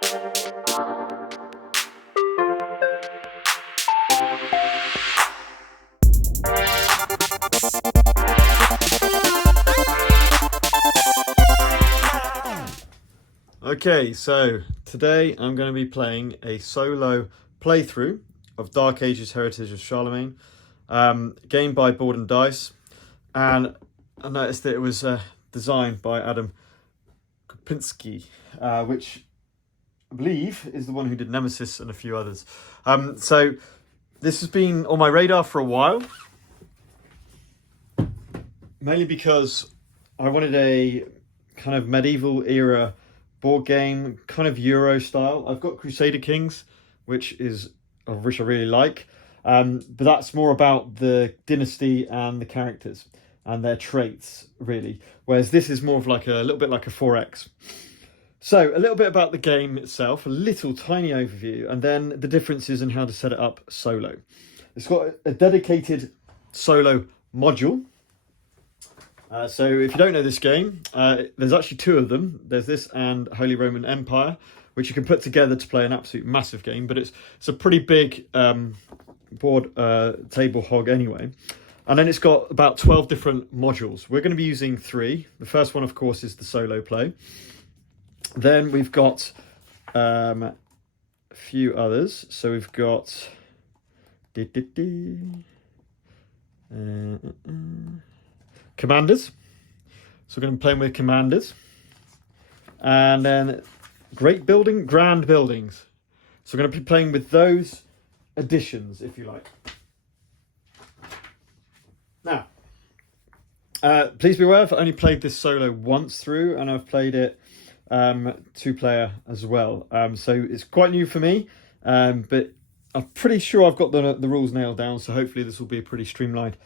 Okay, so today I'm going to be playing a solo playthrough of Dark Ages Heritage of Charlemagne, game by Board and Dice, and I noticed that it was designed by Adam Kopinski, which I believe is the one who did Nemesis and a few others. So this has been on my radar for a while, mainly because I wanted a kind of medieval era board game, kind of Euro style. I've got Crusader Kings, which I really like, but that's more about the dynasty and the characters and their traits, really. Whereas this is more of like a little bit like a 4X. So a little bit about the game itself, a little tiny overview, and then the differences and how to set it up solo. It's got a dedicated solo module. So if you don't know this game, there's actually two of them. There's this and Holy Roman Empire, which you can put together to play an absolute massive game, but it's a pretty big board table hog anyway. And then it's got about 12 different modules. We're going to be using 3. The first one, of course, is the solo play. Then we've got a few others. So we've got commanders. So we're going to be playing with commanders. And then grand buildings. So we're going to be playing with those additions, if you like. Now, please be aware, I've only played this solo once through, and I've played it 2-player as well. So it's quite new for me, but I'm pretty sure I've got the rules nailed down, so hopefully this will be a pretty streamlined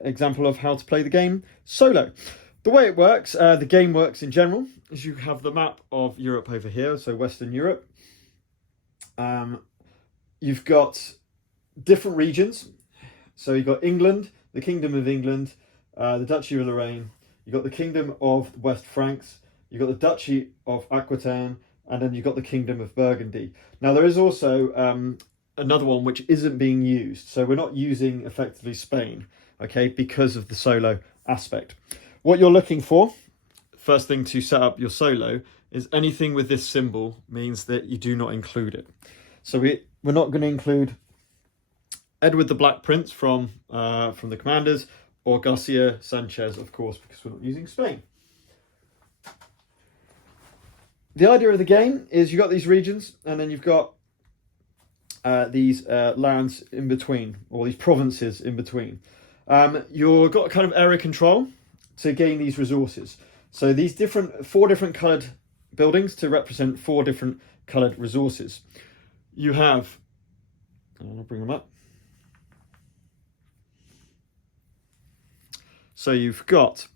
example of how to play the game solo. The way it works, the game works in general, is you have the map of Europe over here, so Western Europe. You've got different regions. So you've got England, the Kingdom of England, the Duchy of Lorraine, you've got the Kingdom of West Franks, you've got the Duchy of Aquitaine, and then you've got the Kingdom of Burgundy. Now there is also another one which isn't being used, so we're not using effectively Spain, okay, because of the solo aspect. What you're looking for, first thing to set up your solo, is anything with this symbol means that you do not include it. So we're not going to include Edward the Black Prince from the Commanders, or Garcia Sanchez, of course, because we're not using Spain. The idea of the game is you've got these regions, and then you've got these lands in between, or these provinces in between. You've got kind of area control to gain these resources. So these 4 different coloured buildings to represent 4 different coloured resources. You have, I'll bring them up. So you've got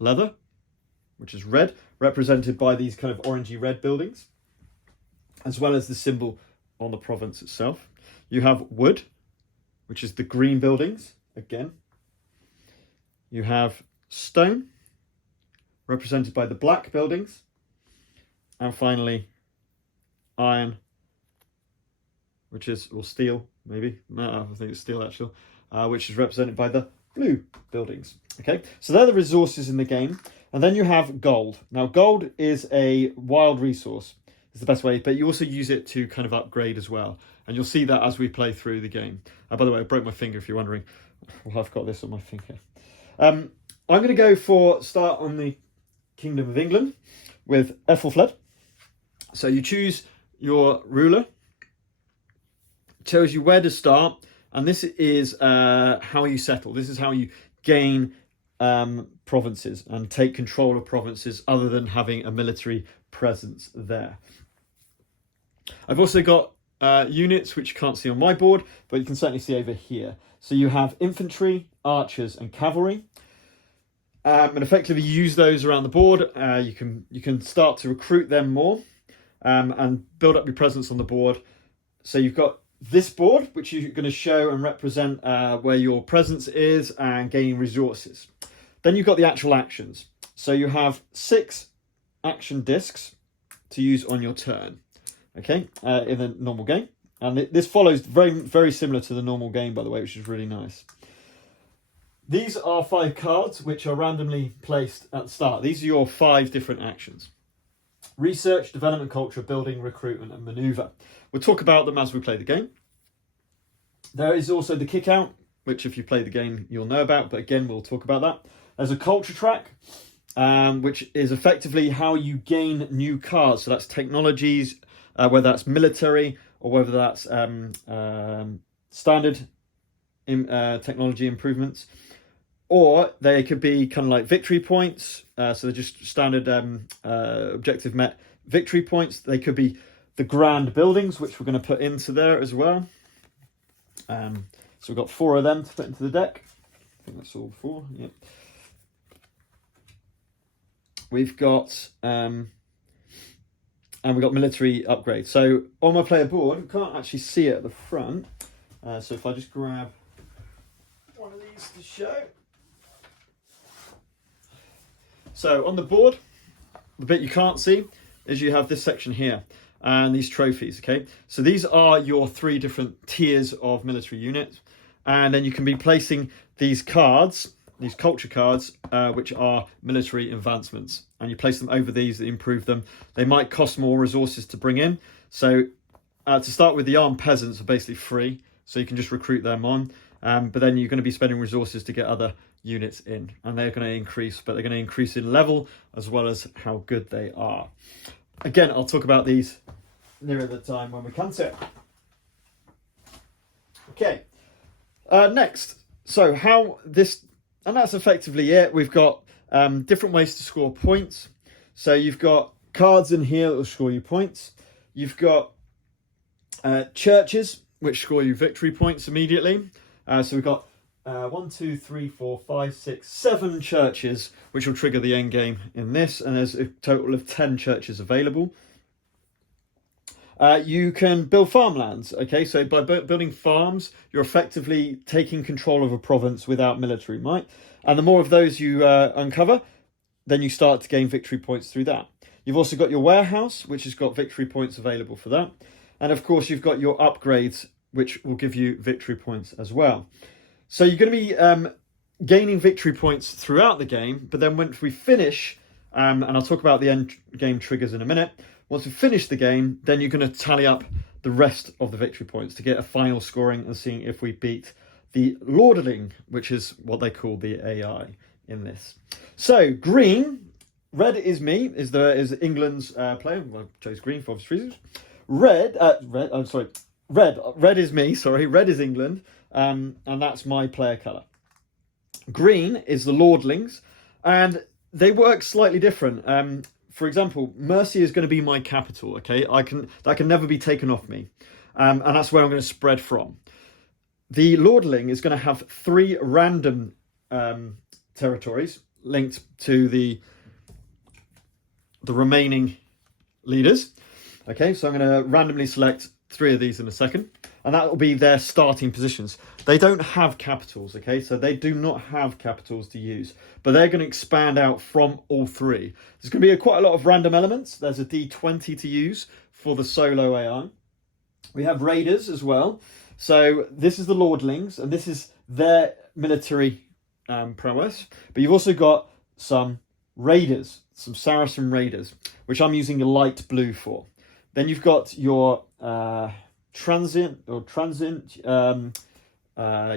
leather, which is red, represented by these kind of orangey red buildings, as well as the symbol on the province itself. You have wood, which is the green buildings, again. You have stone, represented by the black buildings. And finally, iron, which is, or steel, maybe. No, I think it's steel, actually. Which is represented by the blue buildings. Okay, so they're the resources in the game. And then you have gold. Now, gold is a wild resource. It's the best way, but you also use it to kind of upgrade as well. And you'll see that as we play through the game. By the way, I broke my finger, if you're wondering. Well, I've got this on my finger. I'm going to start on the Kingdom of England with Ethelfled. So you choose your ruler. It tells you where to start. And this is how you settle. This is how you gain provinces and take control of provinces other than having a military presence there. I've also got units which you can't see on my board, but you can certainly see over here. So you have infantry, archers, and cavalry. And effectively use those around the board. You can start to recruit them more and build up your presence on the board. So you've got this board, which you're going to show and represent where your presence is and gaining resources. Then you've got the actual actions. So you have 6 action discs to use on your turn, okay, in the normal game. And this follows very similar to the normal game, by the way, which is really nice. These are 5 cards which are randomly placed at the start. These are your 5 different actions. Research, development, culture, building, recruitment, and maneuver. We'll talk about them as we play the game. There is also the kick out, which if you play the game, you'll know about. But again, we'll talk about that. There's a culture track, which is effectively how you gain new cards. So that's technologies, whether that's military or whether that's standard technology improvements. Or they could be kind of like victory points. So they're just standard objective met victory points. They could be the grand buildings, which we're going to put into there as well. So we've got 4 of them to put into the deck. I think that's all 4. Yep. We've got and we've got military upgrades. So on my player board, you can't actually see it at the front. So if I just grab one of these to show. So on the board, the bit you can't see is you have this section here and these trophies, okay? So these are your 3 different tiers of military units. And then you can be placing these cards, these culture cards, which are military advancements. And you place them over these that improve them. They might cost more resources to bring in. So to start with, the armed peasants are basically free. So you can just recruit them on. But then you're going to be spending resources to get other units in. And they're going to increase, but they're going to increase in level as well as how good they are. Again, I'll talk about these nearer the time when we come to it. Okay. Next, so how this, and that's effectively it. We've got different ways to score points. So you've got cards in here that will score you points. You've got churches, which score you victory points immediately. So we've got 1, 2, 3, 4, 5, 6, 7 churches, which will trigger the end game in this. And there's a total of 10 churches available. You can build farmlands, okay? So by building farms, you're effectively taking control of a province without military might. And the more of those you uncover, then you start to gain victory points through that. You've also got your warehouse, which has got victory points available for that. And of course, you've got your upgrades, which will give you victory points as well. So you're going to be gaining victory points throughout the game. But then once we finish, and I'll talk about the end game triggers in a minute. Once we finish the game, then you're going to tally up the rest of the victory points to get a final scoring and seeing if we beat the Lordling, which is what they call the AI in this. So green, red is me, is England's player. Well, I chose green for obvious reasons. Red is me, sorry. Red is England, and that's my player colour. Green is the Lordlings, and they work slightly different. For example, Mercia is going to be my capital, okay? That can never be taken off me. And that's where I'm going to spread from. The Lordling is going to have 3 random territories linked to the remaining leaders. Okay, so I'm going to randomly select 3 of these in a second. And that will be their starting positions. They don't have capitals, okay? So they do not have capitals to use. But they're going to expand out from all 3. There's going to be quite a lot of random elements. There's a D20 to use for the solo AI. We have raiders as well. So this is the Lordlings, and this is their military prowess. But you've also got some raiders, some Saracen raiders, which I'm using a light blue for. Then you've got your transient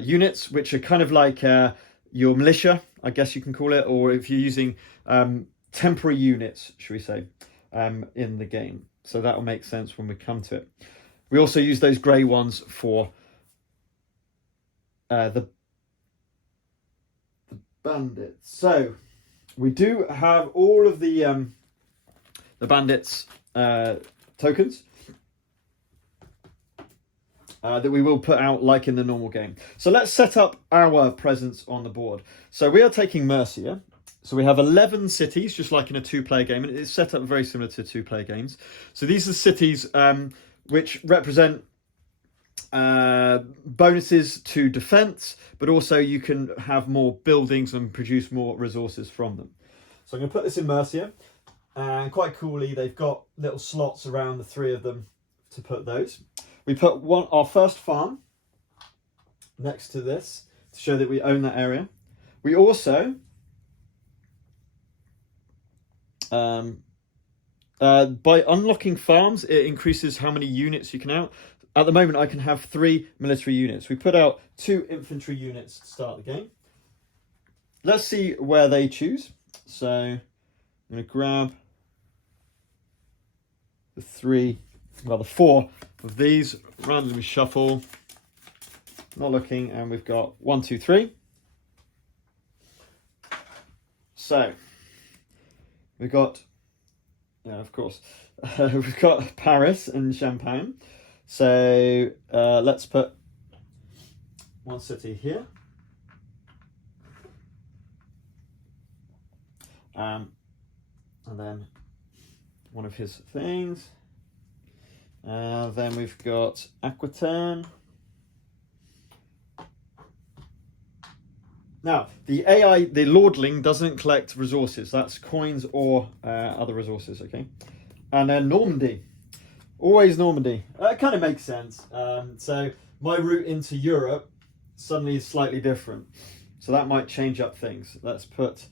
units, which are kind of like your militia, I guess you can call it, or if you're using temporary units, should we say, in the game. So that will make sense when we come to it. We also use those grey ones for the bandits. So we do have all of the bandits tokens that we will put out like in the normal game. So let's set up our presence on the board. So we are taking Mercia. So we have 11 cities, just like in a 2-player game, and it's set up very similar to 2-player games. So these are cities which represent bonuses to defense, but also you can have more buildings and produce more resources from them. So I'm going to put this in Mercia. And quite coolly, they've got little slots around the 3 of them to put those. We put our first farm next to this to show that we own that area. We also by unlocking farms, it increases how many units you can out. At the moment, I can have 3 military units. We put out 2 infantry units to start the game. Let's see where they choose. So I'm going to grab the 4 of these, randomly shuffle, not looking, and we've got 1, 2, 3. So we've got, yeah, of course, we've got Paris and Champagne. So let's put 1 city here. And then one of his things. Then we've got Aquitaine. Now, the AI, the Lordling, doesn't collect resources. That's coins or other resources, okay? And then Normandy. Always Normandy. It kind of makes sense. So my route into Europe suddenly is slightly different. So that might change up things. Let's put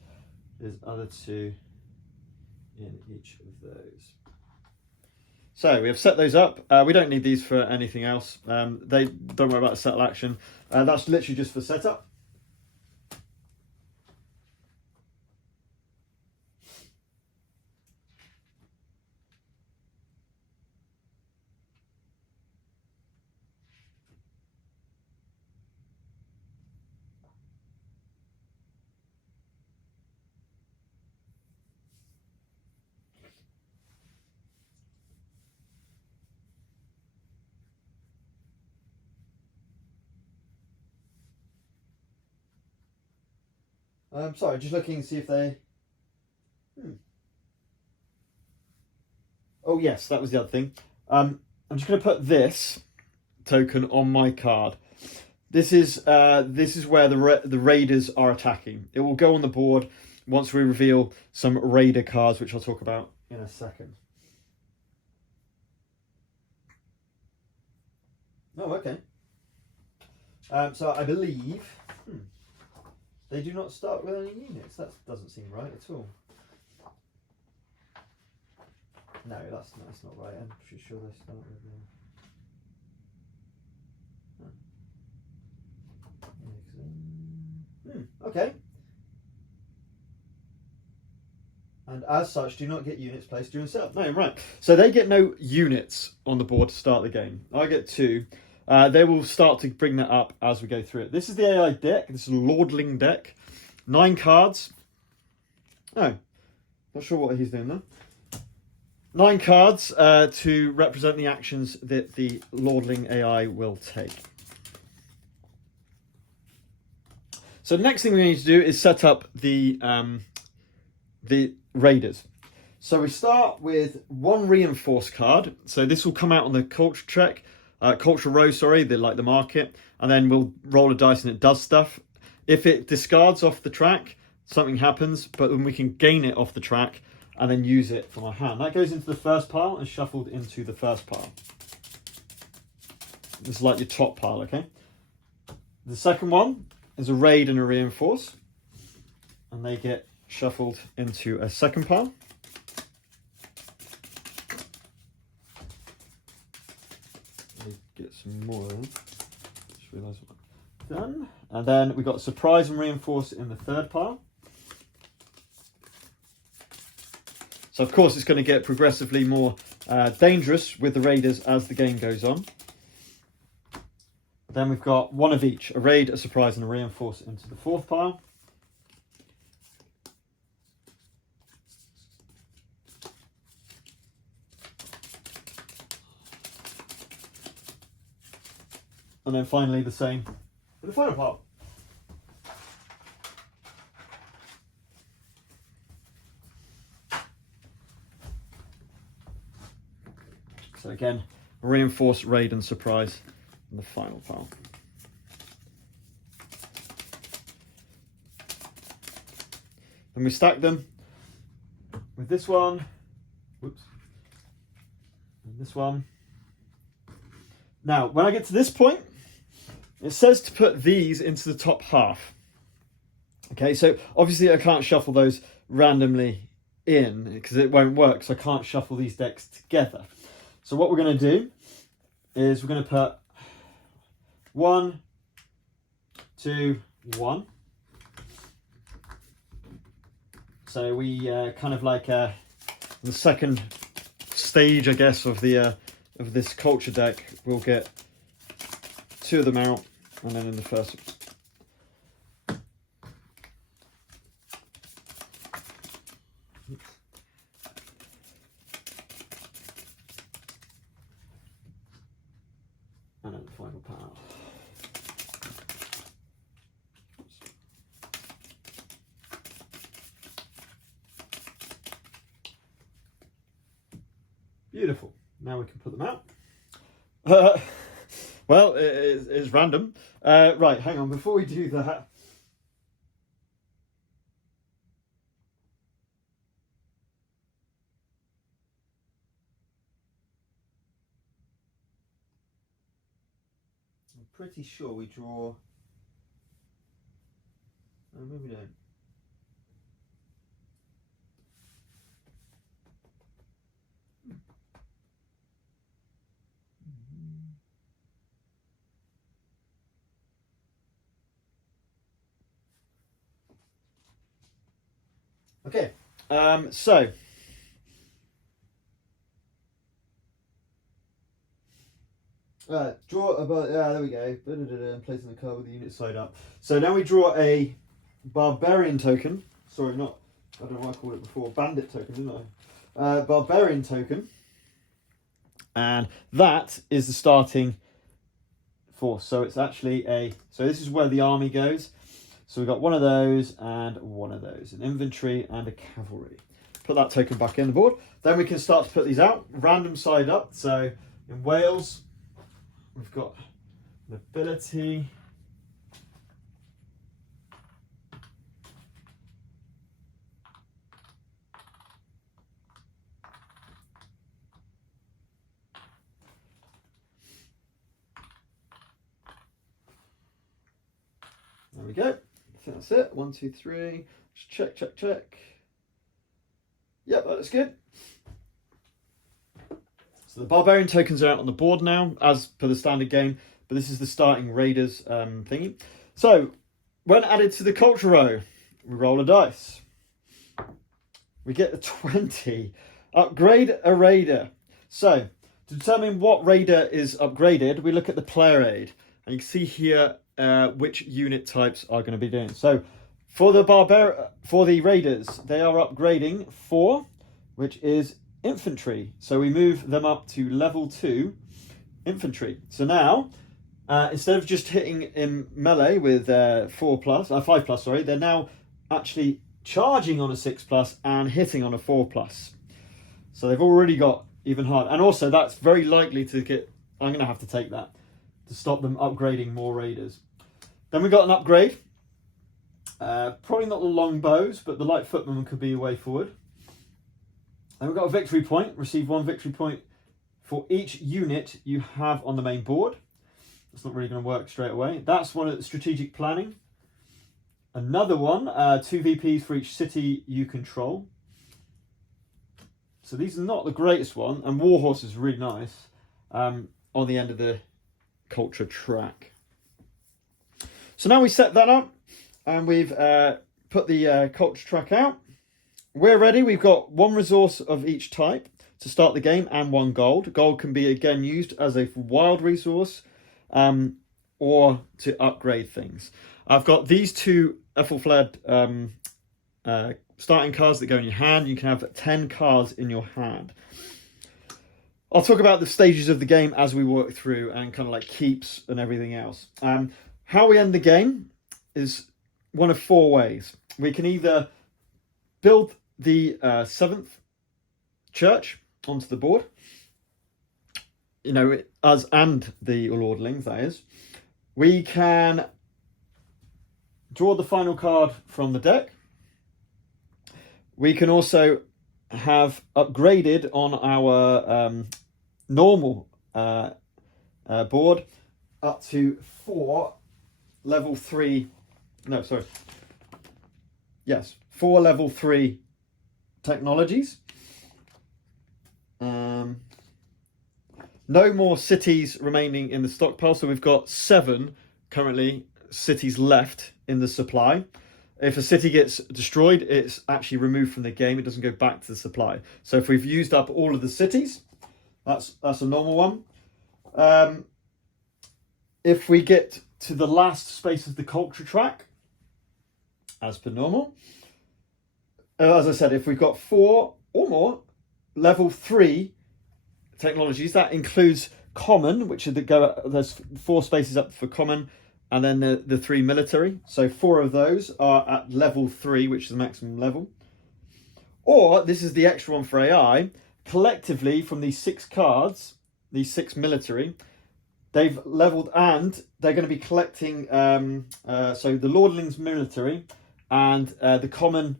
his other 2 in each of those. So we have set those up. We don't need these for anything else. They don't worry about a settle action. That's literally just for setup. Sorry, just looking to see if they... Oh yes, that was the other thing. I'm just going to put this token on my card. This is where the raiders are attacking. It will go on the board once we reveal some raider cards, which I'll talk about in a second. Oh, okay. So I believe they do not start with any units. That doesn't seem right at all. No, that's not right. I'm pretty sure they start with okay. And as such, do not get units placed during setup. No, right. So they get no units on the board to start the game. I get 2. They will start to bring that up as we go through it. This is the AI deck. This is a Lordling deck. 9 cards. Oh, not sure what he's doing there. 9 cards to represent the actions that the Lordling AI will take. So the next thing we need to do is set up the raiders. So we start with 1 reinforced card. So this will come out on the cultural row, like the market, and then we'll roll a dice and it does stuff. If it discards off the track, something happens, but then we can gain it off the track and then use it from our hand. That goes into the first pile and shuffled into the first pile. This is like your top pile, okay? The second one is a raid and a reinforce, and they get shuffled into a second pile. Let me get some more. Just realised what I've done. And then we got surprise and reinforce in the third pile. So of course it's going to get progressively more dangerous with the raiders as the game goes on. Then we've got 1 of each, a raid, a surprise and a reinforce into the fourth pile. And then finally the same in the final pile. So again, reinforce, raid and surprise in the final pile. Then we stack them with this one, And this one. Now, when I get to this point, it says to put these into the top half. Okay, so obviously I can't shuffle those randomly in because it won't work, so I can't shuffle these decks together. So what we're going to do is we're going to put 1, 2, 1. So we kind of like the second stage, I guess, of the of this culture deck, we'll get 2 of them out, and then in the first. And then the final pile. Beautiful. Now we can put them out. Well, it's random. Right, hang on. Before we do that, I'm pretty sure we draw. Oh, maybe we don't. Okay, so draw about, there we go, placing the card with the unit side up. So now we draw a barbarian token, sorry, not, I don't know what I called it before, bandit token, didn't I? Barbarian token, and that is the starting force. So it's actually so this is where the army goes. So we've got one of those and one of those, an infantry and a cavalry. Put that token back in the board. Then we can start to put these out, random side up. So in Wales, we've got nobility. There we go. I think that's it. 1, 2, 3. Just check, check, check. Yep, that looks good. So the barbarian tokens are out on the board now, as per the standard game. But this is the starting raiders thingy. So when added to the culture row, we roll a dice. We get a 20. Upgrade a raider. So to determine what raider is upgraded, we look at the player aid, and you can see here which unit types are going to be doing. So for the raiders, they are upgrading 4, which is infantry. So we move them up to level 2 infantry. So now instead of just hitting in melee with 5+, sorry, they're now actually charging on a 6+ and hitting on a 4+. So they've already got even hard, and also that's very likely to get. I'm going to have to take that to stop them upgrading more raiders. Then we got an upgrade. Probably not the long bows, but the light footman could be a way forward. Then we've got a victory point. Receive 1 victory point for each unit you have on the main board. That's not really going to work straight away. That's one of the strategic planning. Another one, 2 VPs for each city you control. So these are not the greatest one, and Warhorse is really nice on the end of the culture track. So now we set that up, and we've put the culture track out. We're ready. We've got 1 resource of each type to start the game and 1 gold. Gold can be again used as a wild resource or to upgrade things. I've got these 2 Ethelflaed starting cards that go in your hand. You can have 10 cards in your hand. I'll talk about the stages of the game as we work through, and kind of like keeps and everything else. How we end the game is one of 4 ways. We can either build the 7th church onto the board, you know, us and the lordlings, that is. We can draw the final card from the deck. We can also have upgraded on our normal board up to 4 level 3. No, sorry. Yes, 4 level 3 technologies. No more cities remaining in the stockpile, so we've got 7 currently cities left in the supply. If a city gets destroyed, it's actually removed from the game. It doesn't go back to the supply. So if we've used up all of the cities, that's a normal one. If we get to the last space of the culture track, as per normal, as I said, if we've got 4 or more level 3 technologies, that includes common, which are there's 4 spaces up for common, and then the 3 military. So 4 of those are at level 3, which is the maximum level. Or this is the extra one for AI. Collectively, from these 6 cards, these 6 military, they've leveled, and they're going to be collecting. So the Lordlings military and the common.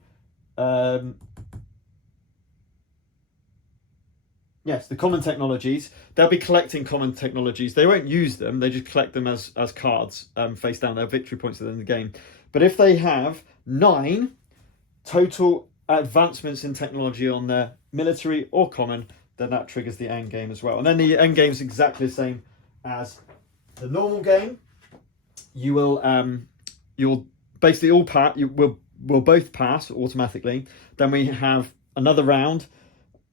Yes, the common technologies. They'll be collecting common technologies. They won't use them. They just collect them as cards face down. Their victory points at the end of the game. But if they have 9 total advancements in technology on their military or common, then that triggers the end game as well. And then the end game is exactly the same as the normal game. You'll basically all pass. We'll both pass automatically. Then we have another round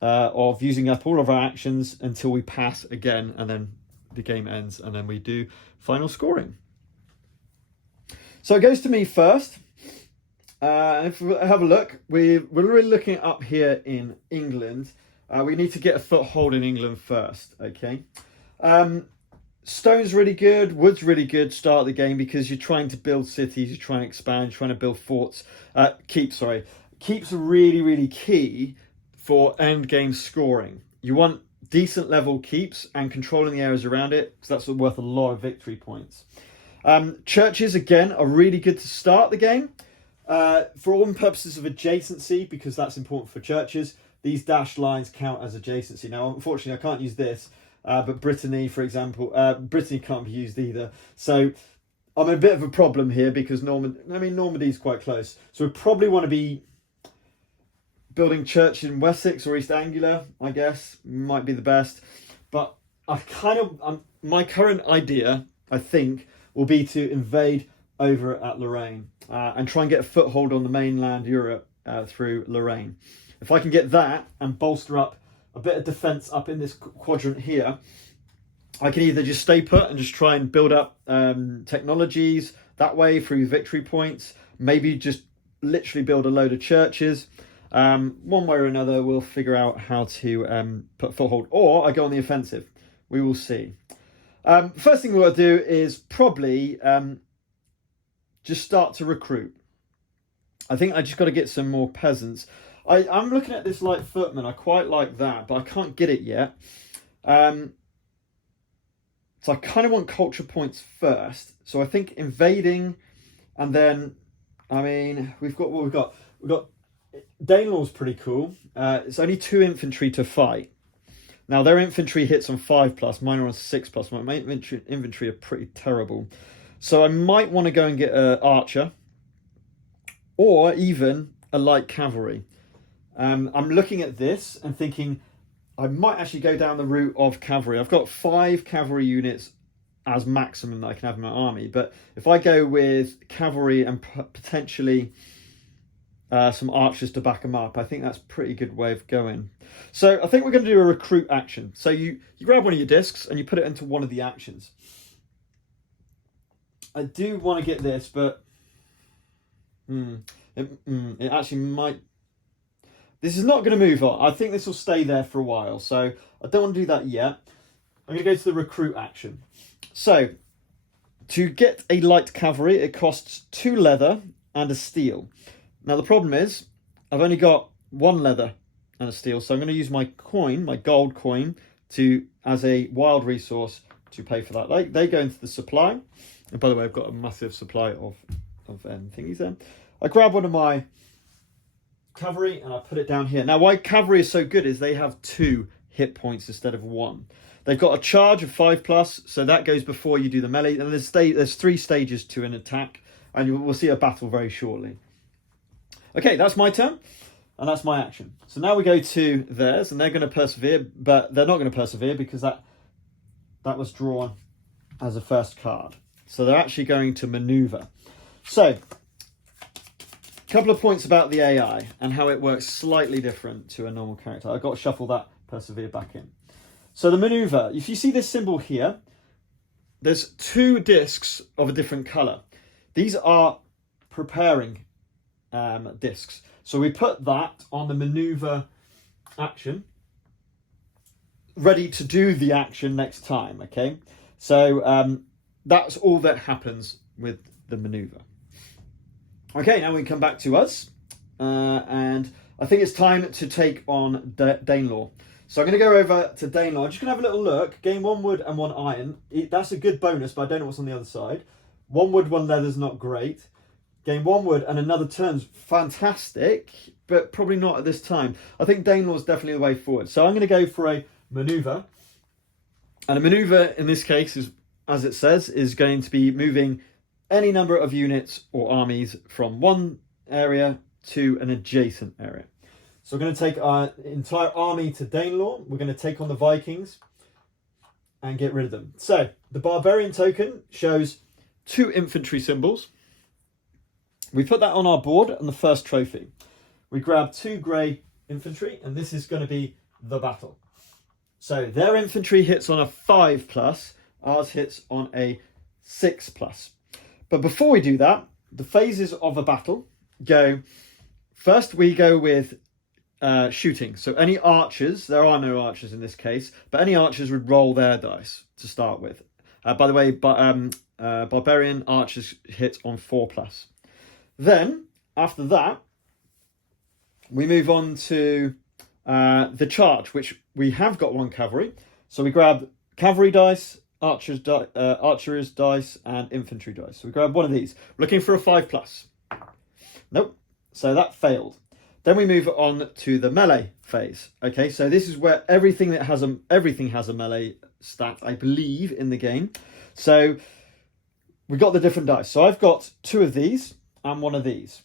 of using up all of our actions until we pass again, and then the game ends, and then we do final scoring. So it goes to me first. If we have a look, we're really looking up here in England. We need to get a foothold in England first, okay? Stone's really good, wood's really good start of the game because you're trying to build cities, you're trying to expand, you're trying to build forts. Keeps are really, really key for end game scoring. You want decent level keeps and controlling the areas around it, because that's worth a lot of victory points. Churches, again, are really good to start the game. For all purposes of adjacency, because that's important for churches, these dashed lines count as adjacency. Now, unfortunately, I can't use this, but Brittany, for example, Brittany can't be used either. So I'm in a bit of a problem here because Normandy's quite close. So we probably want to be building church in Wessex or East Anglia, I guess, might be the best. But my current idea, I think, will be to invade over at Lorraine and try and get a foothold on the mainland Europe through Lorraine. If I can get that and bolster up a bit of defence up in this quadrant here, I can either just stay put and just try and build up technologies that way through victory points, maybe just literally build a load of churches. One way or another, we'll figure out how to put foothold, or I go on the offensive. We will see. First thing we'll do is probably just start to recruit. I think I just got to get some more peasants. I'm looking at this light footman. I quite like that, but I can't get it yet. So I kind of want culture points first. So I think invading, and then, we've got Danelaw's pretty cool. It's only 2 infantry to fight. Now their infantry hits on 5+, mine are on 6+. My infantry are pretty terrible. So I might want to go and get an archer, or even a light cavalry. I'm looking at this and thinking I might actually go down the route of cavalry. I've got 5 cavalry units as maximum that I can have in my army. But if I go with cavalry and potentially some archers to back them up, I think that's a pretty good way of going. So I think we're going to do a recruit action. So you grab one of your discs and you put it into one of the actions. I do want to get this, but it actually might... This is not going to move on. I think this will stay there for a while, so I don't want to do that yet. I'm going to go to the recruit action. So, to get a light cavalry, it costs 2 leather and a steel. Now, the problem is, I've only got 1 leather and a steel, so I'm going to use my coin, my gold coin, as a wild resource to pay for that. They go into the supply. And by the way, I've got a massive supply of thingies there. I grab one of my cavalry and I put it down here. Now, why cavalry is so good is they have 2 hit points instead of 1. They've got a charge of 5+, so that goes before you do the melee. And there's 3 stages to an attack, and we'll see a battle very shortly. Okay, that's my turn, and that's my action. So now we go to theirs, and they're going to persevere, but they're not going to persevere because that was drawn as a first card. So they're actually going to maneuver. So, a couple of points about the AI and how it works slightly different to a normal character. I've got to shuffle that persevere back in. So the maneuver, if you see this symbol here, there's 2 discs of a different colour. These are preparing discs. So we put that on the maneuver action, ready to do the action next time, okay? So that's all that happens with the maneuver. Okay, now we come back to us, and I think it's time to take on Danelaw. So I'm going to go over to Danelaw. I'm just going to have a little look. Gain 1 wood and 1 iron. That's a good bonus, but I don't know what's on the other side. 1 wood, 1 leather's not great. Gain 1 wood and another turn's fantastic, but probably not at this time. I think Danelaw's definitely the way forward. So I'm going to go for a maneuver. And a maneuver in this case is, as it says, is going to be moving any number of units or armies from one area to an adjacent area. So we're going to take our entire army to Danelaw. We're going to take on the Vikings and get rid of them. So the barbarian token shows 2 infantry symbols. We put that on our board on the first trophy. We grab 2 grey infantry, and this is going to be the battle. So their infantry hits on a 5+, ours hits on a 6+. But before we do that, the phases of a battle go, first we go with shooting. So any archers, there are no archers in this case, but any archers would roll their dice to start with. By the way, barbarian archers hit on 4+. Then, after that, we move on to the charge, which we have got 1 cavalry. So we grab cavalry dice, archers dice, and infantry dice. So we grab one of these. We're looking for a 5+. Nope. So that failed. Then we move on to the melee phase. Okay, so this is where everything has a melee stat, I believe, in the game. So we got the different dice. So I've got 2 of these and 1 of these.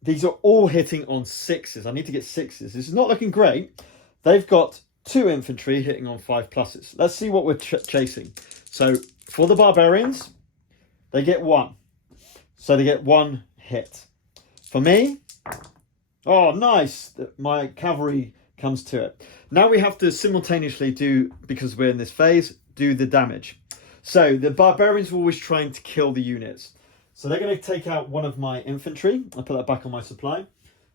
These are all hitting on 6s. I need to get 6s. This is not looking great. They've got 2 infantry hitting on 5+. Let's see what we're chasing. So for the barbarians, they get 1. So they get 1 hit. For me, oh, nice. My cavalry comes to it. Now we have to simultaneously do, because we're in this phase, do the damage. So the barbarians are always trying to kill the units. So they're going to take out 1 of my infantry. I put that back on my supply.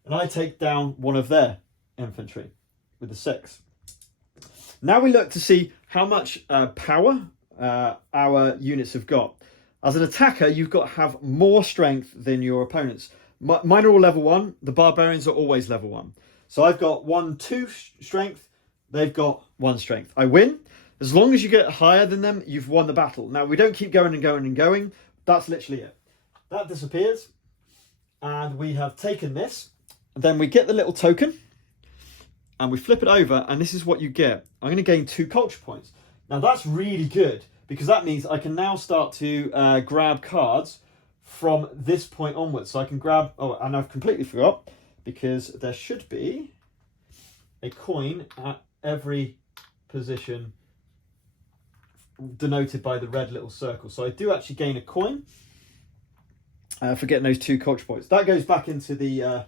And I take down 1 of their infantry with the 6. Now we look to see how much power our units have got. As an attacker, you've got to have more strength than your opponents. Mine are all level 1. The barbarians are always level 1. So I've got 2 strength. They've got 1 strength. I win. As long as you get higher than them, you've won the battle. Now, we don't keep going and going and going. That's literally it. That disappears. And we have taken this. Then we get the little token. And we flip it over. And this is what you get. I'm going to gain 2 culture points. Now, that's really good. Because that means I can now start to grab cards from this point onwards. So I can grab... Oh, and I've completely forgot. Because there should be a coin at every position denoted by the red little circle. So I do actually gain a coin for getting those 2 culture points. That goes back into the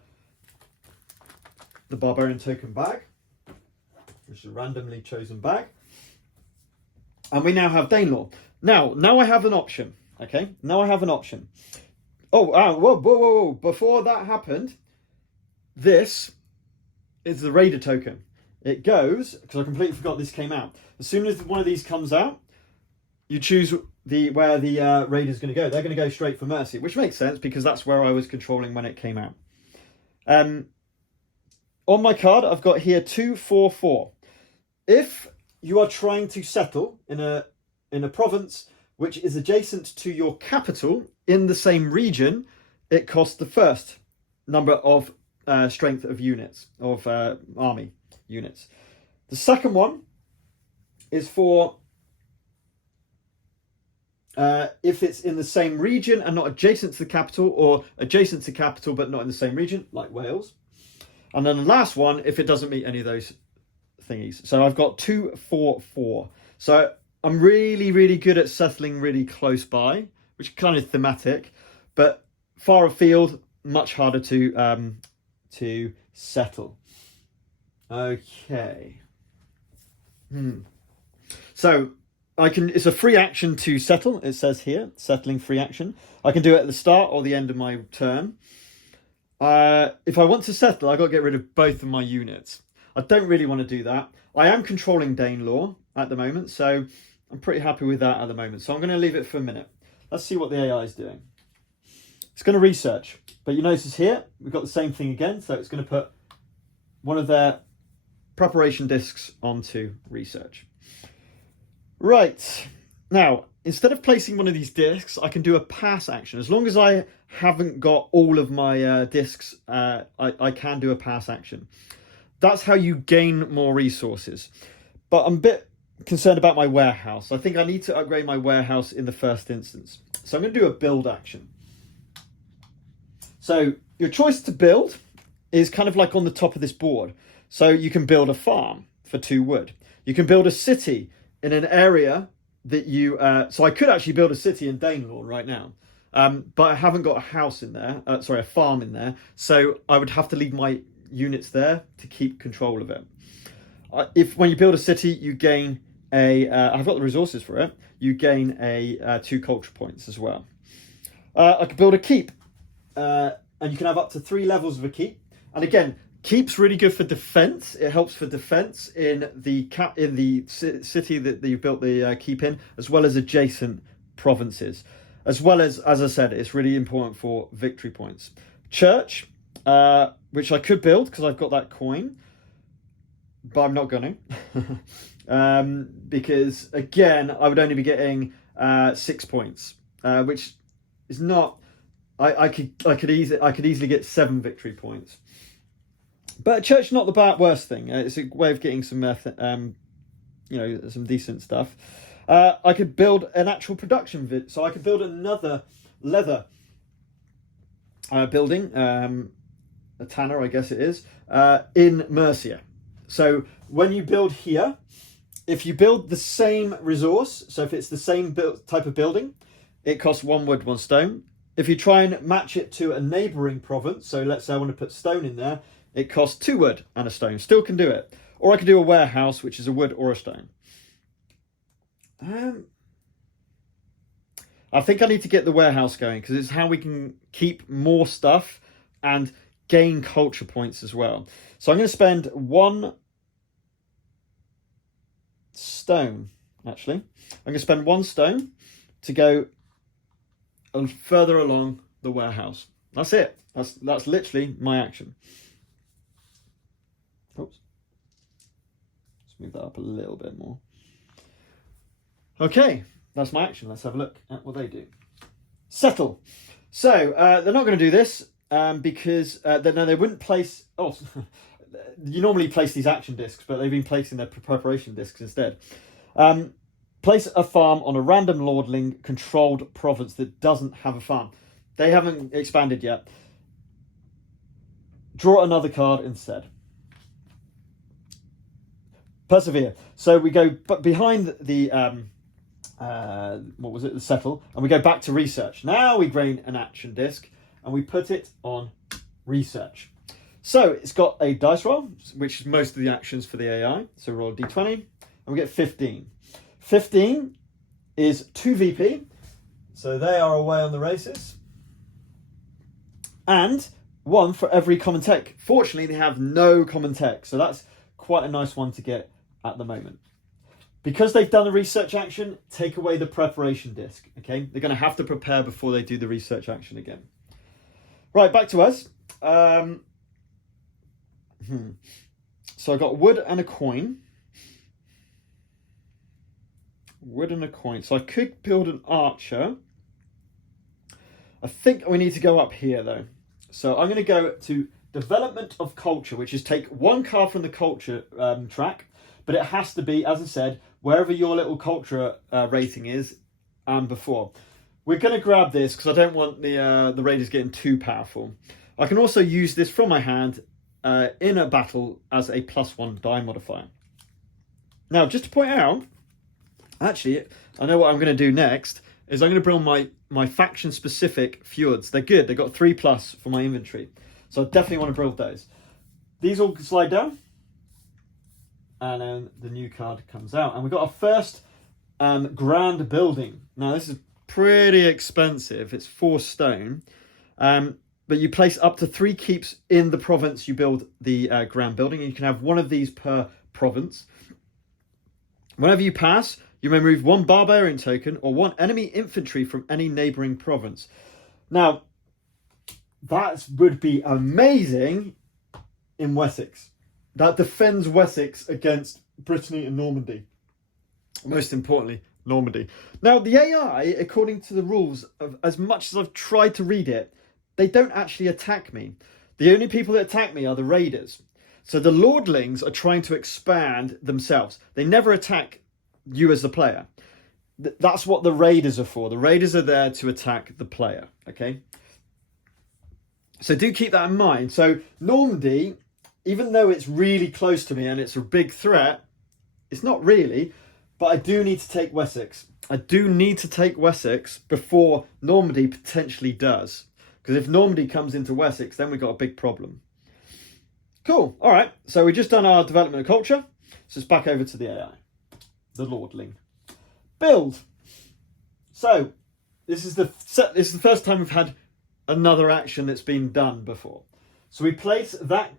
barbarian token bag, which is a randomly chosen bag. And we now have Danelaw. Now I have an option. Okay, now I have an option. Oh, whoa. Before that happened, this is the raider token. It goes, because I completely forgot this came out. As soon as one of these comes out, you choose where the raider's going to go. They're going to go straight for Mercy, which makes sense because that's where I was controlling when it came out. On my card, I've got here 2, 4, 4. If you are trying to settle in a province which is adjacent to your capital in the same region, it costs the first number of strength of units, of army units. The second one is for if it's in the same region and not adjacent to the capital, or adjacent to capital but not in the same region, like Wales. And then the last one, if it doesn't meet any of those thingies. So I've got 2, 4, 4. So I'm really, really good at settling really close by, which is kind of thematic, but far afield, much harder to settle. Okay. So it's a free action to settle. It says here, settling free action. I can do it at the start or the end of my turn. If I want to settle, I've got to get rid of both of my units. I don't really want to do that. I am controlling Danelaw at the moment, so I'm pretty happy with that at the moment. So I'm going to leave it for a minute. Let's see what the AI is doing. It's going to research, but you notice here, we've got the same thing again. So it's going to put one of their preparation discs onto research. Right, now, instead of placing one of these discs, I can do a pass action. As long as I haven't got all of my discs, I can do a pass action. That's how you gain more resources. But I'm a bit concerned about my warehouse. I think I need to upgrade my warehouse in the first instance. So I'm going to do a build action. So your choice to build is kind of like on the top of this board. So you can build a farm for 2 wood. You can build a city in an area that you... so I could actually build a city in Danelaw right now. But I haven't got a house in there. A farm in there. So I would have to leave my units there to keep control of it. When you build a city, you gain I've got the resources for it. You gain 2 culture points as well. I could build a keep. And you can have up to 3 levels of a keep. And again, keep's really good for defense. It helps for defense in the city that you built the keep in, as well as adjacent provinces. As well as I said, it's really important for victory points. Church, which I could build because I've got that coin, but I'm not going to. Because again, I would only be getting 6 points, which is not... I could easily get 7 victory points. But church is not the worst thing. It's a way of getting some some decent stuff. I could build an actual production so I could build another leather building, a tanner, I guess it is, in Mercia. So when you build here, if you build the same resource, so if it's the same type of building, it costs 1 wood, 1 stone. If you try and match it to a neighbouring province, so let's say I want to put stone in there, it costs 2 wood and a stone. Still can do it. Or I could do a warehouse, which is a wood or a stone. I think I need to get the warehouse going because it's how we can keep more stuff and gain culture points as well. So I'm going to spend 1 stone, actually. I'm going to spend 1 stone to go further along the warehouse. That's it. That's literally my action. Oops. Let's move that up a little bit more. Okay, that's my action. Let's have a look at what they do. Settle. So they're not going to do this because they wouldn't place... Oh, you normally place these action discs, but they've been placing their preparation discs instead. Place a farm on a random lordling controlled province that doesn't have a farm. They haven't expanded yet. Draw another card instead. Persevere. So we go behind the the settle, and we go back to research. Now we gain an action disc and we put it on research. So it's got a dice roll, which is most of the actions for the AI. So roll a d20 and we get 15. 15 is 2 VP, so they are away on the races. And 1 for every common tech. Fortunately, they have no common tech, so that's quite a nice one to get at the moment. Because they've done the research action, take away the preparation disc, okay? They're going to have to prepare before they do the research action again. Right, back to us. So I got wood and a coin. Wood and a coin. So I could build an archer. I think we need to go up here though. So I'm going to go to development of culture, which is take 1 card from the culture track, but it has to be, as I said, wherever your little culture rating is and before. We're going to grab this because I don't want the raiders getting too powerful. I can also use this from my hand in a battle as a +1 die modifier. Now, just to point out, actually, I know what I'm going to do next is I'm going to build my faction-specific fjords. They're good. They've got 3+ for my inventory. So I definitely want to build those. These all slide down. And then the new card comes out. And we've got our first grand building. Now, this is pretty expensive. It's 4 stone. But you place up to 3 keeps in the province you build the grand building. And you can have one of these per province. Whenever you pass, you may remove 1 barbarian token or 1 enemy infantry from any neighbouring province. Now, that would be amazing in Wessex. That defends Wessex against Brittany and Normandy. Most importantly, Normandy. Now, the AI, according to the rules, as much as I've tried to read it, they don't actually attack me. The only people that attack me are the raiders. So the lordlings are trying to expand themselves. They never attack you as the player. That's what the raiders are for. The raiders are there to attack the player, okay? So do keep that in mind. So Normandy, even though it's really close to me and it's a big threat, it's not really, but I do need to take Wessex. I do need to take Wessex before Normandy potentially does. Because if Normandy comes into Wessex, then we've got a big problem. Cool. All right. So we've just done our development of culture. So it's back over to the AI, the lordling. Build. So this is the first time we've had another action that's been done before. So we place that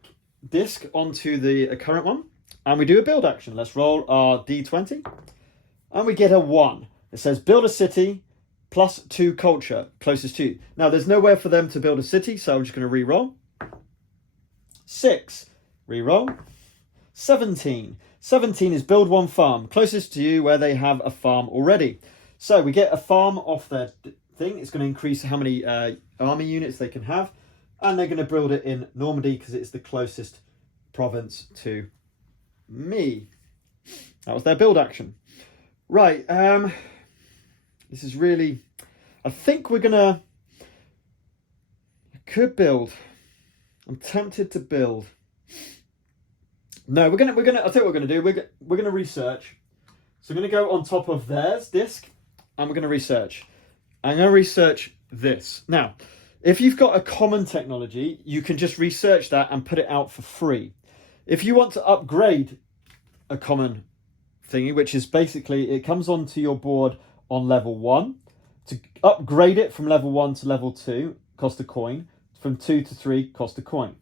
disc onto the current one, and we do a build action. Let's roll our D20, and we get a 1. It says build a city +2 culture closest to you. Now there's nowhere for them to build a city, so I'm just going to re-roll. 6, re-roll. 17. 17 is build 1 farm closest to you where they have a farm already. So we get a farm off their thing. It's going to increase how many army units they can have, and they're going to build it in Normandy because it's the closest province to me. That was their build action. Right. This is really. I think we're gonna. I could build. I'm tempted to build. No, we're gonna. I'll tell you what we're gonna do. We're gonna research. So we're gonna go on top of theirs disc, and we're gonna research. I'm gonna research this now. If you've got a common technology, you can just research that and put it out for free. If you want to upgrade a common thingy, which is basically it comes onto your board on level 1. To upgrade it from level 1 to level 2, cost a coin. From 2 to 3, cost a coin.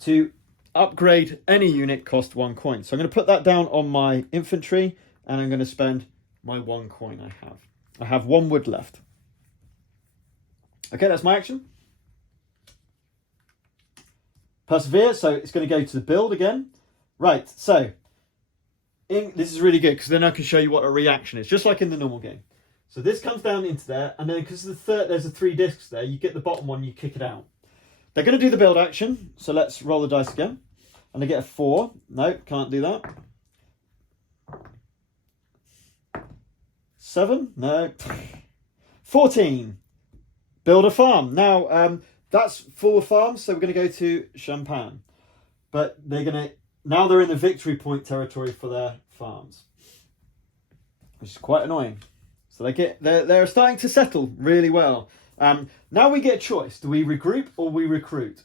To upgrade any unit, cost 1 coin. So I'm going to put that down on my infantry, and I'm going to spend my 1 coin I have. I have 1 wood left. Okay, that's my action. Persevere, so it's going to go to the build again. Right, so this is really good because then I can show you what a reaction is, just like in the normal game. So this comes down into there, and then because there's the 3 discs there, you get the bottom one, you kick it out. They're going to do the build action, so let's roll the dice again. And they get a 4. No, can't do that. 7? No. 14. Build a farm. Now, that's full of farms, so we're going to go to Champagne. But now they're in the victory point territory for their farms, which is quite annoying. So they're starting to settle really well. Now we get a choice. Do we regroup or we recruit?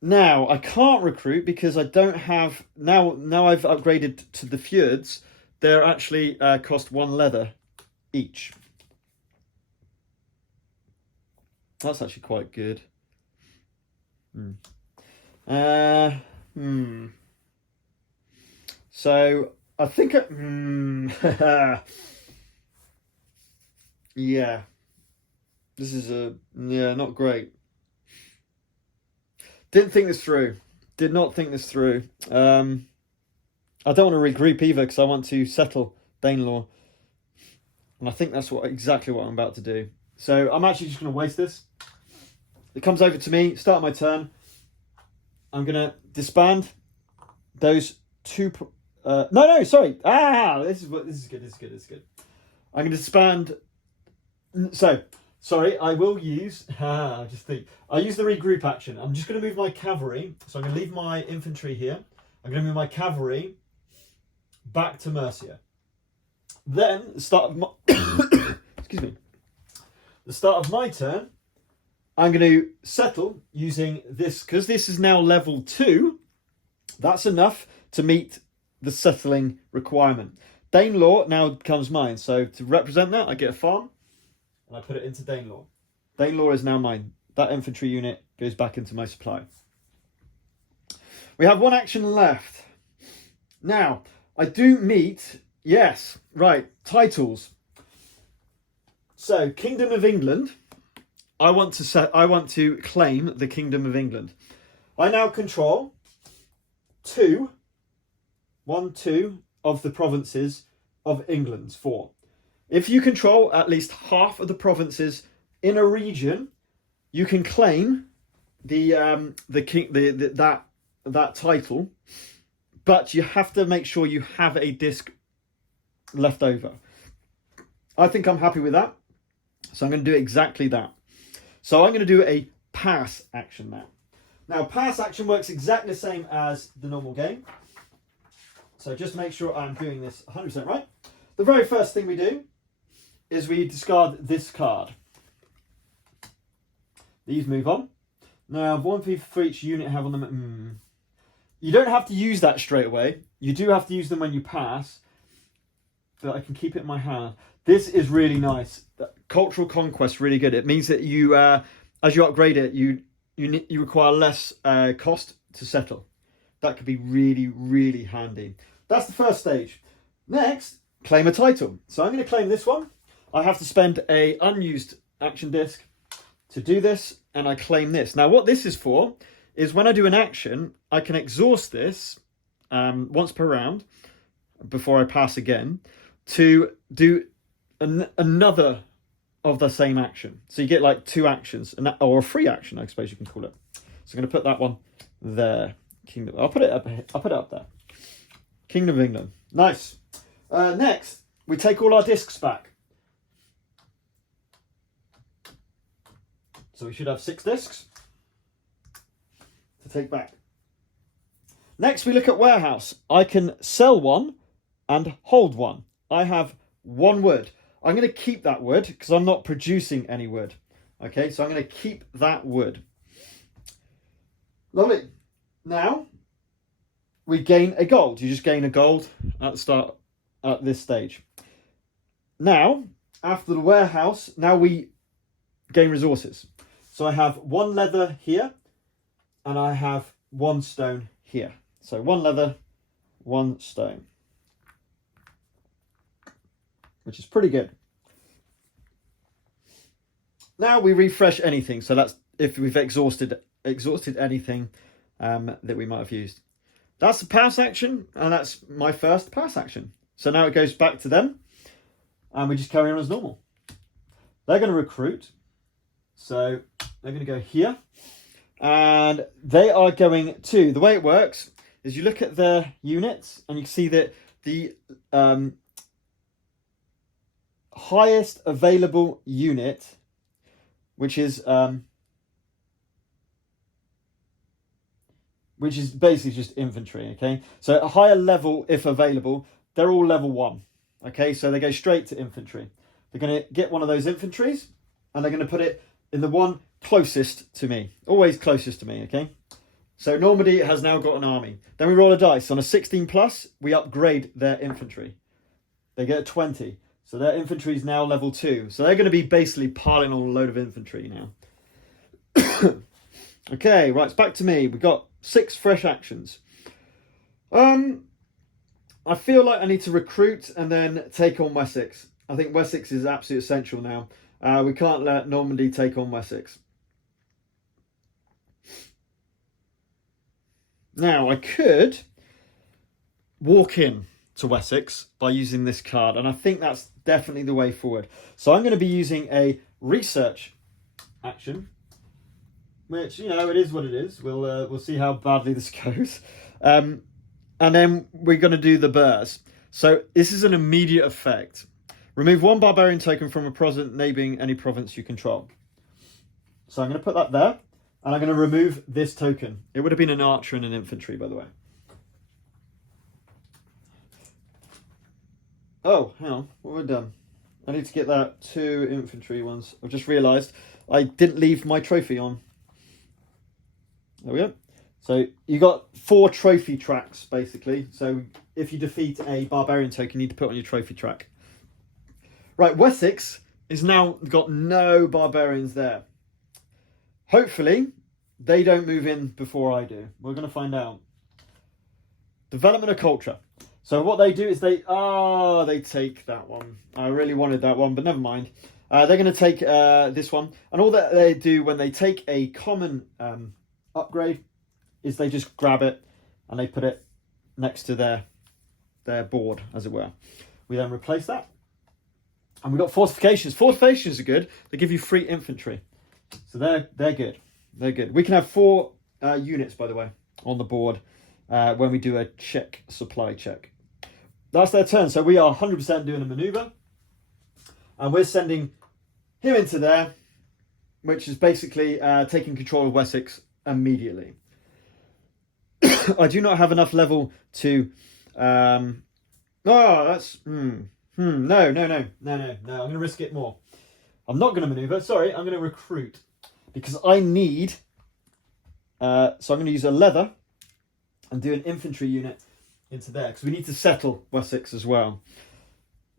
Now, I can't recruit because I don't have... Now I've upgraded to the fjords. They're actually cost 1 leather each. That's actually quite good. So, I think... yeah. This is not great. Didn't think this through. Did not think this through. I don't want to regroup either because I want to settle Danelaw. And I think that's exactly what I'm about to do. So I'm actually just going to waste this. It comes over to me, start my turn. I'm going to disband those 2 No, sorry. This is good. This is good. I'm going to disband. So, sorry, I will use. I'll use the regroup action. I'm just going to move my cavalry. So I'm going to leave my infantry here. I'm going to move my cavalry back to Mercia. Then, the start of my excuse me. The start of my turn, I'm going to settle using this, because this is now level 2. That's enough to meet the settling requirement. Danelaw now becomes mine. So to represent that, I get a farm and I put it into Danelaw. Danelaw is now mine. That infantry unit goes back into my supply. We have one action left. Now, I do meet, yes, right, titles. So, Kingdom of England. I want to claim the Kingdom of England. I now control 2 of the provinces of England's 4. If you control at least half of the provinces in a region, you can claim that title, but you have to make sure you have a disc left over. I think I'm happy with that, so I'm going to do exactly that. So I'm going to do a pass action now. Now, pass action works exactly the same as the normal game. So just make sure I'm doing this 100% right. The very first thing we do is we discard this card. These move on. Now, 1 for each unit have on them. You don't have to use that straight away. You do have to use them when you pass. But I can keep it in my hand. This is really nice. Cultural conquest, really good. It means that you, as you upgrade it, you require less cost to settle. That could be really, really handy. That's the first stage. Next, claim a title. So I'm going to claim this one. I have to spend a unused action disc to do this, and I claim this. Now, what this is for is when I do an action, I can exhaust this once per round before I pass again to do another of the same action. So you get like 2 actions, or a free action, I suppose you can call it. So I'm going to put that one there. Kingdom. I'll put it up there. Kingdom of England. Nice. Next, we take all our discs back. So we should have 6 discs to take back. Next, we look at warehouse. I can sell 1 and hold 1. I have 1 wood. I'm going to keep that wood because I'm not producing any wood. Okay, so I'm going to keep that wood. Lovely. Now, we gain a gold. You just gain a gold at the start, at this stage. Now, after the warehouse, now we gain resources. So I have 1 leather here, and I have 1 stone here. So 1 leather, 1 stone, which is pretty good. Now we refresh anything. So that's if we've exhausted anything that we might have used. That's the pass action, and that's my first pass action. So now it goes back to them, and we just carry on as normal. They're going to recruit. So they're going to go here, and they are going to, the way it works is you look at their units and you can see that the highest available unit, which is basically just infantry, okay? So a higher level, if available, they're all level 1, okay? So they go straight to infantry. They're going to get one of those infantries, and they're going to put it in the one closest to me. Always closest to me, okay? So Normandy has now got an army. Then we roll a dice. On a 16 plus, we upgrade their infantry. They get a 20. So their infantry is now level 2. So they're going to be basically piling on a load of infantry now. Okay, right, it's back to me. We've got 6 fresh actions. I feel like I need to recruit and then take on Wessex. I think Wessex is absolutely essential now. We can't let Normandy take on Wessex. Now, I could walk in to Wessex by using this card, and I think that's definitely the way forward. So I'm going to be using a research action, which, you know, it is what it is. We'll see how badly this goes. And then we're going to do the burrs. So this is an immediate effect. Remove 1 barbarian token from a province neighboring any province you control. So I'm going to put that there. And I'm going to remove this token. It would have been an archer and an infantry, by the way. Oh, hang on. What have I done? I need to get that 2 infantry ones. I've just realised I didn't leave my trophy on. There we go. So you got 4 trophy tracks, basically. So if you defeat a barbarian token, you need to put on your trophy track. Right, Wessex is now got no barbarians there. Hopefully, they don't move in before I do. We're going to find out. Development of culture. So what they do is they take that one. I really wanted that one, but never mind. They're going to take this one. And all that they do when they take a common upgrade is they just grab it and they put it next to their board, as it were. We then replace that. And we've got fortifications. Fortifications are good. They give you free infantry. So they're good. They're good. We can have 4 units, by the way, on the board when we do a supply check. That's their turn. So we are 100% doing a maneuver. And we're sending him into there, which is basically taking control of Wessex immediately. I do not have enough level to... No. I'm going to risk it more. I'm not going to maneuver. Sorry, I'm going to recruit. Because I need... so I'm going to use a leather and do an infantry unit into there. Because we need to settle Wessex as well.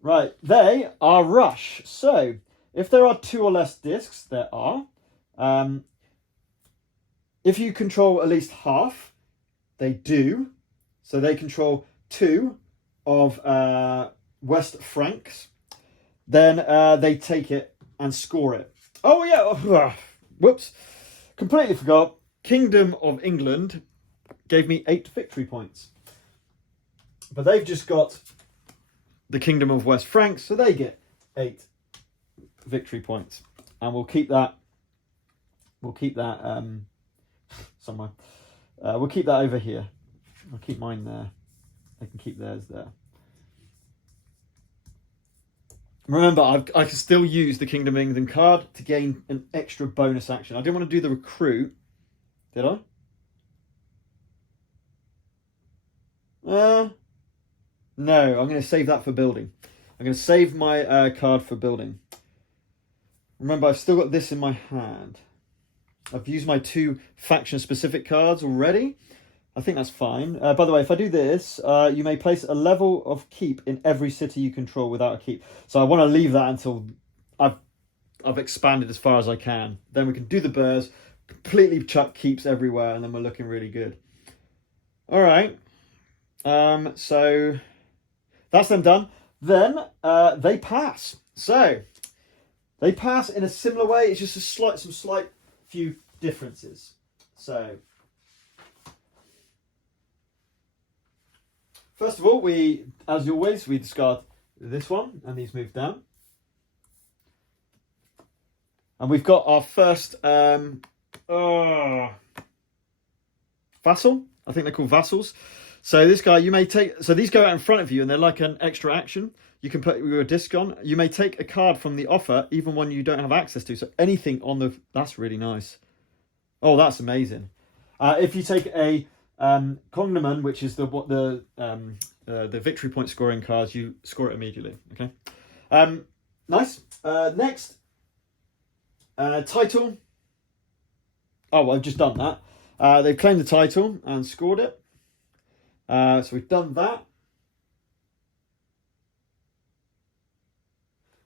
Right, they are rush. So, if there are 2 or less discs, there are. If you control at least half, they do. So they control 2 of West Franks. Then they take it and score it. Oh yeah, whoops. Completely forgot. Kingdom of England gave me 8 victory points. But they've just got the Kingdom of West Franks, so they get 8 victory points. And we'll keep that somewhere. We'll keep that over here. I'll keep mine there. They can keep theirs there. Remember, I can still use the Kingdom of England card to gain an extra bonus action. I didn't want to do the recruit. Did I? No, I'm going to save that for building. I'm going to save my card for building. Remember, I've still got this in my hand. I've used my 2 faction-specific cards already. I think that's fine. By the way, if I do this, you may place a level of keep in every city you control without a keep. So I want to leave that until I've expanded as far as I can. Then we can do the burrs, completely chuck keeps everywhere, and then we're looking really good. All right. So that's them done. Then they pass. So they pass in a similar way. It's just some slight few differences. So first of all, as always, we discard this one, and these move down. And we've got our first vassal. I think they're called vassals. So this guy, you may take... So these go out in front of you, and they're like an extra action. You can put your disc on. You may take a card from the offer, even one you don't have access to. So anything on the... That's really nice. Oh, that's amazing. If you take a cognomen, which is the victory point scoring cards, you score it immediately. Okay. Nice. Next, title. Oh, well, I've just done that. They've claimed the title and scored it. So we've done that.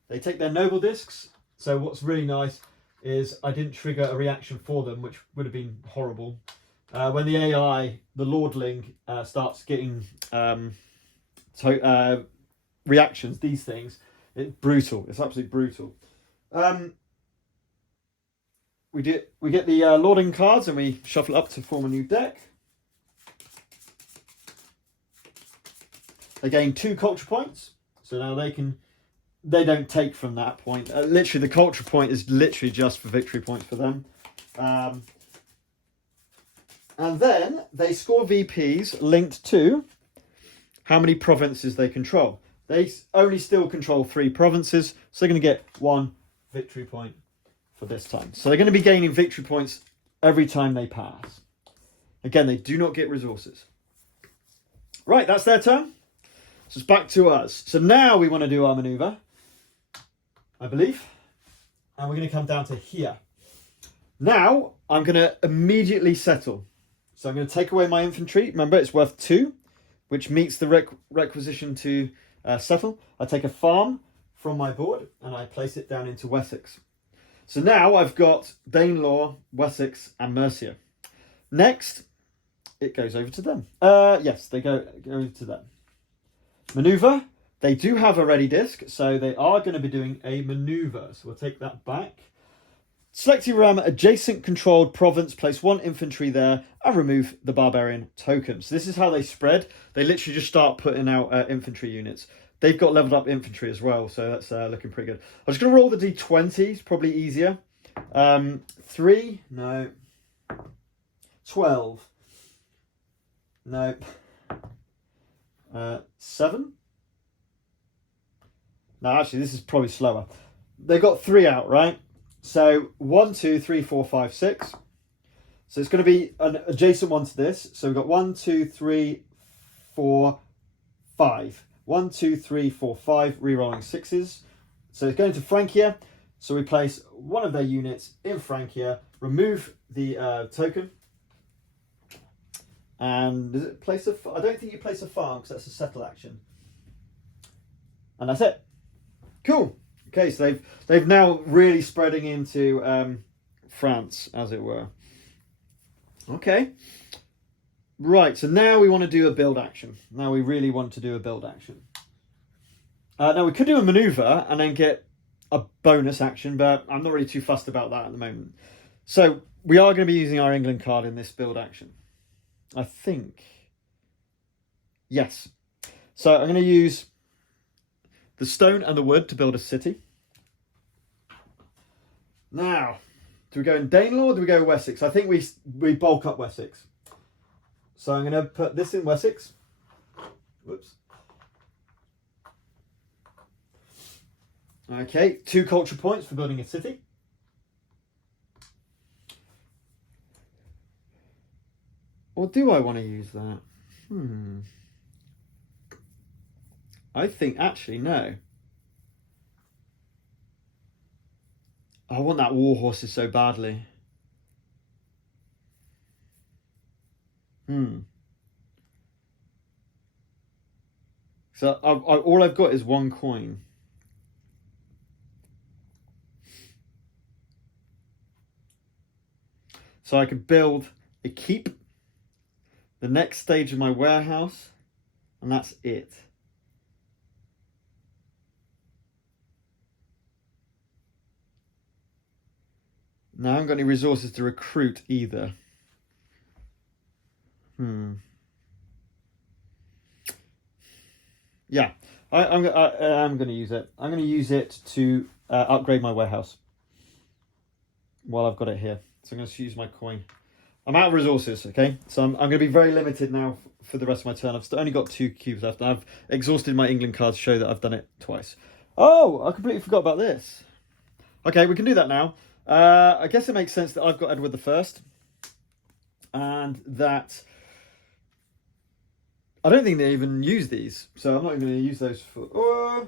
They take their noble discs. So what's really nice is I didn't trigger a reaction for them, which would have been horrible. When the AI, the lordling, starts getting reactions, these things, it's brutal. It's absolutely brutal. We get the lording cards and we shuffle up to form a new deck. They gain 2 culture points, so now they don't take from that point. Literally, the culture point is literally just for victory points for them. And then they score VPs linked to how many provinces they control. They only still control 3 provinces, so they're going to get 1 victory point for this time. So they're going to be gaining victory points every time they pass. Again, they do not get resources. Right, that's their turn. So it's back to us. So now we want to do our maneuver, I believe. And we're going to come down to here. Now, I'm going to immediately settle. So I'm going to take away my infantry. Remember, it's worth 2, which meets the requisition to settle. I take a farm from my board and I place it down into Wessex. So now I've got Danelaw, Wessex and Mercia. Next, it goes over to them. Yes, they go to them. Maneuver. They do have a ready disc, so they are going to be doing a maneuver. So we'll take that back. Select your adjacent controlled province, place 1 infantry there, and remove the barbarian token. So this is how they spread. They literally just start putting out infantry units. They've got leveled up infantry as well, so that's looking pretty good. I'm just going to roll the d20s, probably easier. 3, no. 12, no. 7. No, actually, this is probably slower. They got 3 out, right? So 1, 2, 3, 4, 5, 6. So it's going to be an adjacent one to this. So we've got 1, 2, 3, 4, 5. 1, 2, 3, 4, 5. Rerolling 6s. So it's going to Francia. So we place one of their units in Francia. Remove the token. And does it place a? I don't think you place a farm because that's a settle action. And that's it. Cool. Okay, so they've now really spreading into France, as it were. Okay. Right, so now we want to do a build action. Now we really want to do a build action. Now we could do a maneuver and then get a bonus action, but I'm not really too fussed about that at the moment. So we are going to be using our England card in this build action. I think. Yes. So I'm going to use the stone and the wood to build a city. Now, do we go in Danelaw or do we go Wessex? I think we bulk up Wessex. So I'm going to put this in Wessex. Whoops. Okay, 2 culture points for building a city. Or do I want to use that? I think actually no. I want that war horses so badly. So all I've got is 1 coin. So I could build a keep, the next stage of my warehouse, and that's it. Now I haven't got any resources to recruit either. Yeah, I'm going to use it. I'm going to use it to upgrade my warehouse while I've got it here. So I'm going to use my coin. I'm out of resources, okay? So I'm going to be very limited now for the rest of my turn. I've only got 2 cubes left. And I've exhausted my England cards to show that I've done it twice. Oh, I completely forgot about this. Okay, we can do that now. I guess it makes sense that I've got Edward I. And that... I don't think they even use these. So I'm not even going to use those for... Oh,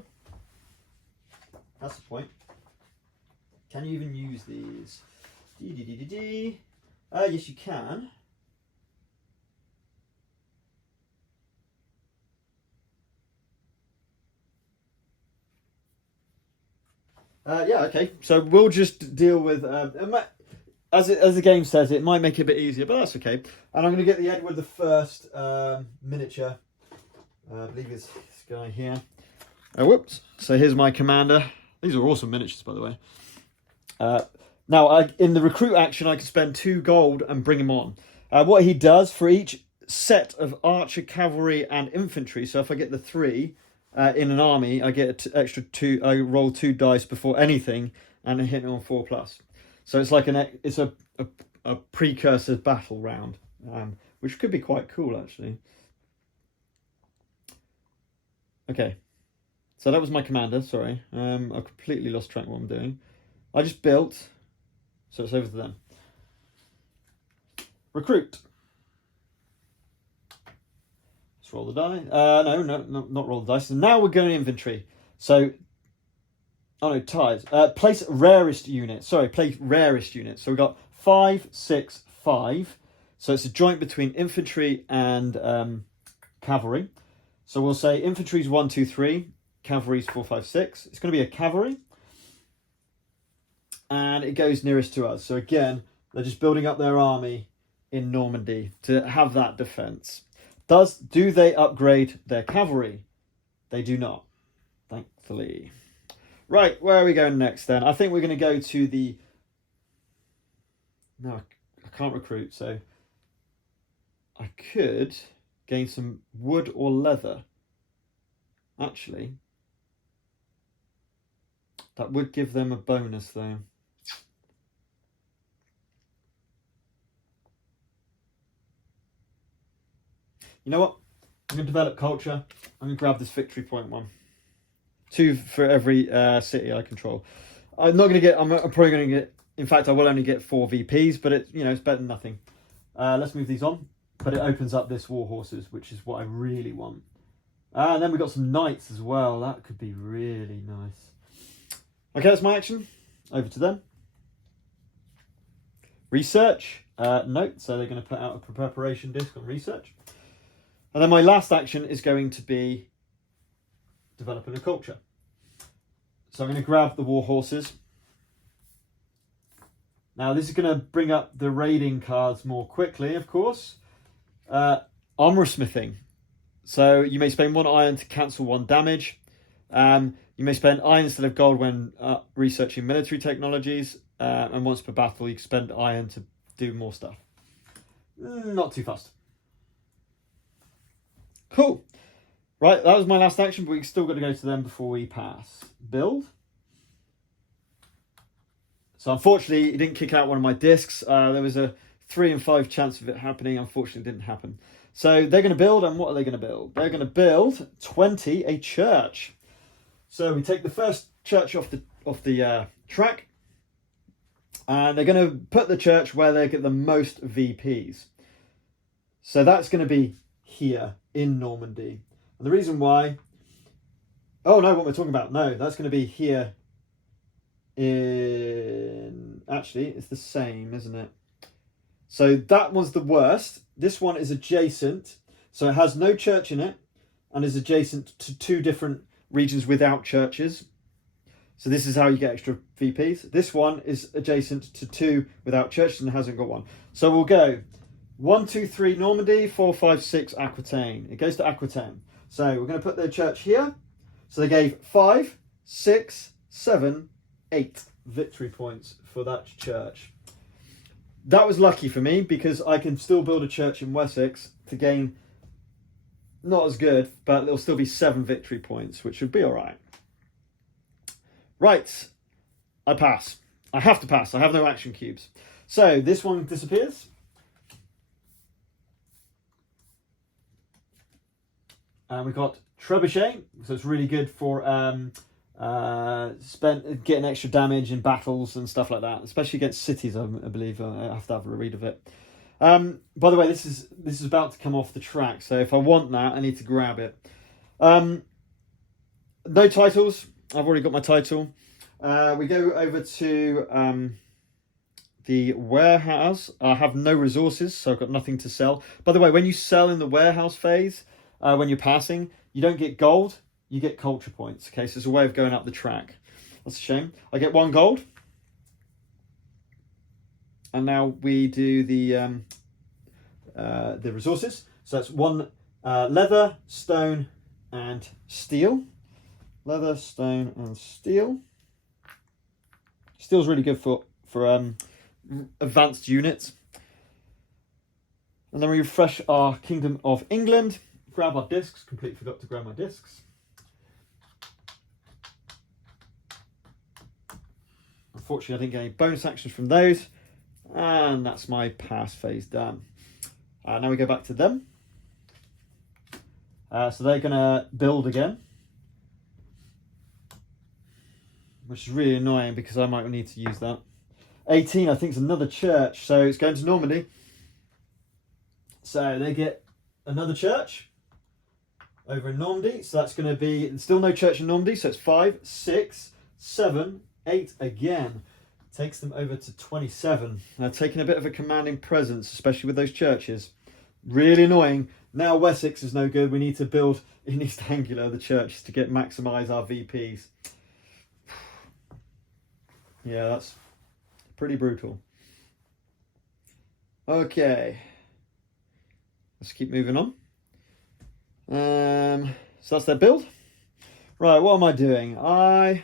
that's the point. Can you even use these? Yes, you can. Yeah, okay. So we'll just deal with... as the game says, it might make it a bit easier, but that's okay. And I'm going to get the Edward I miniature. I believe it's this guy here. Oh, whoops. So here's my commander. These are awesome miniatures, by the way. Now, in the recruit action, I can spend 2 gold and bring him on. What he does for each set of archer, cavalry, and infantry, so if I get the 3 in an army, I get extra 2. I roll 2 dice before anything, and I hit on 4+. So it's like it's a precursor battle round, which could be quite cool actually. Okay. So that was my commander, sorry. I completely lost track of what I'm doing. I just built, so it's over to them. Recruit. Let's roll the die. No, not roll the dice. And now we're going to inventory. So, oh no, ties. Place rarest unit. Sorry, place rarest unit. So we've got 5, 6, 5. So it's a joint between infantry and cavalry. So we'll say infantry's 1, 2, 3. Cavalry's 4, 5, 6. It's going to be a cavalry. And it goes nearest to us. So again, they're just building up their army in Normandy to have that defense. Do they upgrade their cavalry? They do not, thankfully. Right, where are we going next then? I think we're going to go to the... No, I can't recruit, so... I could gain some wood or leather. Actually, that would give them a bonus though. You know what? I'm going to develop culture. I'm going to grab this victory point 1. 2 for every city I control. I'm not going to get... I'm probably going to get... In fact, I will only get 4 VPs, but it's better than nothing. Let's move these on. But it opens up this war horses, which is what I really want. And then we've got some knights as well. That could be really nice. Okay, that's my action. Over to them. Research. Note. So they're going to put out a preparation disc on research. And then my last action is going to be developing a culture. So I'm going to grab the war horses. Now this is going to bring up the raiding cards more quickly, of course. Armor smithing. So you may spend 1 iron to cancel 1 damage. You may spend iron instead of gold when researching military technologies. And once per battle, you can spend iron to do more stuff. Not too fast. Cool. Right, that was my last action, but we've still got to go to them before we pass. Build. So unfortunately, it didn't kick out one of my discs. There was a 3 in 5 chance of it happening. Unfortunately, it didn't happen. So they're going to build, and what are they going to build? They're going to build 20, a church. So we take the first church off the track, and they're going to put the church where they get the most VPs. So that's going to be here in Normandy. And the reason why... Oh, no, what we're talking about. No, that's going to be here in... Actually, it's the same, isn't it? So that one's the worst. This one is adjacent. So it has no church in it and is adjacent to 2 different regions without churches. So this is how you get extra VPs. This one is adjacent to 2 without churches and hasn't got one. So we'll go 1, 2, 3 Normandy, 4, 5, 6 Aquitaine. It goes to Aquitaine. So we're going to put their church here. So they gave 5, 6, 7, 8 victory points for that church. That was lucky for me because I can still build a church in Wessex to gain not as good, but there'll still be 7 victory points, which would be all right. Right, I pass. I have to pass. I have no action cubes. So this one disappears. And we've got Trebuchet, so it's really good for getting extra damage in battles and stuff like that, especially against cities. I believe I have to have a read of it. By the way, this is about to come off the track, so if I want that, I need to grab it. No titles. I've already got my title. We go over to the warehouse. I have no resources, so I've got nothing to sell. By the way, when you sell in the warehouse phase, when you're passing, you don't get gold, you get culture points. Okay, so it's a way of going up the track. That's a shame. I get 1 gold. And now we do the resources. So that's 1 leather, stone, and steel. Leather, stone, and steel. Steel's really good for advanced units. And then we refresh our Kingdom of England. Grab our discs. Completely forgot to grab my discs. Unfortunately, I didn't get any bonus actions from those. And that's my pass phase done. Now we go back to them. So they're going to build again. which is really annoying because I might need to use that. 18, I think, is another church, so it's going to Normandy. So they get another church over in Normandy. So that's going to be still no church in Normandy. So it's 5, 6, 7, 8 again. Takes them over to 27. Now taking a bit of a commanding presence, especially with those churches. Really annoying. Now Wessex is no good. We need to build in East Anglia the churches to maximise our VPs. Yeah, that's pretty brutal. Okay. Let's keep moving on. So that's their build. Right, what am I doing? I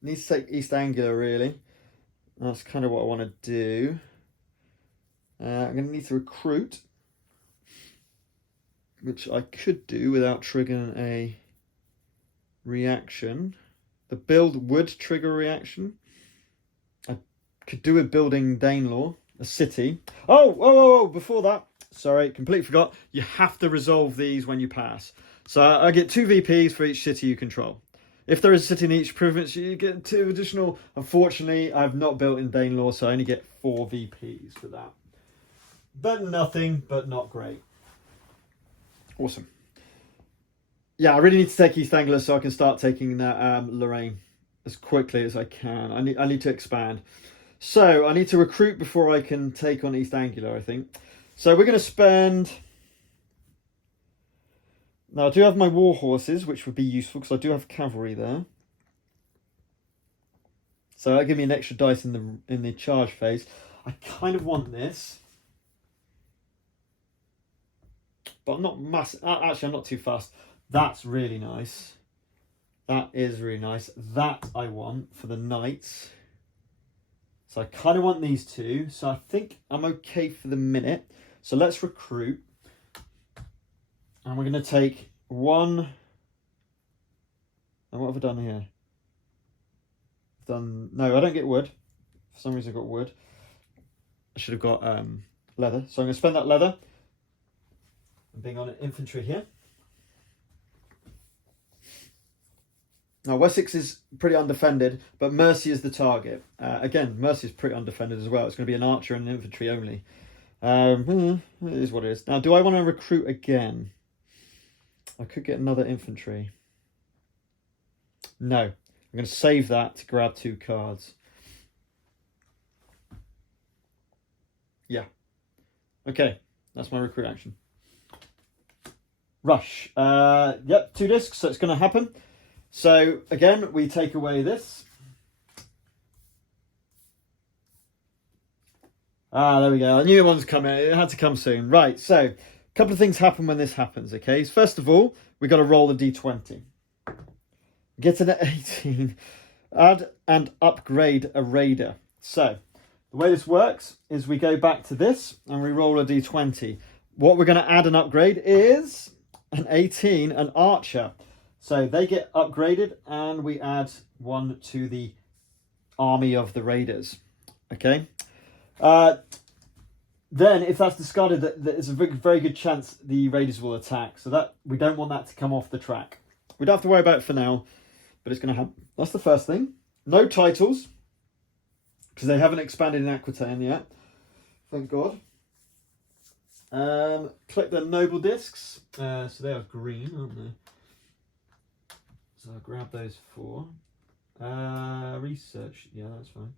need to take East Anglia, really. That's kind of what I want to do. I'm going to need to recruit, which I could do without triggering a reaction. The build would trigger a reaction. I could do with building Danelaw, a city. Oh, before that, sorry, completely forgot. You have to resolve these when you pass. So I get 2 VPs for each city you control. If there is a city in each province, you get 2 additional. Unfortunately, I've not built in Danelaw, so I only get 4 VPs for that. But nothing, but not great. Awesome. Yeah, I really need to take East Anglia so I can start taking that Lorraine as quickly as I can. I need to expand. So I need to recruit before I can take on East Anglia, I think. So we're going to spend... Now, I do have my war horses, which would be useful because I do have cavalry there. So that'll give me an extra dice in the charge phase. I kind of want this. But I'm not massive. Actually, I'm not too fast. That's really nice. That is really nice. That I want for the knights. So I kind of want these 2. So I think I'm okay for the minute. So let's recruit. And we're going to take 1. And what have I done here? No, I don't get wood. For some reason I got wood. I should have got leather. So I'm going to spend that leather. I'm being on infantry here. Now Wessex is pretty undefended, but Mercia is the target. Again, Mercia is pretty undefended as well. It's going to be an archer and an infantry only. It is what it is. Now, do I want to recruit again? I could get another infantry. No. I'm going to save that to grab 2 cards. Yeah. Okay. That's my recruit action. Rush. Yep, 2 discs, so it's going to happen. So, again, we take away this. There we go. I knew one was coming. It had to come soon. Right, so a couple of things happen when this happens, okay? First of all, we got to roll a d20. Get an 18. Add and upgrade a raider. So the way this works is we go back to this and we roll a d20. What we're going to add and upgrade is an 18, an archer. So they get upgraded and we add 1 to the army of the raiders. Okay. Then if that's discarded, there's a very good chance the raiders will attack. So that we don't want that to come off the track. We don't have to worry about it for now, but it's going to happen. That's the first thing. No titles, because they haven't expanded in Aquitaine yet. Thank God. Click the noble discs. So they are green, aren't they? So I'll grab those 4. Research. Yeah, that's fine.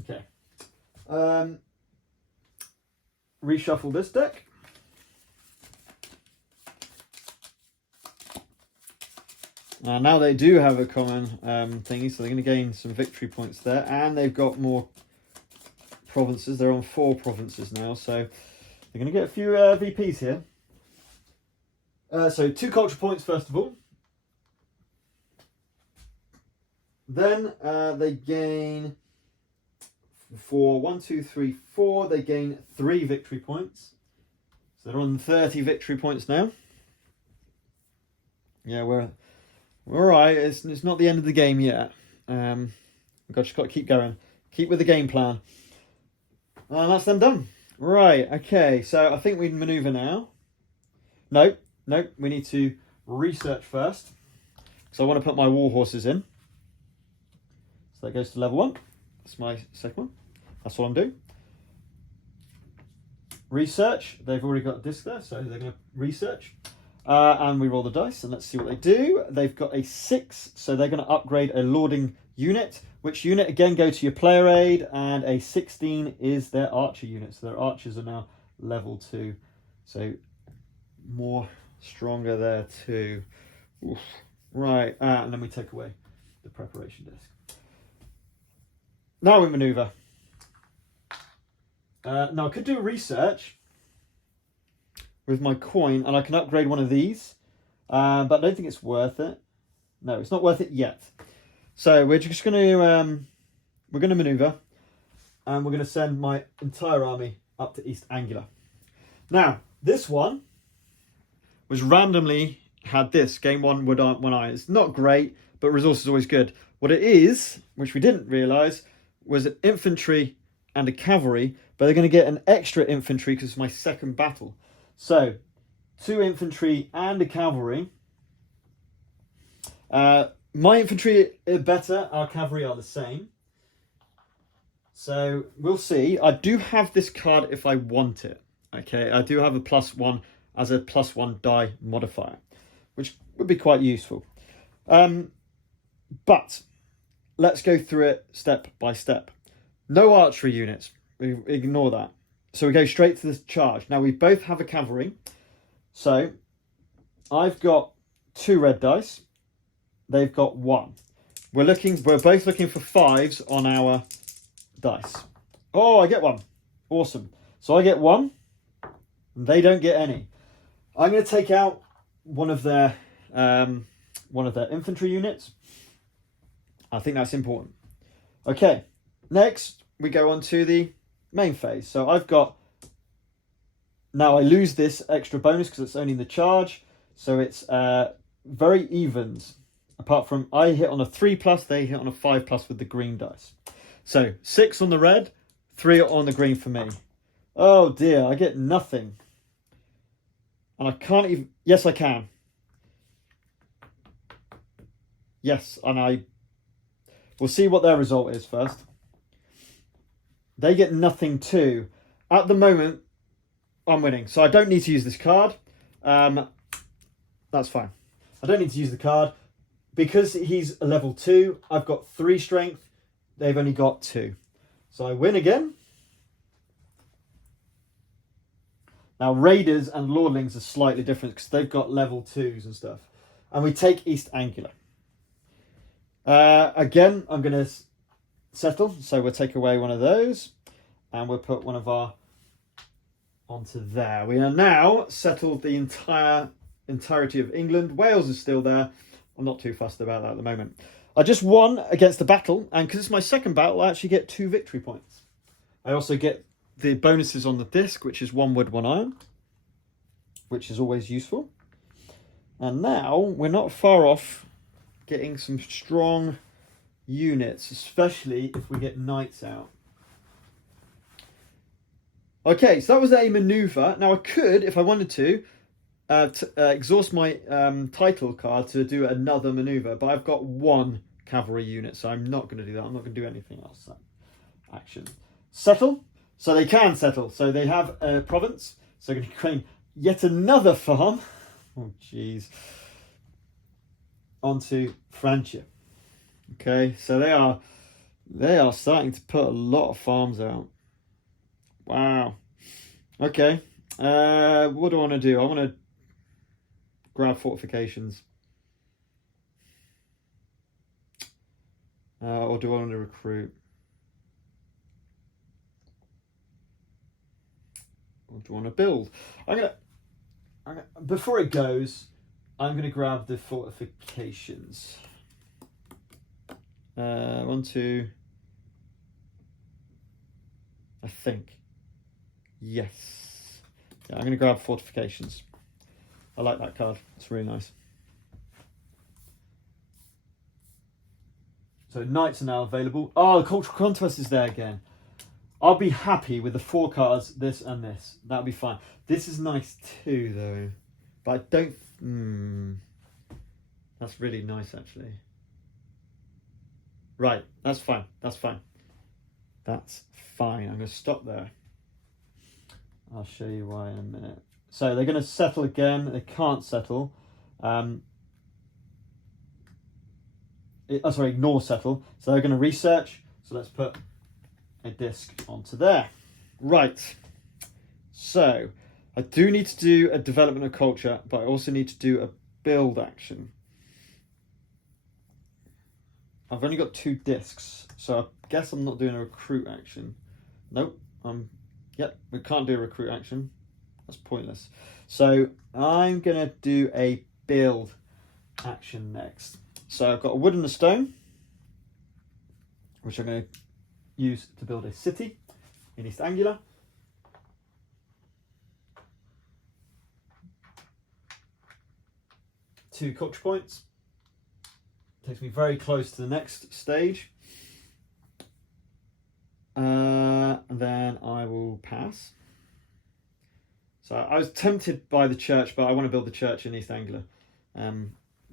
Okay. Reshuffle this deck. Now they do have a common thingy, so they're going to gain some victory points there, and they've got more provinces. They're on 4 provinces now, so they're going to get a few VPs here. So 2 culture points first of all. Then they gain for 1, 2, 3, 4. They gain 3 victory points. So they're on 30 victory points now. Yeah, we're all right. It's not the end of the game yet. Just got to keep going. Keep with the game plan. And that's them done. Right. Okay. So I think we manoeuvre now. Nope. We need to research first. So I want to put my war horses in. So that goes to level 1. That's my second one. That's what I'm doing. Research. They've already got a disc there, so they're going to research. And we roll the dice, and let's see what they do. They've got a 6, so they're going to upgrade a lording unit. Which unit, again, go to your player aid, and a 16 is their archer unit. So their archers are now level 2. So more stronger there too. Oof. Right, and then we take away the preparation disc. Now we manoeuvre. Now I could do research with my coin, and I can upgrade one of these, but I don't think it's worth it. No, it's not worth it yet. So we're just going to manoeuvre, and we're going to send my entire army up to East Anglia. Now this one was randomly had this game 1 wood 1 iron. It's not great, but resource is always good. What it is, which we didn't realise, was an infantry and a cavalry, but they're going to get an extra infantry because it's my second battle. So 2 infantry and a cavalry. My infantry are better, our cavalry are the same. So we'll see. I do have this card if I want it. Okay, I do have a +1 as a +1 die modifier, which would be quite useful. But let's go through it step by step. No archery units. We ignore that. So we go straight to the charge. Now we both have a cavalry. So I've got 2 red dice. They've got 1. We're both looking for 5s on our dice. Oh, I get 1. Awesome. So I get 1. And they don't get any. I'm going to take out one of their infantry units. I think that's important. Okay. Next, we go on to the main phase. So I've got... Now I lose this extra bonus because it's only in the charge. So it's very evens. Apart from I hit on a 3+, they hit on a 5+ with the green dice. So 6 on the red, 3 on the green for me. Oh dear, I get nothing. And I can't even... Yes, I can. Yes, and we'll see what their result is first. They get nothing too. At the moment, I'm winning. So I don't need to use this card. That's fine. I don't need to use the card. Because he's a level 2, I've got 3 strength. They've only got 2. So I win again. Now, Raiders and Lordlings are slightly different because they've got level 2s and stuff. And we take East Anglia. Again, I'm going to settle. So we'll take away one of those. And we'll put one of our onto there. We are now settled the entirety of England. Wales is still there. I'm not too fussed about that at the moment. I just won against the battle. And because it's my second battle, I actually get 2 victory points. I also get the bonuses on the disc, which is 1 wood, 1 iron, which is always useful. And now we're not far off getting some strong units, especially if we get knights out. Okay, so that was a maneuver. Now I could, if I wanted to, exhaust my title card to do another maneuver, but I've got 1 cavalry unit, so I'm not going to do that. I'm not going to do anything else. Action. Settle. So they can settle. So they have a province. So they're going to claim yet another farm. Oh, jeez. Onto Francia. Okay, so they are starting to put a lot of farms out. Wow. Okay. What do I want to do? I want to grab fortifications. Or do I want to recruit? Or do I want to build? Before it goes, I'm gonna grab the fortifications. 1, 2. I think. Yes. Yeah, I'm gonna grab fortifications. I like that card. It's really nice. So knights are now available. Oh, the cultural contest is there again. I'll be happy with the 4 cards, this and this. That'll be fine. This is nice too, though. But I don't... That's really nice, actually. Right, that's fine. That's fine. That's fine. I'm going to stop there. I'll show you why in a minute. So they're going to settle again. They can't settle. Ignore settle. So they're going to research. So let's put a disc onto there. Right. So I do need to do a development of culture, but I also need to do a build action. I've only got 2 discs, so I guess I'm not doing a recruit action. Nope. Yep, we can't do a recruit action. That's pointless. So I'm going to do a build action next. So I've got a wood and a stone, which I'm going to use to build a city in East Anglia. Two culture points. Takes me very close to the next stage. And then I will pass. So I was tempted by the church, but I want to build the church in East Anglia. That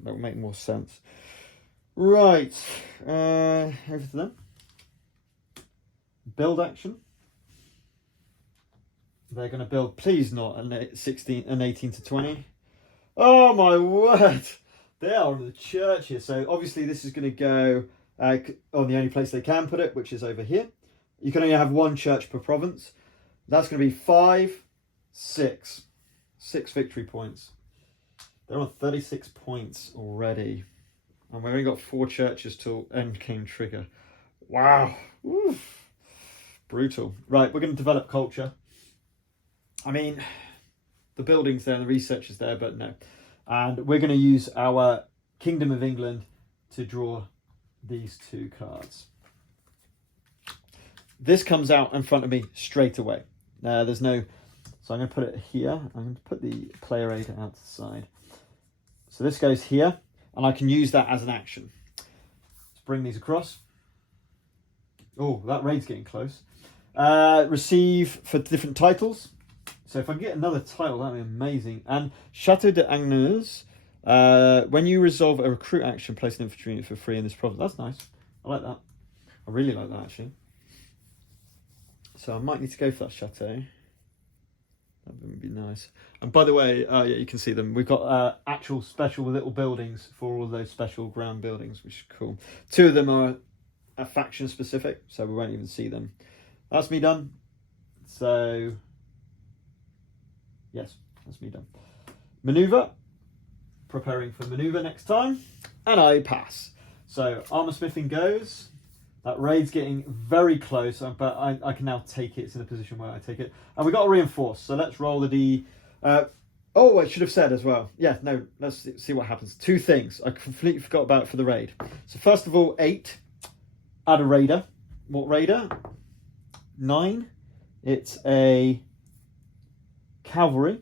will make more sense. Right. Over to them. Build action. They're going to build, please not an 18 to 20. Oh my word. They are on the church here. So obviously this is going to go on the only place they can put it, which is over here. You can only have 1 church per province. That's going to be 5, 6. 6 victory points. They're on 36 points already. And we've only got 4 churches till Endgame trigger. Wow. Oof. Brutal. Right, we're going to develop culture. I mean, the building's there, the research is there, but no. And we're going to use our Kingdom of England to draw these 2 cards. This comes out in front of me straight away. There's no... So I'm going to put it here. I'm going to put the player aid out to the side. So this goes here, and I can use that as an action. Let's bring these across. Oh, that raid's getting close. Receive for different titles. So if I can get another title, that'd be amazing. And Chateau de Agnes, when you resolve a recruit action, place an infantry unit for free in this province. That's nice. I like that. I really like that, actually. So I might need to go for that chateau. That would be nice. And by the way, yeah, you can see them. We've got actual special little buildings for all those special ground buildings, which is cool. 2 of them are faction specific, so we won't even see them. That's me done. So... Yes, that's me done. Maneuver. Preparing for maneuver next time. And I pass. So armor smithing goes. That raid's getting very close, but I can now take it. It's in a position where I take it. And we got to reinforce. So let's roll the D. Oh, I should have said as well. Yeah, no, let's see what happens. 2 things I completely forgot about for the raid. So first of all, 8. Add a raider. What raider? 9. It's a... cavalry.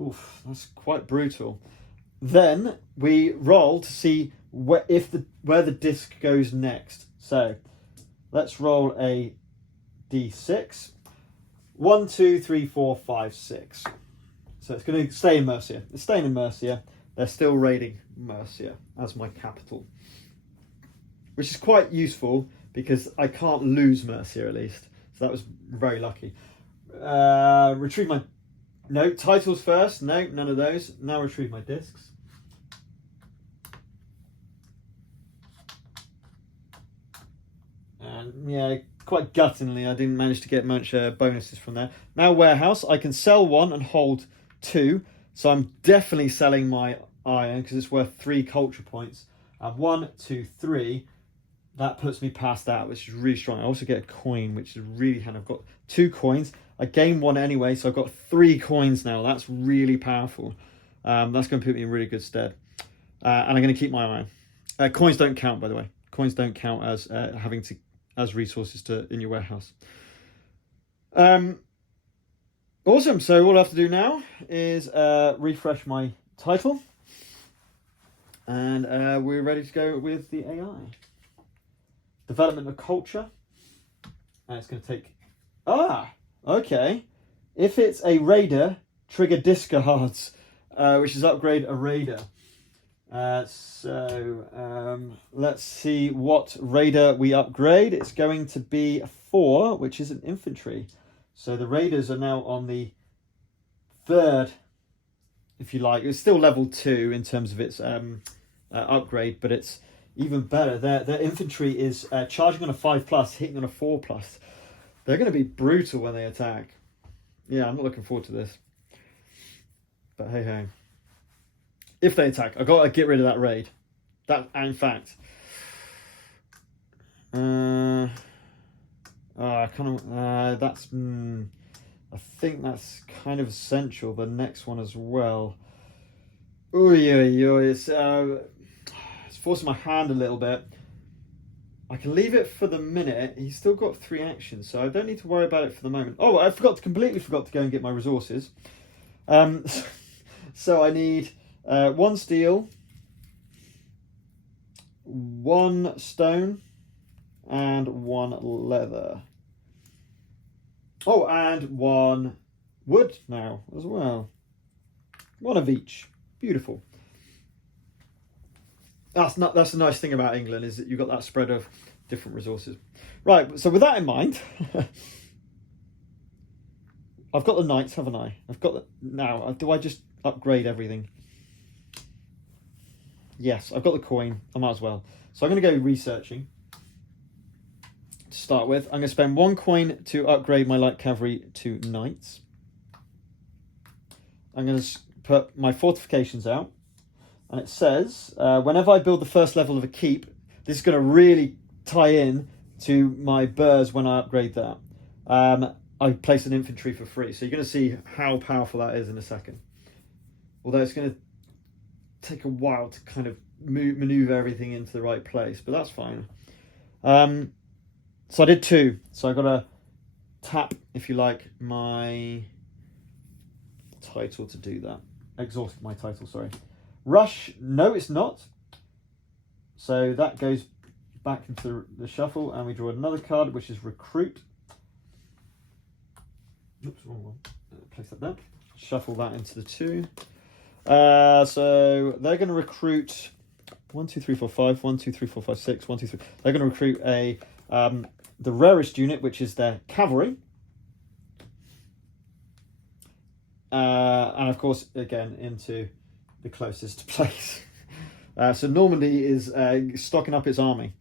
Oof, that's quite brutal. Then we roll to see where the disc goes next. So let's roll a d6. 1, 2, 3, 4, 5, 6. So it's going to stay in Mercia. It's staying in Mercia. They're still raiding Mercia as my capital, which is quite useful because I can't lose Mercia at least. So that was very lucky. Retrieve my... No, titles first. No, none of those. Now retrieve my discs. And yeah, quite guttingly, I didn't manage to get much bonuses from there. Now warehouse. I can sell 1 and hold 2. So I'm definitely selling my iron because it's worth 3 culture points. 1, 2, 3. That puts me past that, which is really strong. I also get a coin, which is really handy. I've got 2 coins. I gained 1 anyway, so I've got 3 coins now. That's really powerful. That's going to put me in really good stead. And I'm going to keep my iron. Coins don't count, by the way. Coins don't count as as resources in your warehouse. Awesome. So all I have to do now is refresh my title, and we're ready to go with the AI. Development of culture, and it's going to take... Okay. If it's a raider, trigger discards, which is upgrade a raider. Let's see what raider we upgrade. It's going to be 4, which is an infantry. So the raiders are now on the 3rd, if you like. It's still level 2 in terms of its upgrade, but it's even better. Their infantry is charging on a 5+, hitting on a 4+. They're going to be brutal when they attack. Yeah, I'm not looking forward to this. But hey ho. If they attack, I've got to get rid of that raid. That, in fact. That's. I think that's kind of essential. The next one as well. It's forcing my hand a little bit. I can leave it for the minute. He's still got 3 actions, so I don't need to worry about it for the moment. Oh, I completely forgot to go and get my resources. So I need 1 steel, 1 stone, and 1 leather. Oh, and 1 wood now as well. 1 of each. Beautiful. That's the nice thing about England, is that you've got that spread of different resources. Right, so with that in mind, I've got the knights, haven't I? Now, do I just upgrade everything? Yes, I've got the coin. I might as well. So I'm going to go researching to start with. I'm going to spend 1 coin to upgrade my light cavalry to knights. I'm going to put my fortifications out. And it says, whenever I build the first level of a keep, this is going to really tie in to my burrs when I upgrade that. I place an infantry for free. So you're going to see how powerful that is in a second. Although it's going to take a while to kind of maneuver everything into the right place, but that's fine. So I did 2. So I've got to tap, if you like, my title to do that. Exhausted my title, sorry. Rush, no it's not. So that goes back into the shuffle, and we draw another card, which is Recruit. Oops, wrong one. Place that there. Shuffle that into the 2. So they're going to recruit 1, 2, 3, 4, 5, 1, 2, 3, 4, 5, 6, 1, 2, 3. They're going to recruit the rarest unit, which is their cavalry. And of course, again, into the closest place. So Normandy is stocking up its army,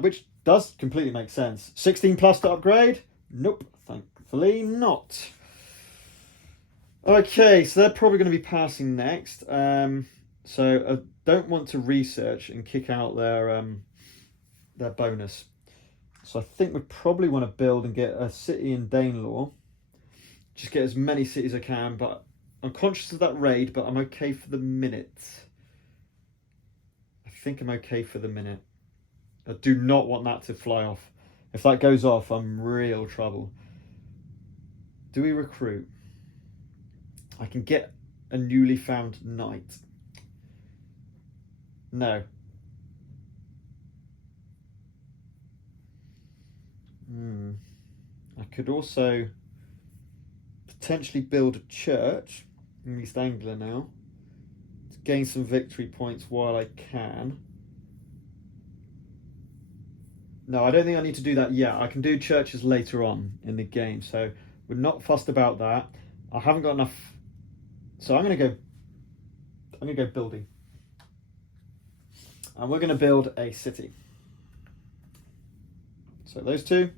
which does completely make sense. 16+ to upgrade? Nope, thankfully not. Okay, so they're probably going to be passing next. So I don't want to research and kick out their bonus. So I think we probably want to build and get a city in Danelaw. Just get as many cities as I can, but I'm conscious of that raid, but I'm okay for the minute. I think I'm okay for the minute. I do not want that to fly off. If that goes off, I'm real trouble. Do we recruit? I can get a newly found knight. No. I could also potentially build a church in East Anglia now to gain some victory points while I can. No, I don't think I need to do that yet. I can do churches later on in the game, so we're not fussed about that. I haven't got enough, so I'm gonna go building, and we're gonna build a city. So those 2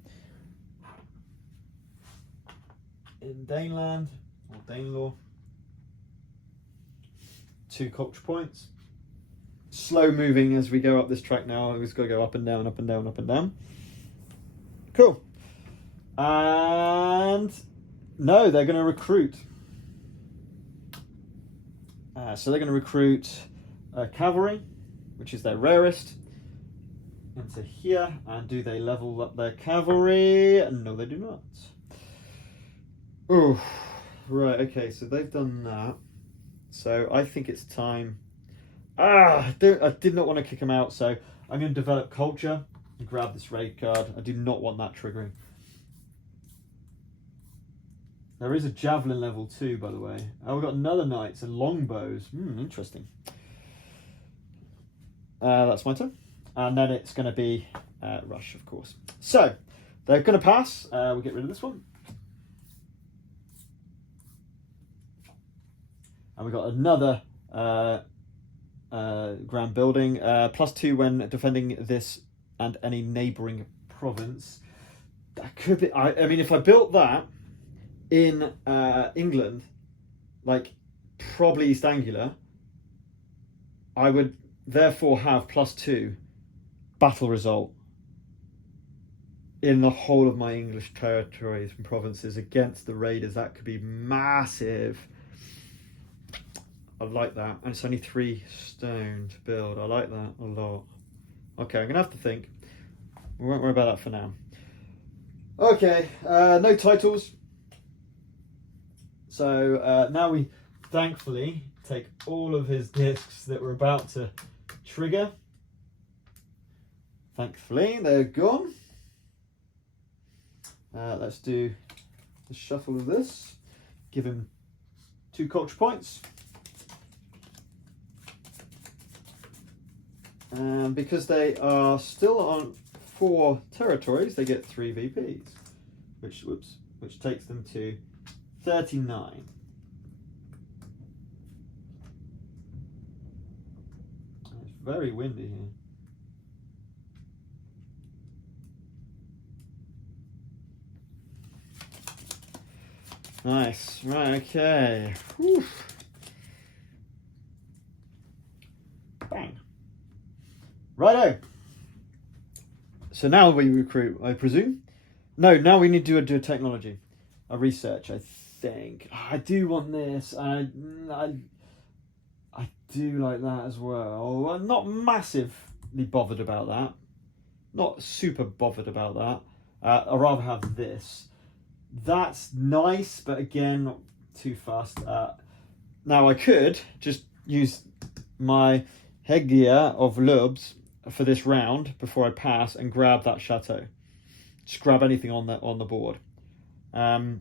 in Daneland or Danelaw. 2 culture points. Slow moving as we go up this track now. I've just got to go up and down, up and down, up and down. Cool. And no, they're going to recruit. So they're going to recruit cavalry, which is their rarest, into here. And do they level up their cavalry? No, they do not. Oh, right. Okay, so they've done that. So I think it's time. I did not want to kick him out, so I'm going to develop culture and grab this raid card. I do not want that triggering. There is a javelin level 2, by the way. Oh, we've got another knights and longbows. Interesting. That's my turn. And then it's going to be Rush, of course. So, they're going to pass. We'll get rid of this one. And we've got another grand building. +2 when defending this and any neighbouring province. That could be... I mean, if I built that in England, like probably East Anglia, I would therefore have +2 battle result in the whole of my English territories and provinces against the raiders. That could be massive. I like that. And it's only 3 stone to build. I like that a lot. Okay, I'm going to have to think. We won't worry about that for now. Okay, no titles. So now we thankfully take all of his discs that we're about to trigger. Thankfully, they're gone. Let's do the shuffle of this. Give him 2 culture points. And because they are still on 4 territories, they get 3 VPs, which takes them to 39. It's very windy here. Nice. Right, okay. Whew. Bang. Righto. So now we recruit, I presume. No, now we need to do a technology, a research. I think I do want this. I do like that as well. I'm not massively bothered about that. Not super bothered about that. I'd rather have this. That's nice, but again, not too fast. Now I could just use my headgear of Lubs for this round before I pass and grab that chateau. Just grab anything on the board. But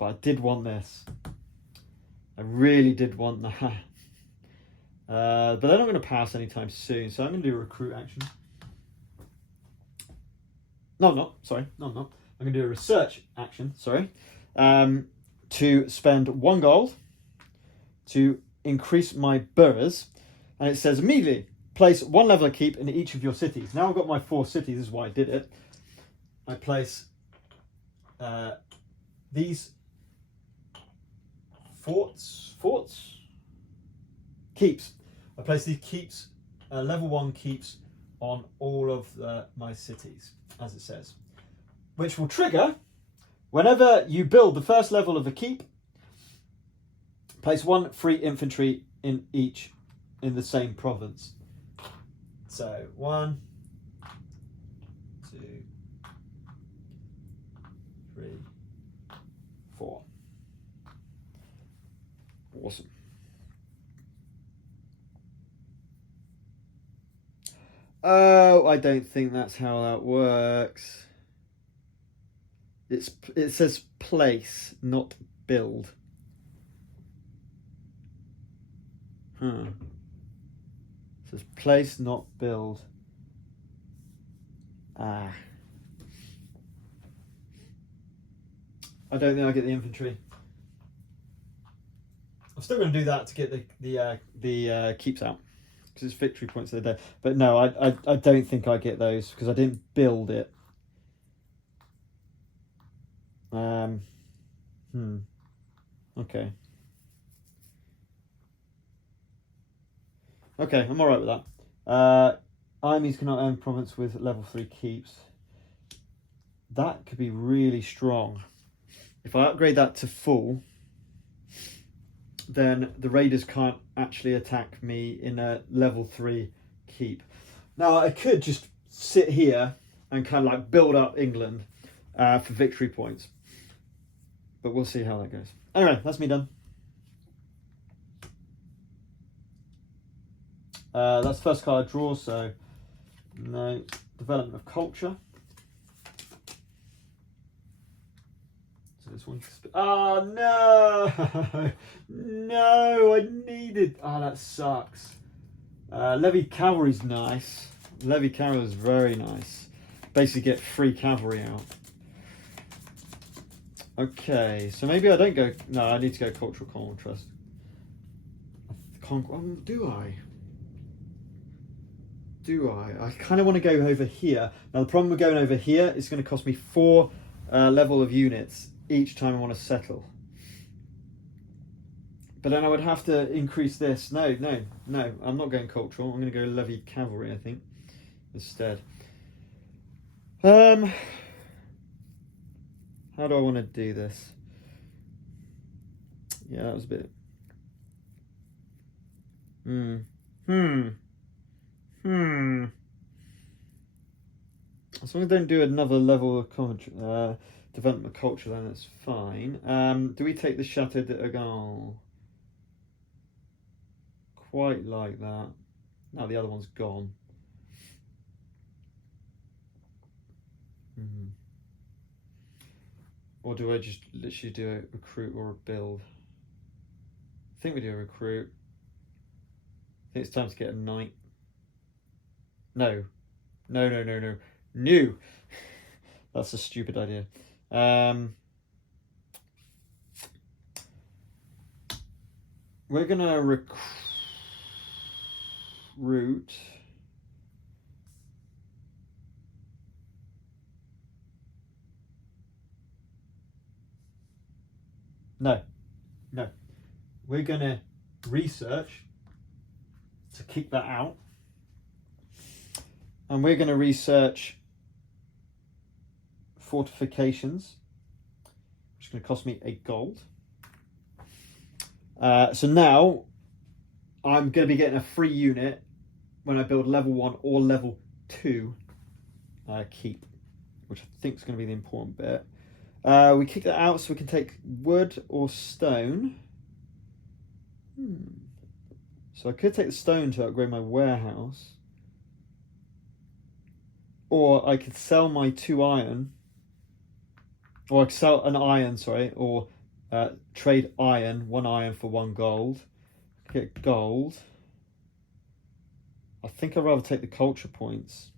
I did want this. I really did want that. But then I'm going to pass anytime soon, so I'm going to do a recruit action. No, I'm not. Sorry. No, I'm not. I'm going to do a research action. Sorry. To spend 1 gold to increase my boroughs. And it says immediately, place 1 level of keep in each of your cities. Now I've got my 4 cities. This is why I did it. I place these keeps. I place these keeps, level 1 keeps on all of my cities, as it says, which will trigger whenever you build the first level of a keep. Place 1 free infantry in each in the same province. So 1, 2, 3, 4. Awesome. Oh, I don't think that's how that works. It says place, not build. It says place, not build. I don't think I get the infantry. I'm still going to do that to get the keeps out, because it's victory points of the day. But no, I don't think I get those because I didn't build it. Okay. Okay, I'm alright with that. Armies cannot own province with level 3 keeps. That could be really strong. If I upgrade that to full, then the raiders can't actually attack me in a level 3 keep. Now I could just sit here and kind of like build up England for victory points, but we'll see how that goes. Anyway, that's me done. That's the first card I draw, so no development of culture. So This one. Oh no! No, I needed. Oh, that sucks. Levy cavalry's nice. Levy cavalry is very nice. Basically, get free cavalry out. Okay, so maybe I don't go. No, I need to go cultural contrast. Do I? Do I? I kind of want to go over here. Now the problem with going over here is going to cost me 4 level of units each time I want to settle. But then I would have to increase this. No, I'm not going cultural. I'm going to go levy cavalry, I think, instead. How do I want to do this? Yeah, that was a bit. As long as I don't do another level of development culture, then it's fine. Do we take the Chateau de Argand? Quite like that. Now the other one's gone. Or do I just literally do a recruit or a build? I think we do a recruit. I think it's time to get a knight. No. New. That's a stupid idea. We're gonna recruit. No. We're gonna research to keep that out. And we're gonna research fortifications, which is gonna cost me 8 gold. So now I'm gonna be getting a free unit when I build level 1 or level 2 keep, which I think is gonna be the important bit. We kick that out so we can take wood or stone. So I could take the stone to upgrade my warehouse. Or I could sell my 2 iron. Or I could sell an iron, sorry. Or trade iron, 1 iron for 1 gold. Get gold. I think I'd rather take the culture points.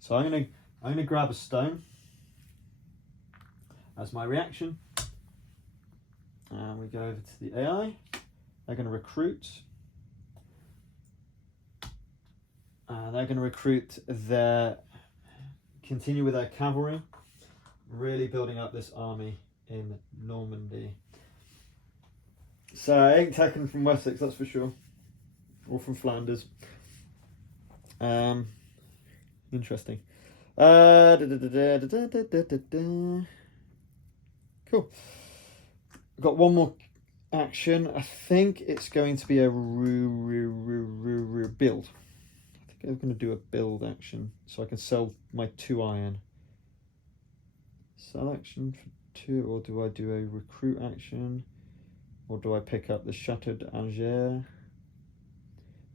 So I'm gonna grab a stone. That's my reaction. And we go over to the AI. They're going to recruit. They're going to recruit continue with their cavalry. Really building up this army in Normandy. So I ain't taken from Wessex, that's for sure. Or from Flanders. Interesting. Cool. Got one more action. I think it's going to be a build. I think I'm going to do a build action so I can sell my 2 iron. Sell action for 2, or do I do a recruit action? Or do I pick up the Chateau d'Angers?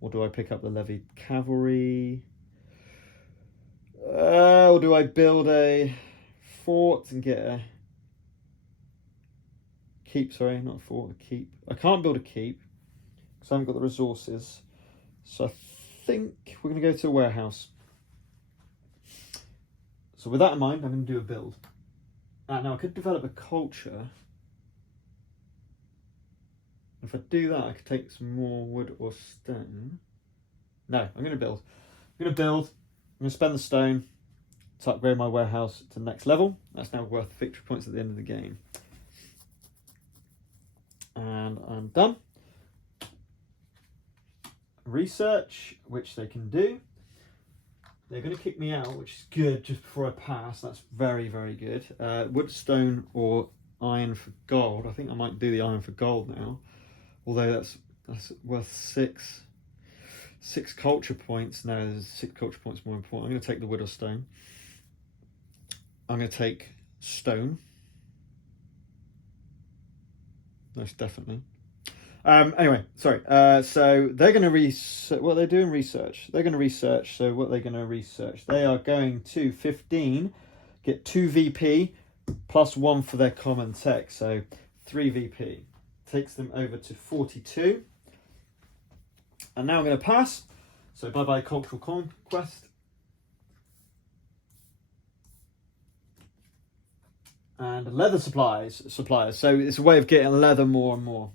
Or do I pick up the levied cavalry? Or do I build a fort and get a keep? Sorry, not a fort, a keep. I can't build a keep because I haven't got the resources. So I think we're going to go to a warehouse. So with that in mind, I'm going to do a build. Now I could develop a culture. If I do that, I could take some more wood or stone. No, I'm going to build. I'm going to spend the stone to upgrade my warehouse to the next level. That's now worth victory points at the end of the game. And I'm done. Research, which they can do. They're going to kick me out, which is good, just before I pass. That's very, very good. Wood, stone, or iron for gold. I think I might do the iron for gold now. Although that's worth 6 culture points. No, there's 6 culture points more important. I'm going to take the wood or stone. I'm going to take stone. Most definitely. Anyway, sorry. So they're going to research. What they're doing research. They're going to research. So what they're going to research. They are going to 15 get 2 VP +1 for their common tech, so 3 VP. Takes them over to 42. And now I'm going to pass. So bye-bye Cultural Conquest. And leather suppliers. So it's a way of getting leather more and more.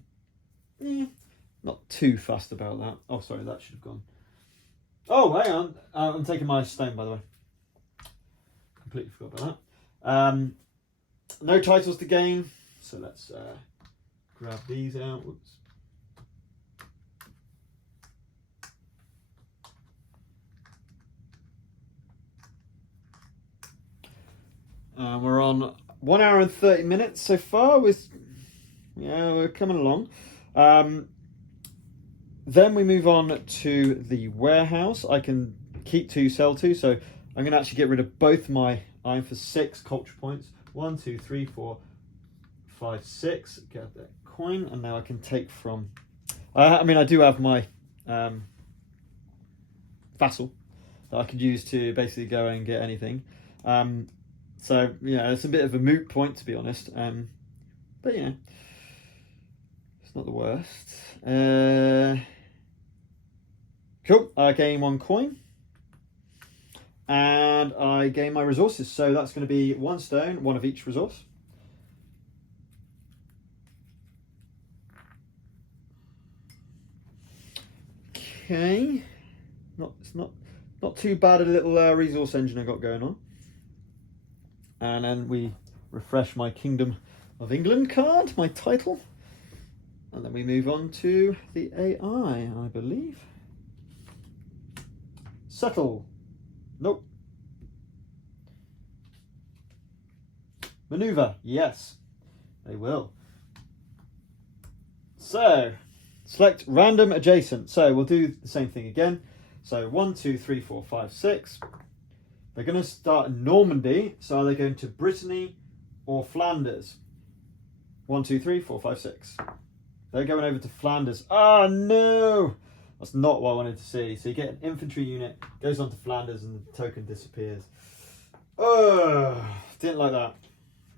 Not too fussed about that. Oh, sorry, that should have gone. Oh, hang on. I'm taking my stone, by the way. Completely forgot about that. No titles to gain. So let's grab these out. Whoops. We're on 1 hour and 30 minutes so far. We're coming along. Then we move on to the warehouse. I can keep 2, sell 2. So I'm going to actually get rid of both my iron for 6 culture points. 1, 2, 3, 4, 5, 6. Get that coin, and now I can take from. I do have my vassal that I could use to basically go and get anything. So it's a bit of a moot point, to be honest. But it's not the worst. Cool. I gain 1 coin. And I gain my resources. So that's going to be 1 stone, 1 of each resource. Okay. It's not too bad a little resource engine I got going on. And then we refresh my Kingdom of England card, my title. And then we move on to the AI, I believe. Settle. Nope. Maneuver. Yes, they will. So, select random adjacent. So we'll do the same thing again. So 1, 2, 3, 4, 5, 6. They're going to start in Normandy. So are they going to Brittany or Flanders? 1, 2, 3, 4, 5, 6. They're going over to Flanders. Oh no! That's not what I wanted to see. So you get an infantry unit, goes on to Flanders, and the token disappears. Oh, didn't like that.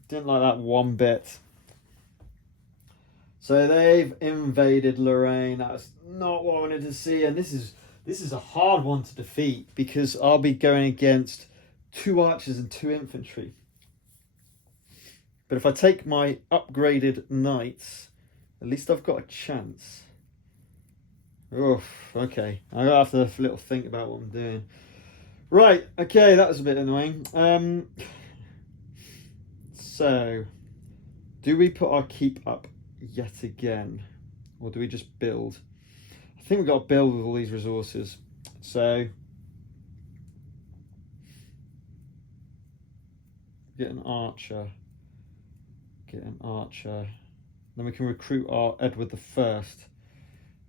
Didn't like that one bit. So they've invaded Lorraine. That's not what I wanted to see. And this is a hard one to defeat because I'll be going against 2 archers and 2 infantry. But if I take my upgraded knights, at least I've got a chance. Oof, okay. I'm going to have to have a little think about what I'm doing. Right, okay, that was a bit annoying. So, do we put our keep up yet again? Or do we just build? I think we've got to build with all these resources. So, get an archer. Then we can recruit our Edward the First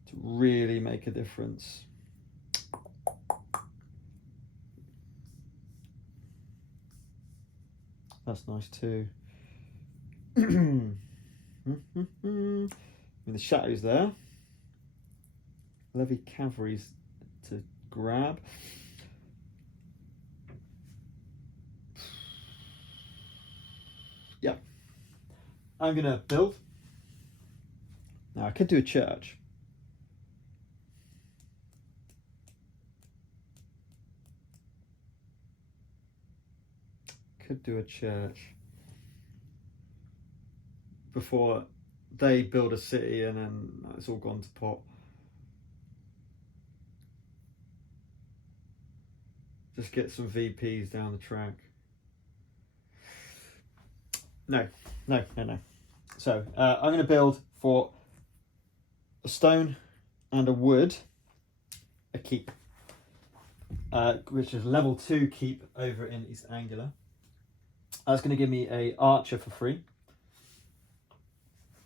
to really make a difference. That's nice too. The shadow's there. Levy cavalry's to grab. Yeah. I'm going to build. Now I could do a church. Before they build a city and then it's all gone to pot. Just get some VPs down the track. No. So I'm going to build for a stone and a wood, a keep, which is level 2 keep over in East Anglia. That's going to give me a archer for free.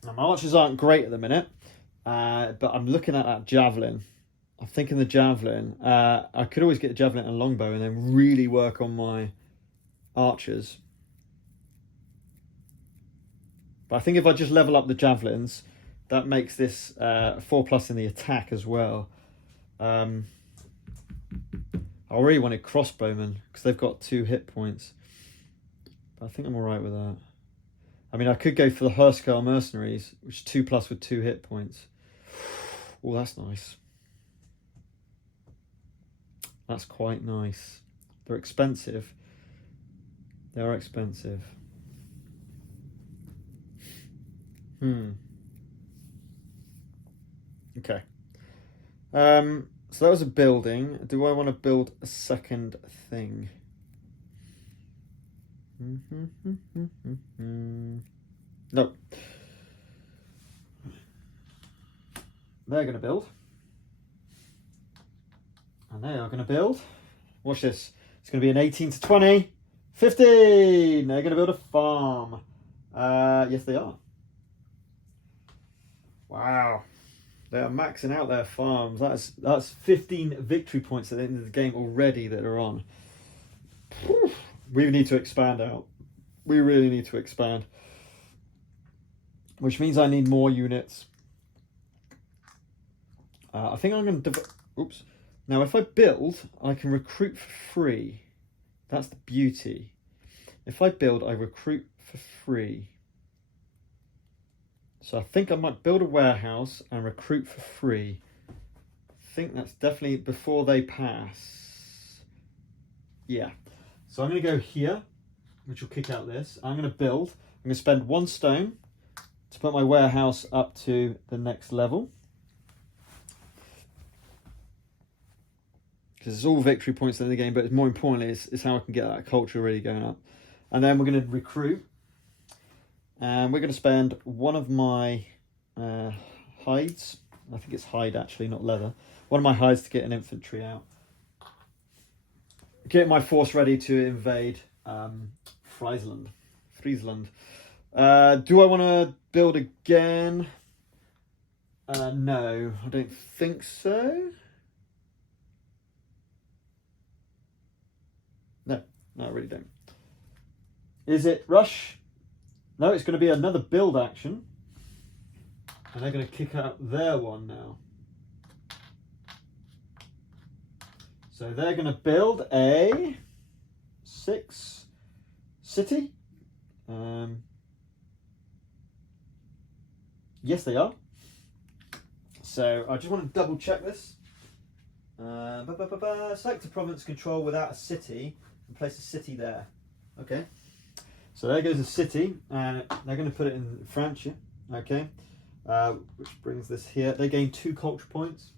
Now, my archers aren't great at the minute, but I'm looking at that javelin. I'm thinking the javelin. I could always get a javelin and a longbow and then really work on my archers. But I think if I just level up the javelins, that makes this 4+ in the attack as well. I really wanted crossbowmen because they've got 2 hit points. But I think I'm alright with that. I mean, I could go for the Hurskell Mercenaries, which is 2+ with 2 hit points. Oh, that's nice. That's quite nice. They're expensive. They are expensive. Okay. So that was a building. Do I want to build a second thing? No. They're going to build. And they are going to build. Watch this. It's going to be an 18 to 20. 15! They're going to build a farm. Yes, they are. Wow. They are maxing out their farms. That's 15 victory points at the end of the game already that are on. We need to expand out. We really need to expand. Which means I need more units. I think I'm going to... Oops. Now, if I build, I can recruit for free. That's the beauty. If I build, I recruit for free. So I think I might build a warehouse and recruit for free. I think that's definitely before they pass. Yeah. So I'm going to go here, which will kick out this. I'm going to build. I'm going to spend 1 stone to put my warehouse up to the next level. Because it's all victory points in the game, but more importantly is how I can get that culture really going up. And then we're going to recruit. And we're going to spend one of my hides. I think it's hide actually, not leather. One of my hides to get an infantry out. Get my force ready to invade Friesland. Do I want to build again? No, I don't think so. No, I really don't. Is it rush? No, it's going to be another build action. And they're going to kick out their one now. So they're going to build a 6 city. Yes, they are. So I just want to double check this. Select a province control without a city and place a city there. Okay. So there goes a city, and they're going to put it in France. Okay. Which brings this here. They gain 2 culture points.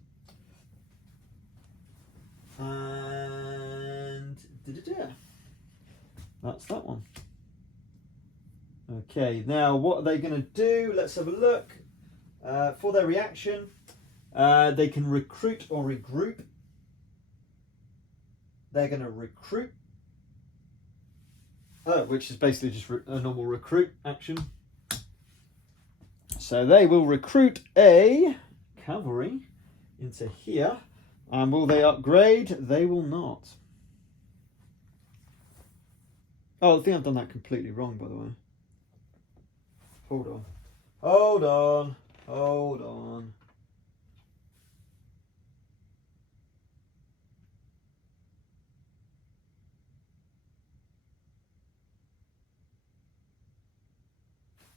And that's that one. Okay, now what are they going to do? Let's have a look. For their reaction, they can recruit or regroup. They're going to recruit, which is basically just a normal recruit action. So they will recruit a cavalry into here. And will they upgrade? They will not. Oh, I think I've done that completely wrong, by the way. Hold on. Hold on. Hold on.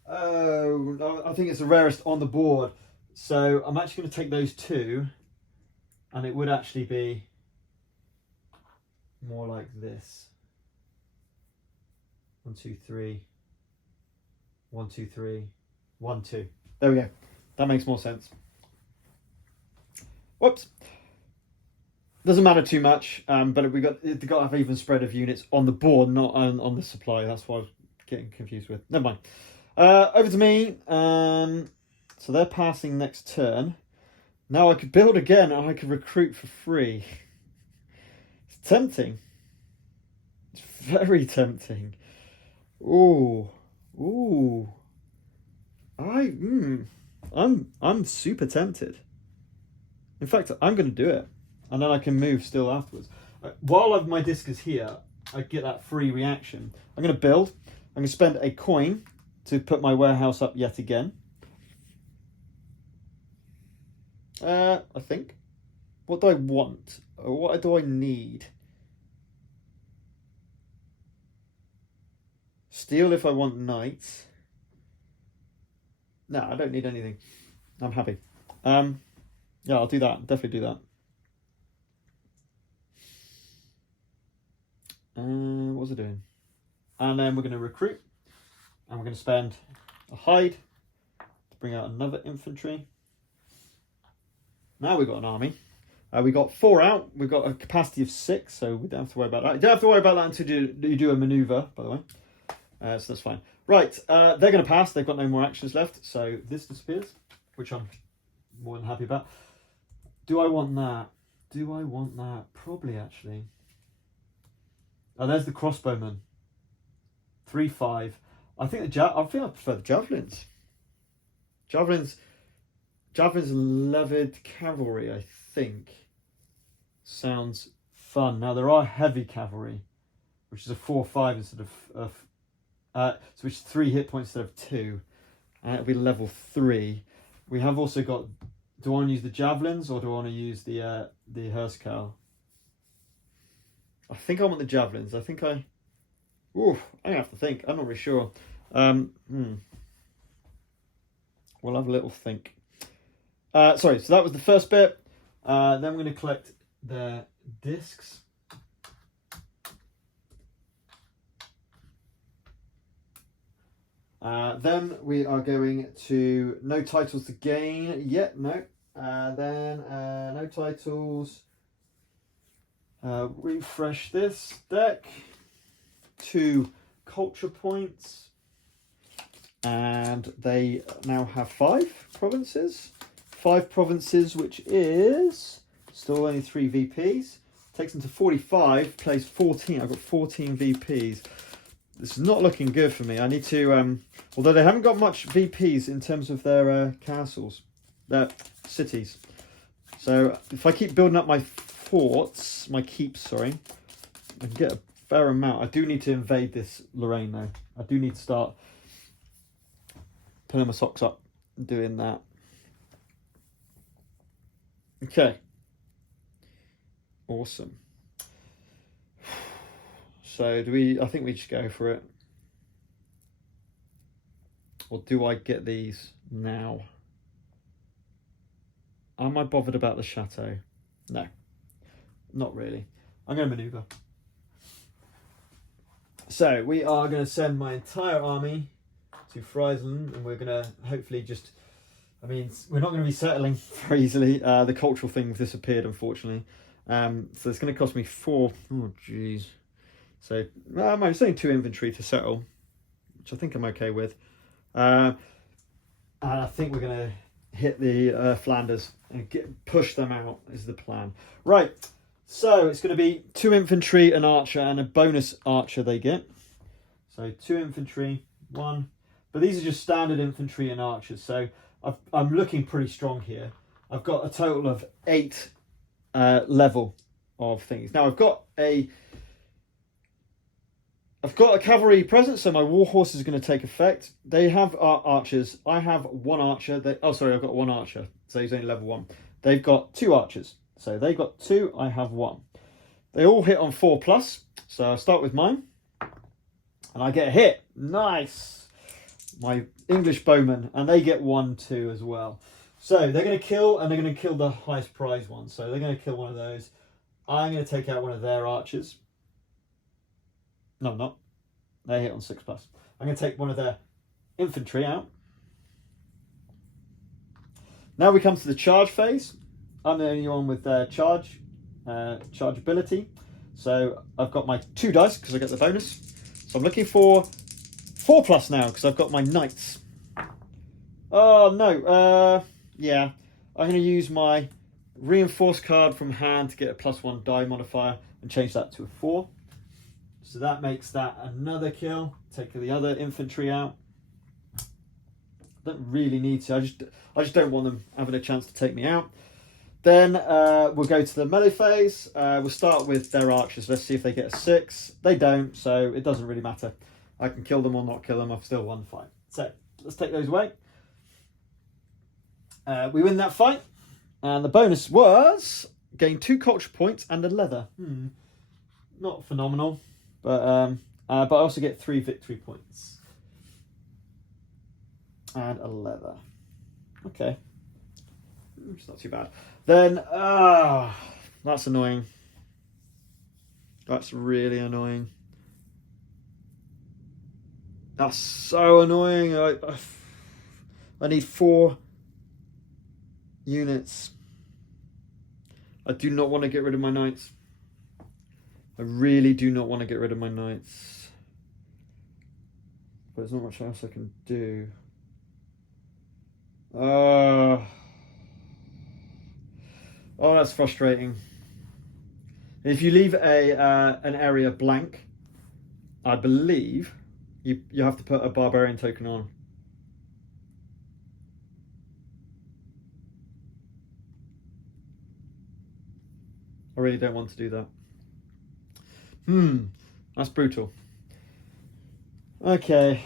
Oh, I think it's the rarest on the board. So I'm actually going to take those 2. And it would actually be more like this. 1, 2, 3. 1, 2, 3. 1, 2. There we go. That makes more sense. Whoops. Doesn't matter too much, but we got to have even spread of units on the board, not on the supply. That's what I was getting confused with. Never mind. Over to me. So they're passing next turn. Now I could build again, and I could recruit for free. It's tempting. It's very tempting. Ooh. I'm super tempted. In fact, I'm going to do it, and then I can move still afterwards. While my disc is here, I get that free reaction. I'm going to build. I'm going to spend a coin to put my warehouse up yet again. I think. What do I want? What do I need? Steel if I want knights. No, I don't need anything. I'm happy. Yeah, I'll do that. Definitely do that. What's it doing? And then we're going to recruit. And we're going to spend a hide to bring out another infantry. Now we've got an army. We got 4 out. We've got a capacity of 6, so we don't have to worry about that. You don't have to worry about that until you do a manoeuvre, by the way. So that's fine. Right, they're going to pass. They've got no more actions left, so this disappears, which I'm more than happy about. Do I want that? Do I want that? Probably, actually. Oh, there's the crossbowman. 3-5. I think I prefer the javelins. Javelins levied cavalry, I think. Sounds fun. Now there are heavy cavalry, which is a 4-5 instead of so which is 3 hit points instead of 2. And it'll be level 3. We have also got. Do I want to use the javelins or do I want to use the Hurskell? I think I want the javelins. I think I have to think. I'm not really sure. We'll have a little think. Sorry, so that was the first bit. Then we're going to collect their discs. Then we are going to no titles to gain yet. No. Then no titles. Refresh this deck. 2 culture points. And they now have 5 provinces. 5 provinces, which is still only 3 VPs. Takes them to 45, plays 14. I've got 14 VPs. This is not looking good for me. I need to, although they haven't got much VPs in terms of their castles, their cities. So if I keep building up my forts, my keeps, sorry, I can get a fair amount. I do need to invade this Lorraine though. I do need to start pulling my socks up and doing that. Okay. Awesome. So I think we just go for it. Or do I get these now? Am I bothered about the chateau? No, not really. I'm going to maneuver. So we are going to send my entire army to Friesland, and we're going to hopefully just, we're not going to be settling very easily. The cultural thing disappeared, unfortunately. So it's going to cost me 4. Oh, jeez. So it's only 2 infantry to settle, which I think I'm okay with. And I think we're going to hit the Flanders and push them out is the plan. Right, so it's going to be 2 infantry, an archer, and a bonus archer they get. So 2 infantry, 1. But these are just standard infantry and archers. So I'm looking pretty strong here. I've got a total of 8 level of things. Now I've got a cavalry presence, so my war horse is going to take effect. They have archers. I have 1 archer. I've got 1 archer, so he's only level 1. They've got 2 archers, so they've got 2. I have 1. They all hit on 4+, so I'll start with mine, and I get a hit. Nice, my English bowmen, and they get 1 too as well. So they're going to kill, and they're going to kill the highest prize one. So they're going to kill one of those. I'm going to take out one of their archers. No, I'm not. They hit on 6+. I'm going to take one of their infantry out. Now we come to the charge phase. I'm the only one with charge ability. So I've got my 2 dice because I get the bonus. So I'm looking for 4+ now because I've got my knights. Oh no. Yeah. I'm going to use my reinforced card from hand to get a +1 die modifier and change that to a 4. So that makes that another kill. Take the other infantry out. Don't really need to. I just don't want them having a chance to take me out. Then we'll go to the melee phase. We'll start with their archers. Let's see if they get a 6. They don't, so it doesn't really matter. I can kill them or not kill them. I've still won the fight. So let's take those away. We win that fight. And the bonus was gain 2 culture points and a leather. Not phenomenal. But I also get 3 victory points. and a leather. Okay. It's not too bad. Then, that's annoying. That's really annoying. That's so annoying. I need 4 units. I do not want to get rid of my knights. I really do not want to get rid of my knights. But there's not much else I can do. Oh, that's frustrating. If you leave an area blank, I believe you have to put a barbarian token on. I really don't want to do that. That's brutal. Okay.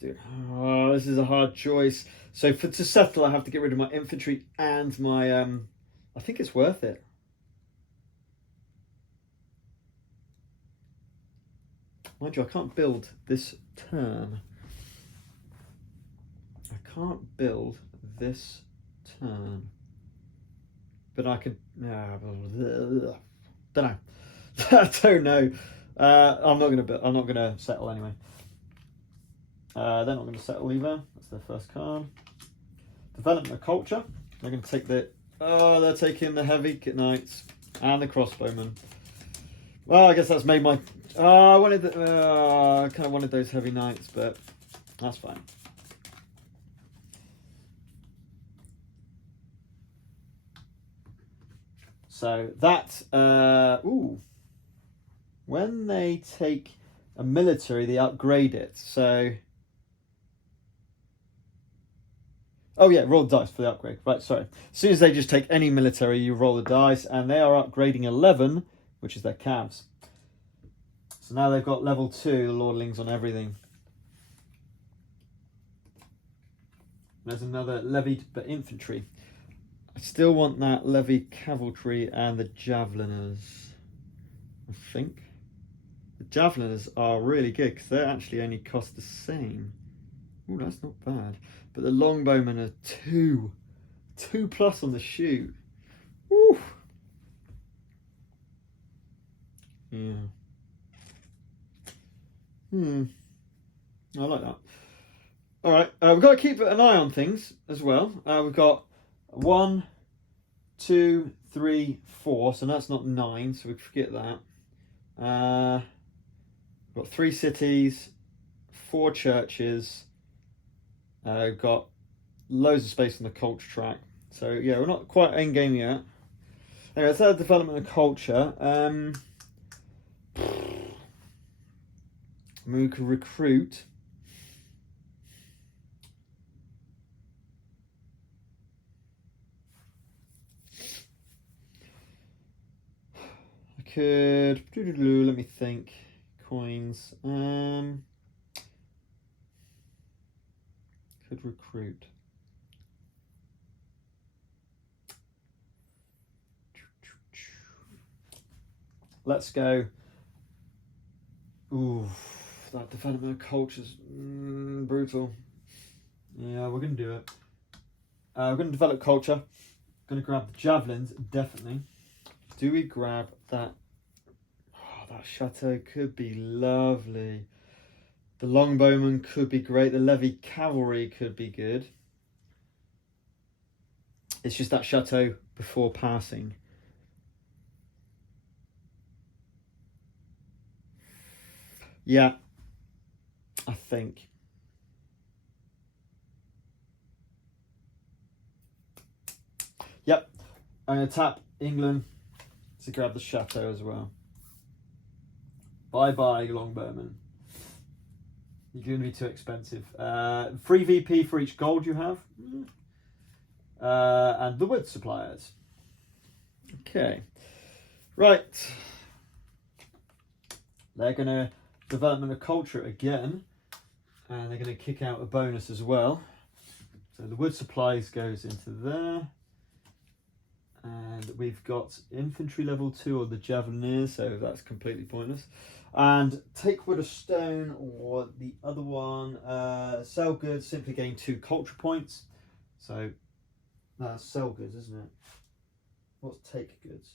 Dude, this is a hard choice. So to settle, I have to get rid of my infantry and my. I think it's worth it. Mind you, I can't build this turn. I can't build this turn. But I could. Don't know. I don't know. I'm not gonna settle anyway. They're not going to settle either. That's their first card. Development of culture. They're going to take they're taking the heavy knights and the crossbowmen. Well, I guess that's made my. I kind of wanted those heavy knights, but that's fine. So that. When they take a military, they upgrade it. So. Oh yeah, roll the dice for the upgrade. Right, sorry. As soon as they just take any military, you roll the dice, and they are upgrading 11, which is their calves. So now they've got level 2, the lordlings on everything. There's another levied but infantry. I still want that levy cavalry and the javeliners, I think. The javeliners are really good because they actually only cost the same. Oh, that's not bad. But the longbowmen are 2+ on the shoot. Woo. Yeah. I like that. All right, we've got to keep an eye on things as well. We've got 1, 2, 3, 4. So that's not 9. So we forget that. We've got 3 cities, 4 churches. Got loads of space on the culture track. So yeah, we're not quite endgame yet. Anyway, let's add development of culture. We can recruit. I could. Let me think. Coins. Could recruit. Let's go. Ooh, that development of culture's brutal. Yeah, we're going to do it. We're going to develop culture. Going to grab the javelins, definitely. Do we grab that? Oh, that chateau could be lovely. The longbowmen could be great. The levy cavalry could be good. It's just that chateau before passing. Yeah, I think. Yep, I'm going to tap England to grab the chateau as well. Bye-bye, longbowmen. You're going to be too expensive. Free VP for each gold you have. And the wood suppliers. Okay. Right. They're going to development of culture again. And they're going to kick out a bonus as well. So the wood supplies goes into there. And we've got infantry level 2 or the Javelineers, so that's completely pointless. And take wood or stone, or the other one, sell goods, simply gain 2 culture points. So that's sell goods, isn't it? What's take goods?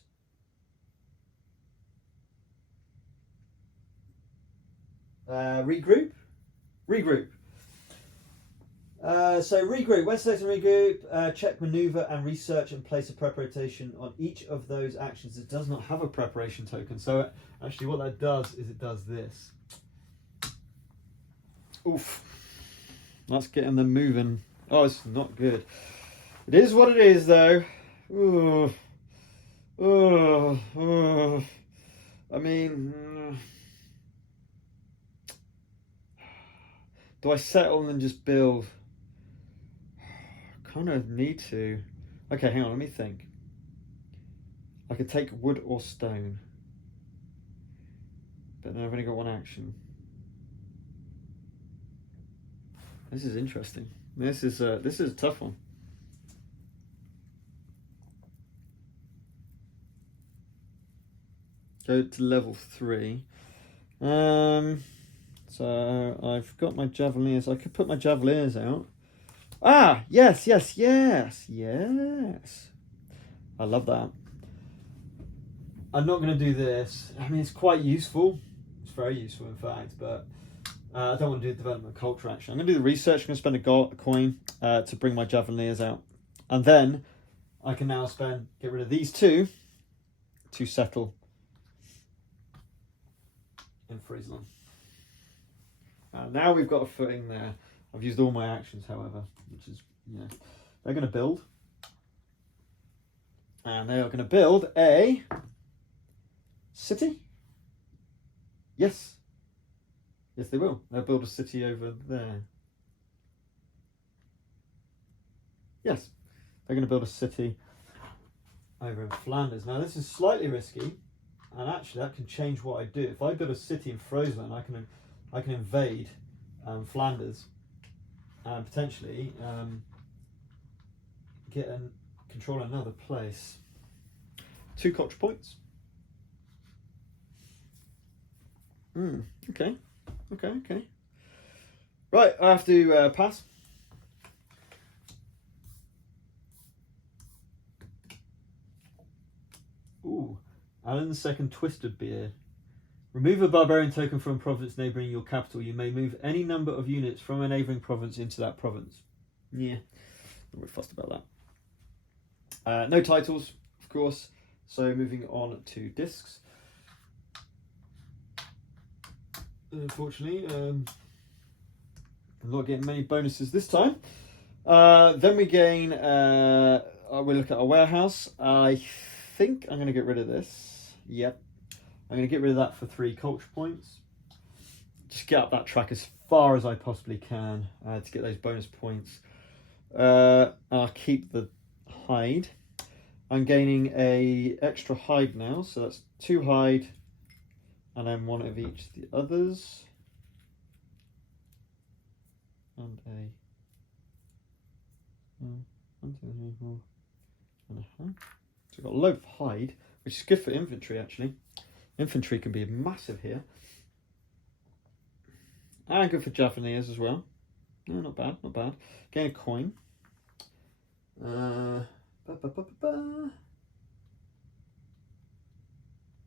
Regroup? Regroup. So regroup. When selecting regroup, check maneuver and research and place a preparation on each of those actions. It does not have a preparation token. So actually what that does is it does this. Oof. That's getting them moving. Oh, it's not good. It is what it is though. Ooh. Oh, oh. I mean... do I settle and just build? Kind of need to. Okay, hang on, let me think. I could take wood or stone, but then I've only got one action. This is interesting. This is a tough one. Go to level 3. So I've got my Javelineers. I could put my Javelineers out. Ah, yes. I love that. I'm not going to do this. I mean, it's quite useful. It's very useful, in fact, but I don't want to do the development culture action. I'm going to do the research. I'm going to spend a coin to bring my Javelineers out. And then I can now get rid of these 2 to settle in Friesland. Now we've got a footing there. I've used all my actions, however, which is, they're going to build. And they are going to build a city. Yes. Yes, they will. They'll build a city over there. Yes. They're going to build a city over in Flanders. Now, this is slightly risky. And actually, that can change what I do. If I build a city in Friesland, I can invade Flanders and potentially control another place. 2 culture points. Okay. Right, I have to pass. Ooh, Alan II Twisted Beer. Remove a barbarian token from a province neighbouring your capital. You may move any number of units from a neighbouring province into that province. Yeah, not really fussed about that. No titles, of course. So moving on to discs. Unfortunately, I'm not getting many bonuses this time. Then we gain. We look at our warehouse. I think I'm going to get rid of this. Yep. I'm going to get rid of that for 3 culture points. Just get up that track as far as I possibly can to get those bonus points. I'll keep the hide. I'm gaining a extra hide now, so that's 2 hide, and then 1 of each of the others. And a 1, 2, 3, 4, and a half. So we've got a load of hide, which is good for infantry actually. Infantry can be massive here. And good for Javelineers as well. No, not bad, not bad. Gain a coin.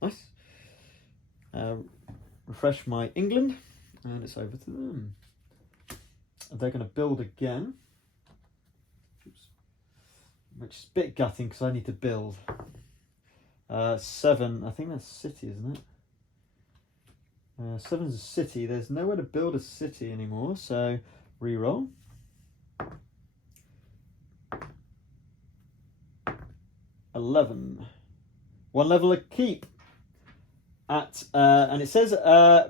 Nice. Refresh my England, and it's over to them. They're going to build again. Oops. Which is a bit gutting because I need to build. 7, I think that's city, isn't it? 7's a city. There's nowhere to build a city anymore, so reroll. $11. 1 level a keep at, and it says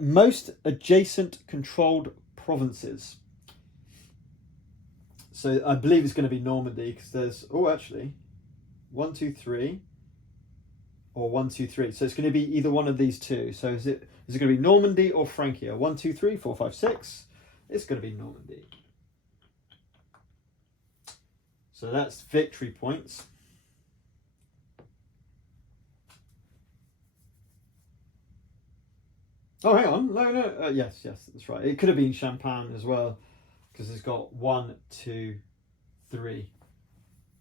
most adjacent controlled provinces. So I believe it's going to be Normandy because there's actually 1, 2, 3. Or 1, 2, 3. So it's going to be either one of these 2. So is it going to be Normandy or Francia? 1, 2, 3, 4, 5, 6. It's going to be Normandy. So that's victory points. Oh, hang on. No. Yes, that's right. It could have been Champagne as well, because it's got 1, 2, 3.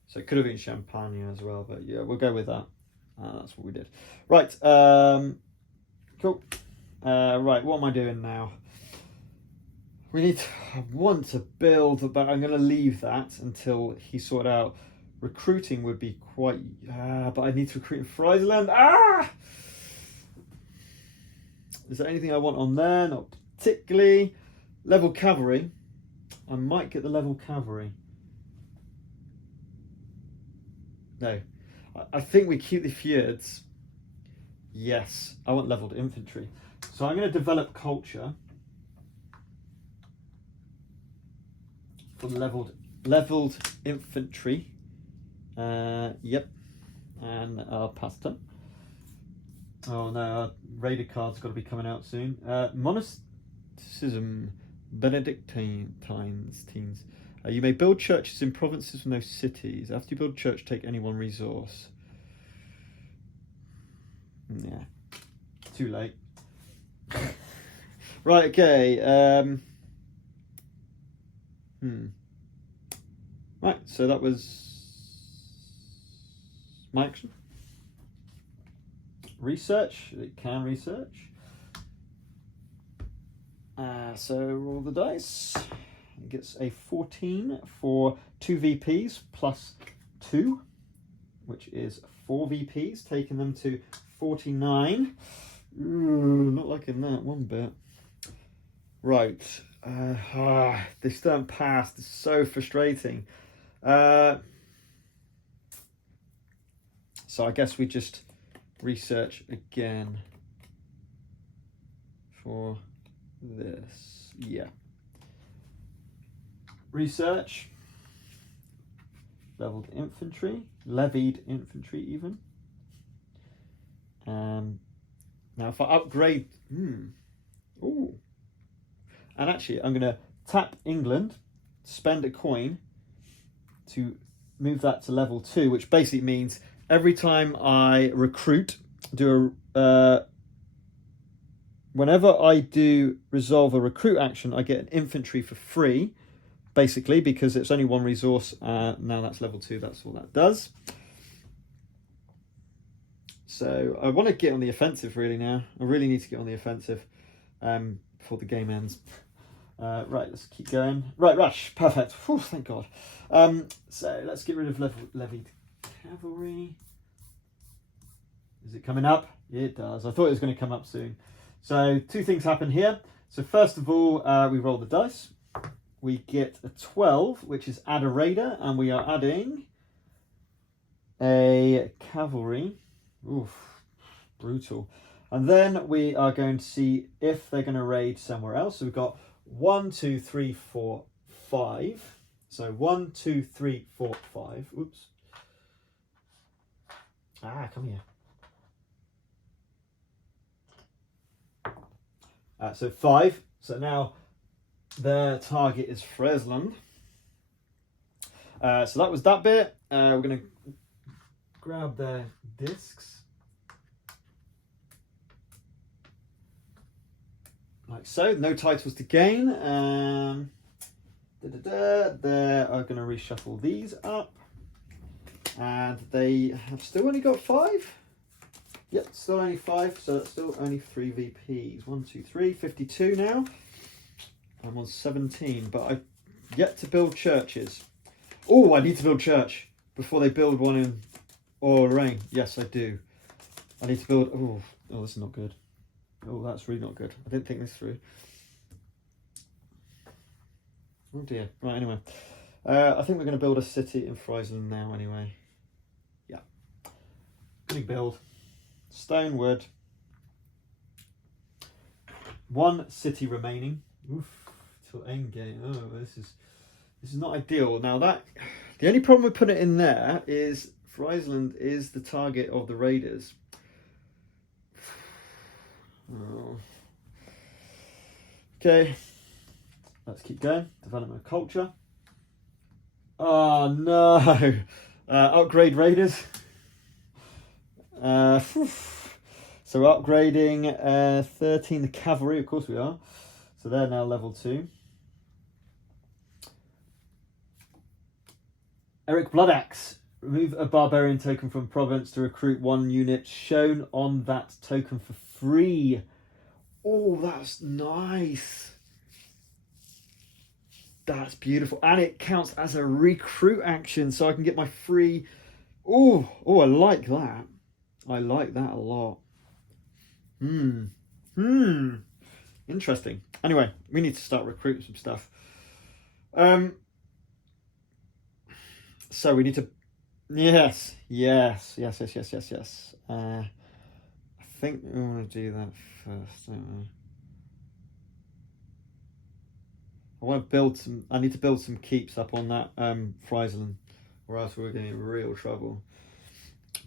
So it could have been Champagne as well, but yeah, we'll go with that. That's what we did. Right. Cool. Right. What am I doing now? I want to build, but I'm going to leave that until he sorted out. Recruiting would be quite. But I need to recruit in Friesland. Is there anything I want on there? Not particularly. Level cavalry. I might get the level cavalry. No. I think we keep the fjords. Yes. I want leveled infantry. So I'm going to develop culture for leveled infantry. Yep. And pasta. Oh no, our raider card's got to be coming out soon. Monasticism, Benedictines. You may build churches in provinces with no cities. After you build a church, take any one resource. Yeah, too late. Right, okay. Right, so that was my action. Research, it can research. So roll the dice. It gets a 14 for 2 VPs plus 2, which is 4 VPs, taking them to 49. Ooh, not liking that one bit. Right. This turn passed is so frustrating. So I guess we just research again for this. Yeah. Research. Levied infantry even. Now if I upgrade, ooh. And actually I'm gonna tap England, spend a coin to move that to level 2, which basically means every time I recruit, whenever I do resolve a recruit action, I get an infantry for free, basically, because it's only 1 resource. Now that's level 2, that's all that does. So I want to get on the offensive really now. I really need to get on the offensive before the game ends. Right, let's keep going. Right, rush, perfect. Whew, thank God. So let's get rid of levied cavalry. Is it coming up? It does. I thought it was going to come up soon. So 2 things happen here. So first of all, we roll the dice. We get a 12, which is add a raider, and we are adding a cavalry. Oof, brutal. And then we are going to see if they're going to raid somewhere else. So we've got 1, 2, 3, 4, 5. So 1, 2, 3, 4, 5. Oops. Come here. So 5. So now their target is Friesland. So that was that bit. We're going to grab their discs. Like so. No titles to gain. They are going to reshuffle these up. And they have still only got 5. Yep, still only 5, so that's still only 3 VPs. 1, 2, 3, 52 now. I'm on 17, but I've yet to build churches. Oh, I need to build church before they build one in Lorraine. Yes, I do. I need to build... Oh, this is not good. Oh, that's really not good. I didn't think this through. Oh dear. Right, anyway. I think we're going to build a city in Friesland now anyway. Yeah. Big build. Stone, wood. 1 city remaining. Oof. Till Endgame. Oh, this is not ideal. Now the only problem with putting it in there is Friesland is the target of the raiders. Oh. Okay. Let's keep going. Development of culture. Oh no. Upgrade raiders. So we're upgrading 13 the cavalry, of course we are. So they're now level 2. Eric Bloodaxe. Remove a barbarian token from province to recruit 1 unit shown on that token for free. Oh, that's nice. That's beautiful. And it counts as a recruit action, so I can get my free... Oh, I like that. I like that a lot. Interesting. Anyway, we need to start recruiting some stuff. So we need to... Yes. I think we want to do that first, don't we? I want to build some... I need to build some keeps up on that Friesland, or else we're going to get in real trouble.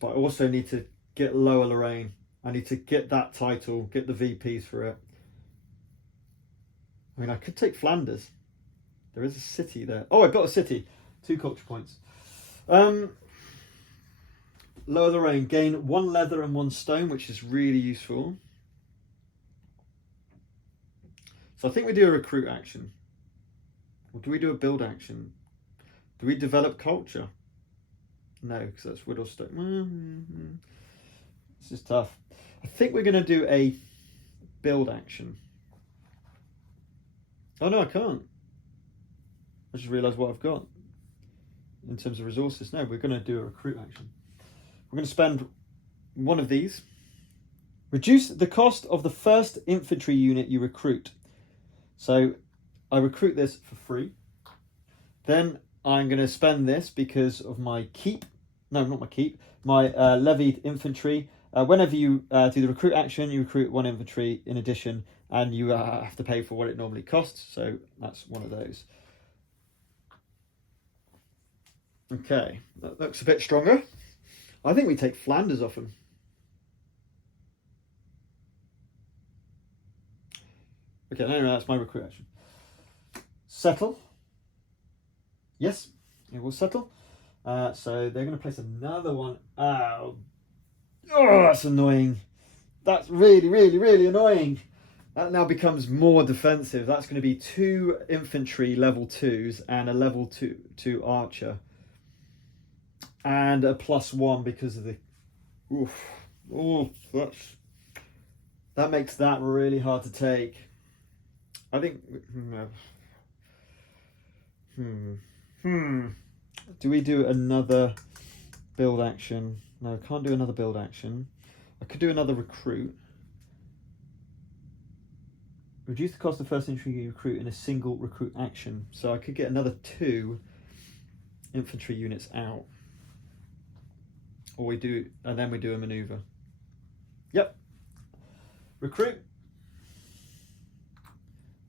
But I also need to get Lower Lorraine. I need to get that title, get the VPs for it. I mean, I could take Flanders. There is a city there. Oh, I got a city. 2 culture points. Lower Lorraine, gain 1 leather and 1 stone, which is really useful. So I think we do a recruit action. Or do we do a build action? Do we develop culture? No, because that's Whittlestone. This is tough. I think we're going to do a build action. Oh no, I can't. I just realised what I've got in terms of resources. No, we're going to do a recruit action. We're going to spend 1 of these. Reduce the cost of the first infantry unit you recruit. So I recruit this for free. Then I'm going to spend this because of my keep. No, not my keep. My levied infantry. Whenever you do the recruit action, you recruit 1 infantry in addition, and you have to pay for what it normally costs. So that's 1 of those. Okay, that looks a bit stronger. I think we take Flanders off him. Okay, anyway, that's my recruit action. Settle. Yes, it will settle. So they're going to place another one. Oh, that's annoying. That's really annoying. That now becomes more defensive. That's going to be 2 infantry level 2s and a level 2 archer. And a +1 because of the... that makes that really hard to take. I think... Do we do another build action? No, I can't do another build action. I could do another recruit. Reduce the cost of first infantry you recruit in a single recruit action. So I could get another 2 infantry units out. Or we do, and then we do a maneuver. Yep. Recruit.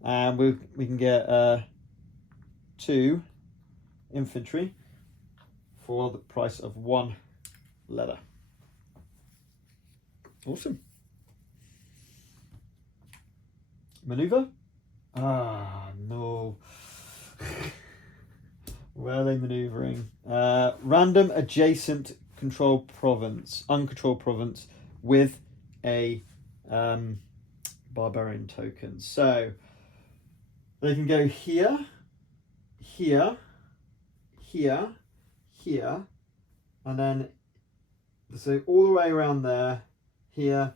And we can get 2 infantry for the price of 1 leather. Awesome. Maneuver? Ah, no. Where are they maneuvering? Random adjacent controlled province, uncontrolled province with a barbarian token. So they can go here, here, here, here, and then so all the way around there, here,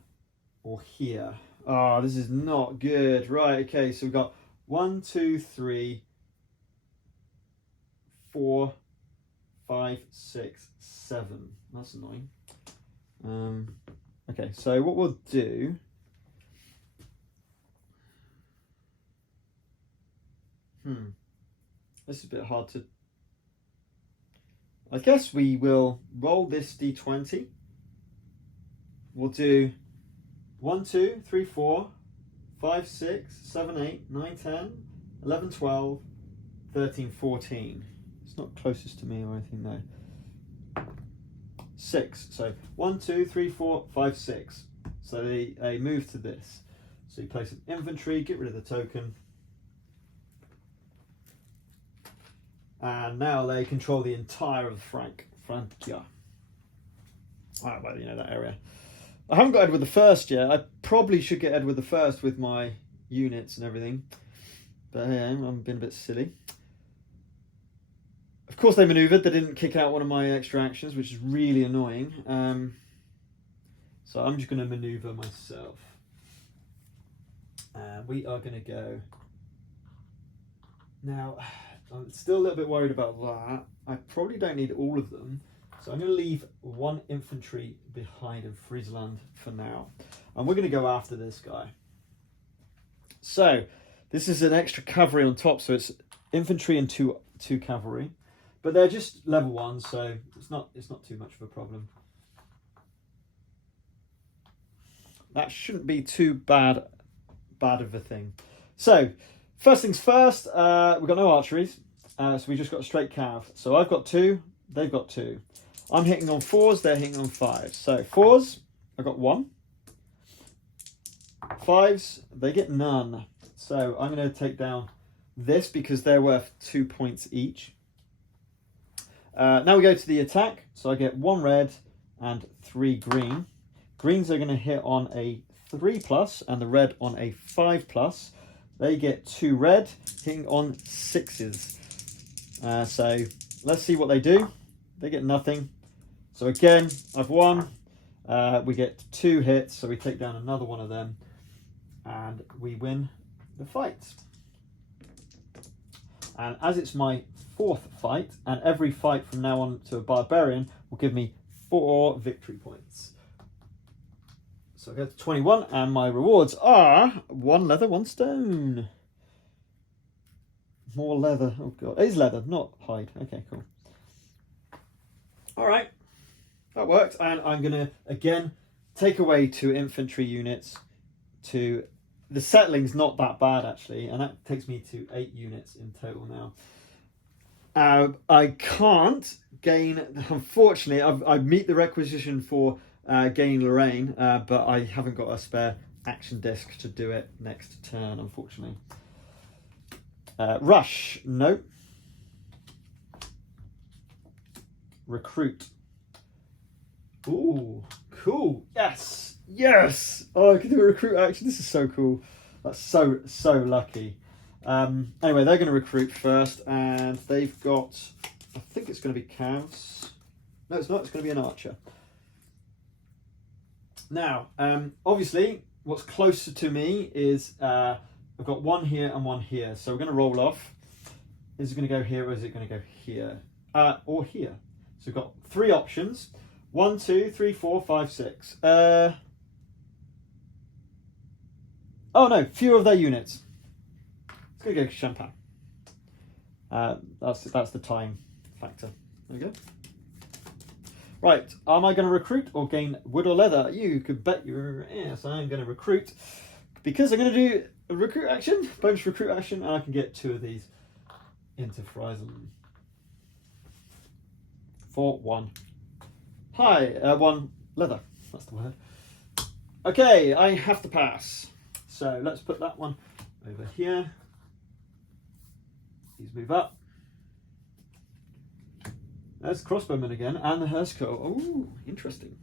or here. Oh, this is not good. Right, okay, so we've got 1, 2, 3, 4, 5, 6, 7. That's annoying. Okay, so what we'll do... This is a bit hard to... I guess we will roll this d20. We'll do 1, 2, 3, 4, 5, 6, 7, 8, 9, 10, 11, 12, 13, 14. It's not closest to me or anything though. 6. So 1, 2, 3, 4, 5, 6. So they move to this. So you place an infantry, get rid of the token. And now they control the entire of Francia. Well, you know, that area. I haven't got Edward the First yet. I probably should get Edward the First with my units and everything. But hey, I'm being a bit silly. Of course they manoeuvred. They didn't kick out one of my extra actions, which is really annoying. So I'm just going to manoeuvre myself. We are going to go... Now, I'm still a little bit worried about that. I probably don't need all of them. So I'm going to leave one infantry behind in Friesland for now. And we're going to go after this guy. So this is an extra cavalry on top. So it's infantry and two cavalry. But they're just level 1, so it's not too much of a problem. That shouldn't be too bad of a thing. So first things first, we've got no archeries. So we just got a straight cav. So I've got 2, they've got 2. I'm hitting on 4s, they're hitting on 5s. So 4s, I've got 1. 5s, they get none. So I'm going to take down this because they're worth 2 points each. Now we go to the attack. So I get 1 red and 3 green. Greens are going to hit on a 3+, and the red on a 5+. They get 2 red, hitting on 6s. So let's see what they do. They get nothing. So again, I've won. We get 2 hits, so we take down another one of them, and we win the fight. And as it's my 4th fight, and every fight from now on to a barbarian will give me 4 victory points. So I go to 21, and my rewards are 1 leather, 1 stone. More leather. Oh god, it is leather, not hide. Okay, cool. All right, that worked. And I'm gonna again take away 2 infantry units. To the settling's not that bad actually, and that takes me to 8 units in total now. I can't gain, unfortunately, I meet the requisition for gaining Lorraine, but I haven't got a spare action disc to do it next turn, unfortunately. Rush, no. Recruit. Ooh, cool. Yes, yes. Oh, I can do a recruit action. This is so cool. That's so lucky. Anyway, they're going to recruit first, and they've got, I think it's going to be calves. No, it's not. It's going to be an archer. Now, obviously, what's closer to me is I've got 1 here and 1 here. So we're going to roll off. Is it going to go here, or is it going to go here? Or here. So we've got 3 options. 1, 2, 3, 4, 5, 6. Oh no, fewer of their units. It's going to go Champagne. That's the time factor. There we go. Right, am I going to recruit or gain wood or leather? You could bet your ass I'm going to recruit, because I'm going to do a recruit action, bonus recruit action, and I can get 2 of these into Friesland. For 1. Hi, 1 leather. That's the word. Okay, I have to pass. So let's put that one over here. These move up. There's crossbowman again, and the Hearsko. Oh, interesting.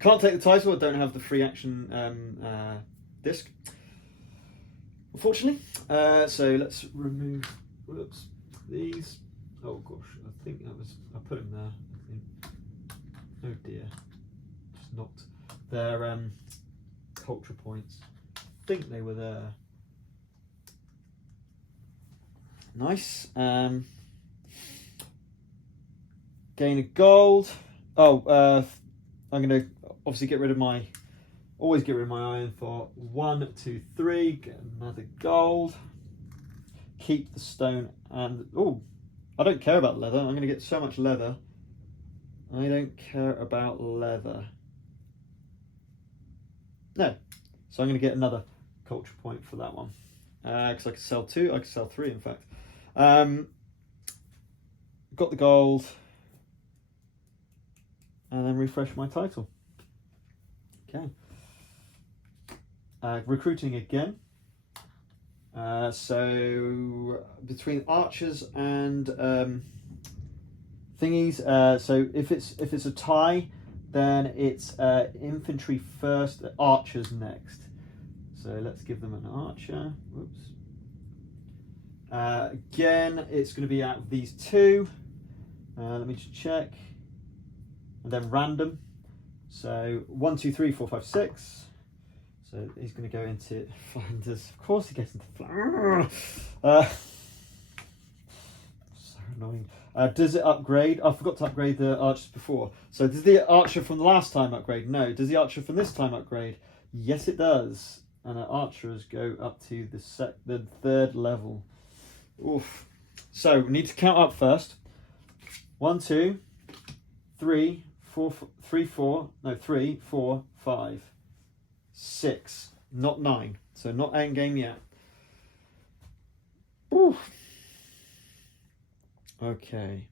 Can't take the title. I don't have the free action disc, unfortunately. So let's remove. Whoops, these. Oh gosh, I think that was. I put them there. I think. Oh dear, just knocked their culture points. I think they were there. Nice. Gain a gold. Oh, I'm going to obviously get rid of my, always get rid of my iron for 1, 2, 3. Get another gold. Keep the stone and, oh, I don't care about leather. I'm going to get so much leather. I don't care about leather. No. So I'm going to get another culture point for that one. Because I could sell 2. I could sell 3, in fact. Got the gold. And then refresh my title. Okay. Recruiting again. So between archers and thingies. So if it's a tie, then it's infantry first, archers next. So let's give them an archer. Whoops. Again, it's going to be out of these two. Let me just check. And then random. So 1, 2, 3, 4, 5, 6. So he's going to go into Flanders. Of course he gets into Flanders. So annoying. Does it upgrade? I forgot to upgrade the archers before. So does the archer from the last time upgrade? No. Does the archer from this time upgrade? Yes, it does. And our archers go up to the third level. Oof. So we need to count up first. 1, 2, 3, 4, 3, 4, 5, 6. Not 9. So not endgame yet. Oof. Okay.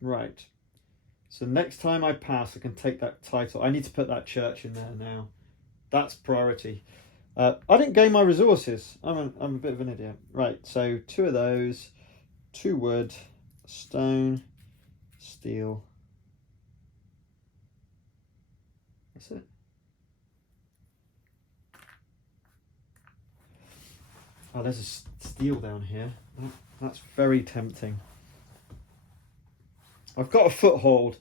Right. So next time I pass, I can take that title. I need to put that church in there now. That's priority. I didn't gain my resources. I'm a bit of an idiot. Right, so 2 of those, 2 wood, stone, steel. That's it. Oh, there's a steel down here. That's very tempting. I've got a foothold.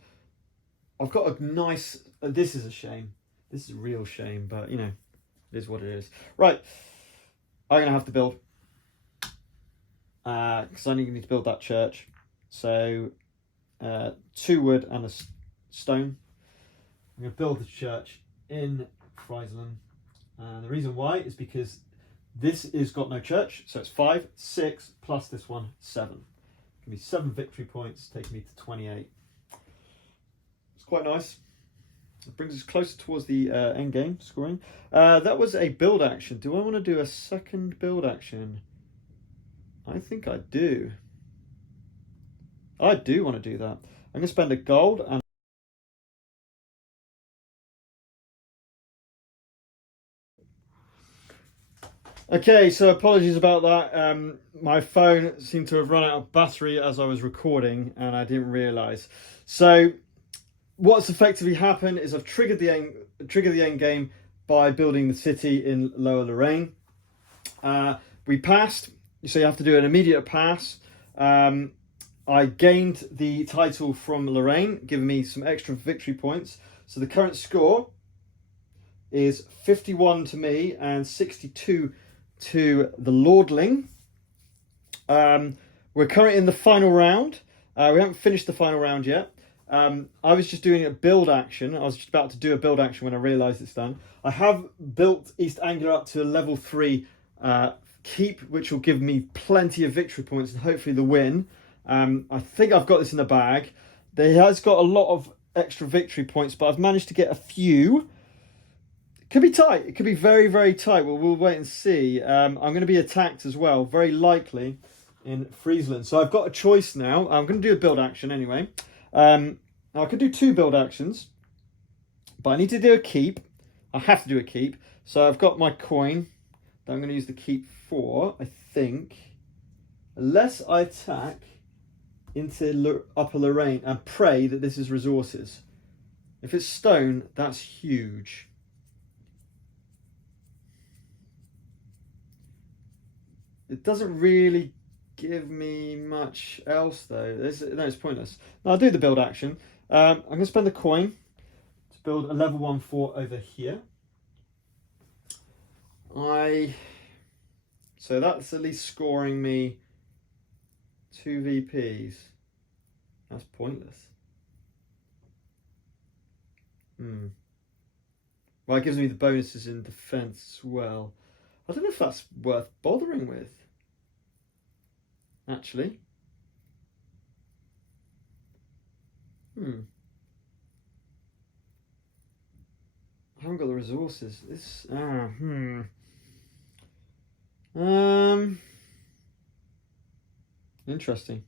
I've got a nice... this is a shame. This is a real shame, but, you know, it is what it is. Right. I'm going to have to build. Because I need to build that church. So, 2 wood and a stone. I'm going to build the church in Friesland. And the reason why is because this has got no church. So it's 5, 6, plus this one, 7. Give me 7 victory points, taking me to 28. It's quite nice. It brings us closer towards the end game scoring. That was a build action. Do I want to do a second build action? I think I do. I do want to do that. I'm going to spend a gold and... Okay, so apologies about that. My phone seemed to have run out of battery as I was recording and I didn't realise. So what's effectively happened is I've triggered the end game by building the city in Lower Lorraine. We passed, so you have to do an immediate pass. I gained the title from Lorraine, giving me some extra victory points. So the current score is 51 to me and 62 to the Lordling. We're currently in the final round. We haven't finished the final round yet. I was just doing a build action. I was just about to do a build action when I realised it's done. I have built East Anglia up to a level 3 keep, which will give me plenty of victory points and hopefully the win. I think I've got this in the bag. It has got a lot of extra victory points, but I've managed to get a few. It could be tight. It could be very, very tight. Well, we'll wait and see. I'm going to be attacked as well, very likely, in Friesland. So I've got a choice now. I'm going to do a build action anyway. Now I could do 2 build actions, but I need to do a keep. I have to do a keep. So I've got my coin that I'm going to use the keep for, I think. Unless I attack into Upper Lorraine and pray that this is resources. If it's stone, that's huge. It doesn't really give me much else though. No, it's pointless. Now I'll do the build action. I'm going to spend the coin to build a level 1 fort over here. So that's at least scoring me 2 VPs. That's pointless. Well, it gives me the bonuses in defense as well. I don't know if that's worth bothering with, actually. I haven't got the resources. Interesting.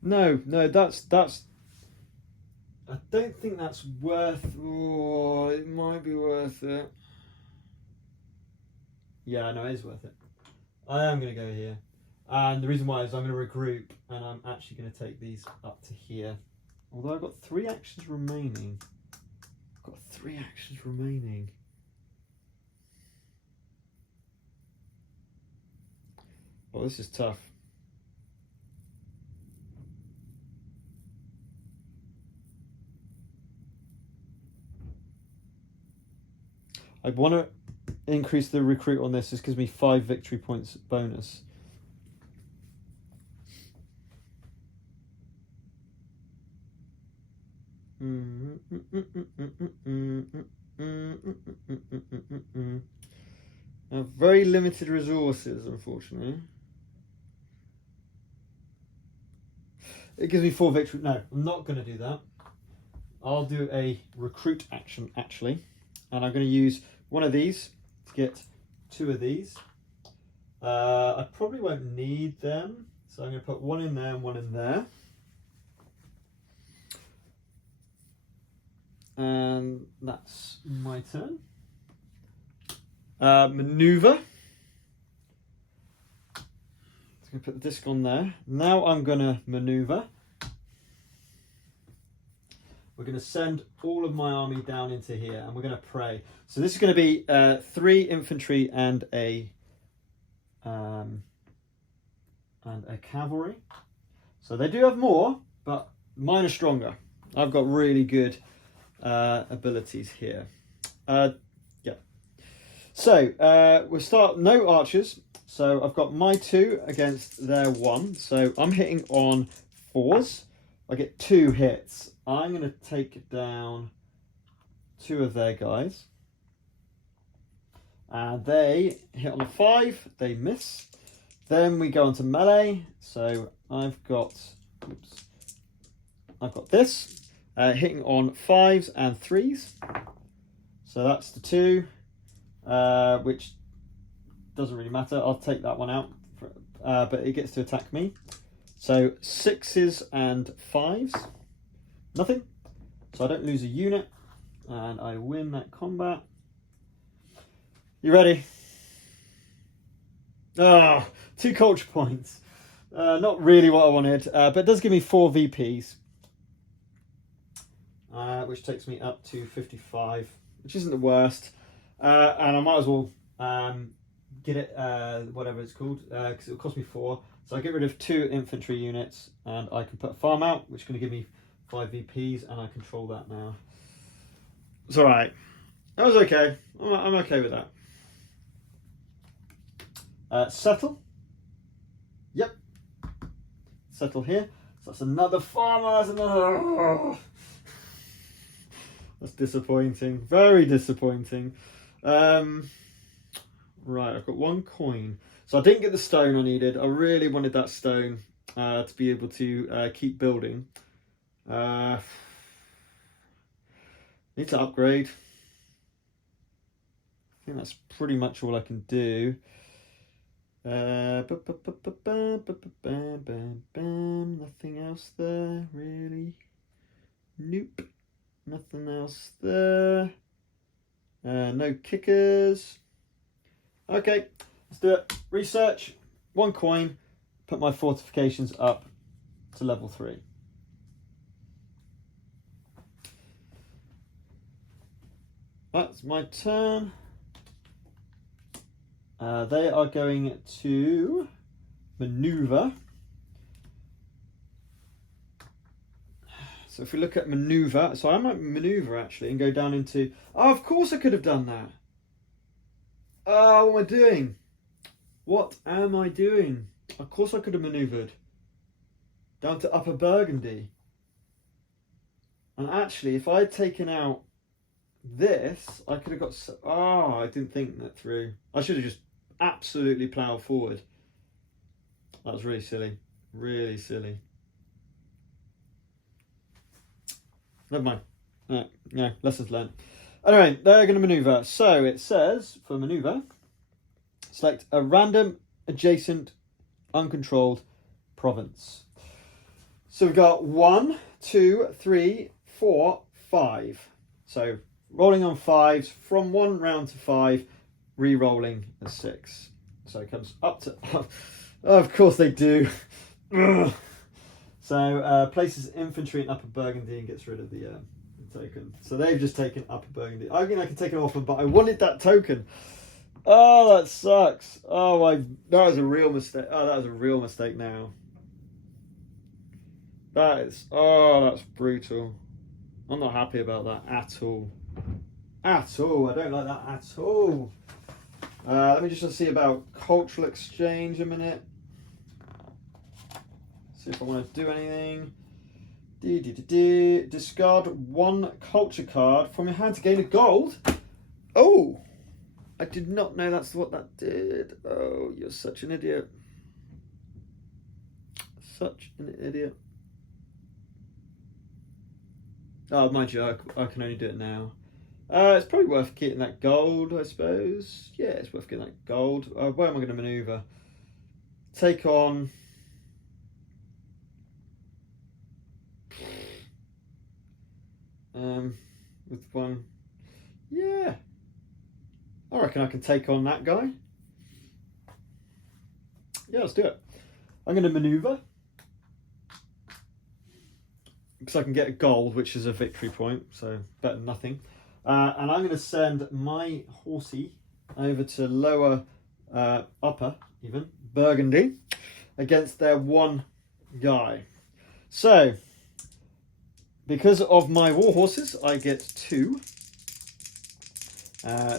No, that's I don't think that's worth... Oh, it might be worth it. Yeah, no, it is worth it. I am going to go here. And the reason why is I'm going to regroup, and I'm actually going to take these up to here. Although I've got 3 actions remaining. Oh, this is tough. I want to increase the recruit on this. This gives me 5 victory points bonus. I have very limited resources, unfortunately. It gives me 4 victory. No, I'm not going to do that. I'll do a recruit action, actually. And I'm going to use one of these to get 2 of these. I probably won't need them. So I'm going to put 1 in there and 1 in there. And that's my turn. Maneuver. So I'm going to put the disc on there. Now I'm going to maneuver. We're going to send all of my army down into here, and we're going to pray. So this is going to be 3 infantry and a cavalry. So they do have more, but mine are stronger. I've got really good abilities here. Yeah. So we'll start. No archers. So I've got my 2 against their 1. So I'm hitting on 4s. I get 2 hits. I'm going to take down 2 of their guys. And they hit on a 5. They miss. Then we go on to melee. So I've got this. Hitting on 5s and 3s. So that's the 2. Which doesn't really matter. I'll take that one out. But it gets to attack me. So 6s and 5s. Nothing. So I don't lose a unit. And I win that combat. You ready? Ah, 2 culture points. Not really what I wanted. But it does give me 4 VPs. Which takes me up to 55. Which isn't the worst. And I might as well get it, whatever it's called. Because it'll cost me 4. So I get rid of 2 infantry units. And I can put a farm out. Which is going to give me 5 VPs, and I control that now. It's alright. That was okay. I'm okay with that. Settle. Yep. Settle here. So that's another farmer. That's another... That's disappointing. Very disappointing. Right, I've got 1 coin. So I didn't get the stone I needed. I really wanted that stone to be able to keep building. Need to upgrade. I think that's pretty much all I can do. Nothing else there, really. Nope. Nothing else there. No kickers. Okay, let's do it. Research. 1 coin. Put my fortifications up to level 3. That's my turn. They are going to maneuver. So if we look at maneuver, so I might maneuver actually and go down into... Oh, of course I could have done that. Oh, what am I doing? What am I doing? Of course I could have maneuvered down to Upper Burgundy. And actually, if I had taken out this, I could have got... Oh, I didn't think that through. I should have just absolutely ploughed forward. That was really silly. Really silly. Never mind. No, lessons learned. Anyway, they're going to maneuver. So it says, for maneuver, select a random, adjacent, uncontrolled province. So we've got 1, 2, 3, 4, 5. So rolling on 5s from 1 round to 5, re-rolling a 6. So it comes up to... Oh, of course they do. So places infantry in Upper Burgundy and gets rid of the token. So they've just taken Upper Burgundy. I mean, I can take an orphan, but I wanted that token. Oh, that sucks. Oh, that was a real mistake. Oh, that was a real mistake now. That's brutal. I'm not happy about that at all. At all. I don't like that at all. Let me just see about cultural exchange a minute. See if I want to do anything. Discard 1 culture card from your hand to gain a gold. Oh, I did not know that's what that did. Oh, you're such an idiot. Such an idiot. Oh, mind you, I can only do it now. It's probably worth getting that gold, I suppose. Yeah, it's worth getting that gold. Where am I going to maneuver? Take on... with 1... Yeah. I reckon I can take on that guy. Yeah, let's do it. I'm going to maneuver. Because I can get a gold, which is a victory point, so better than nothing. And I'm going to send my horsey over to lower, upper, even, Burgundy, against their 1 guy. So, because of my war horses, I get 2.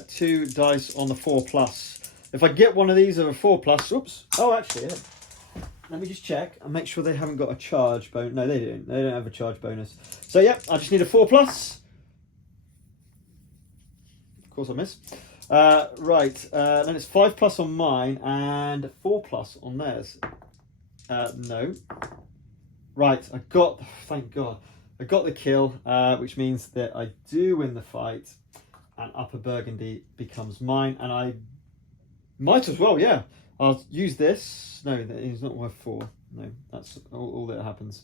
2 dice on the 4+. If I get one of these of a 4+, oops. Oh, actually, yeah. Let me just check and make sure they haven't got a charge bonus. No, they don't. They don't have a charge bonus. So, yeah, I just need a 4+. Of course I miss. Right, then it's 5+ on mine and 4+ on theirs. No. Right, thank God. I got the kill, which means that I do win the fight. And Upper Burgundy becomes mine. And I might as well, yeah. I'll use this. No, it's not worth 4. No, that's all that happens.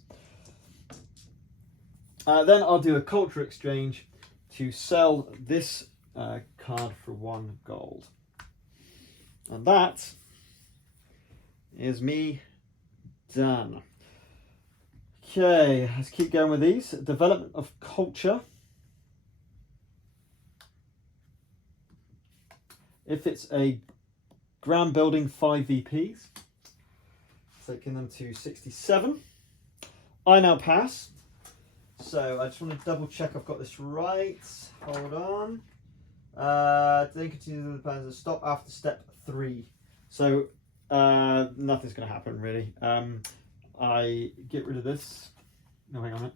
Then I'll do a culture exchange to sell this card for 1 gold. And that is me done. Okay, let's keep going with these. Development of culture. If it's a ground building 5 VPs, taking them to 67. I now pass. So I just want to double check I've got this right. Hold on. Then continue the plans to stop after step 3. So nothing's going to happen really. I get rid of this. No, hang on a minute.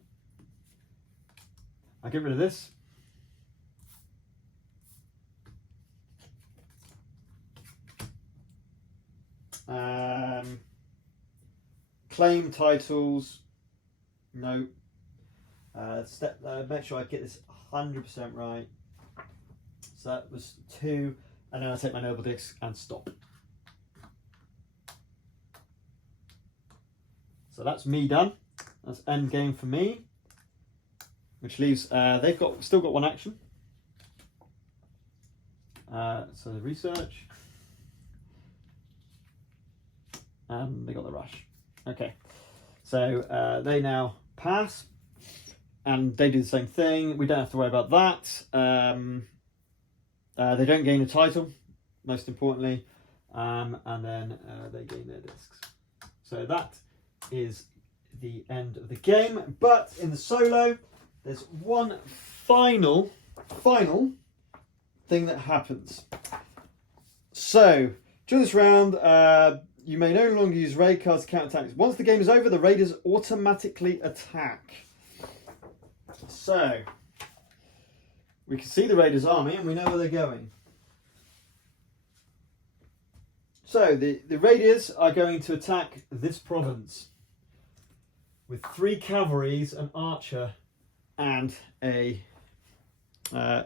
I get rid of this. Claim titles. No. Make sure I get this 100% right. So that was 2, and then I take my noble disc and stop. So that's me done. That's endgame for me, which leaves they've still got 1 action. So the research, and they got the rush. Okay, so they now pass, and they do the same thing. We don't have to worry about that. They don't gain a title, most importantly, and then they gain their discs. So that is the end of the game. But in the solo, there's one final thing that happens. So during this round, you may no longer use raid cards to counter attacks. Once the game is over, the raiders automatically attack. So we can see the raiders' army and we know where they're going. So the raiders are going to attack this province with 3 cavalries, an archer, and a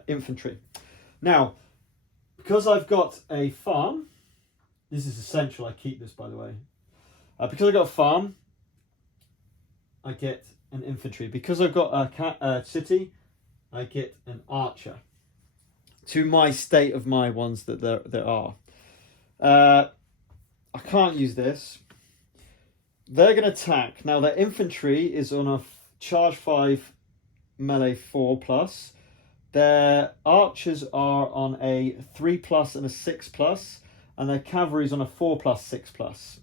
infantry. Now, because I've got a farm, this is essential. I keep this, by the way. Because I've got a farm, I get an infantry. Because I've got a city, I get an archer. to my state of my ones that there are. I can't use this. They're going to attack. Now, their infantry is on a charge 5, melee 4+. Their archers are on a 3+ and a 6+. And their cavalry is on a 4+, 6+.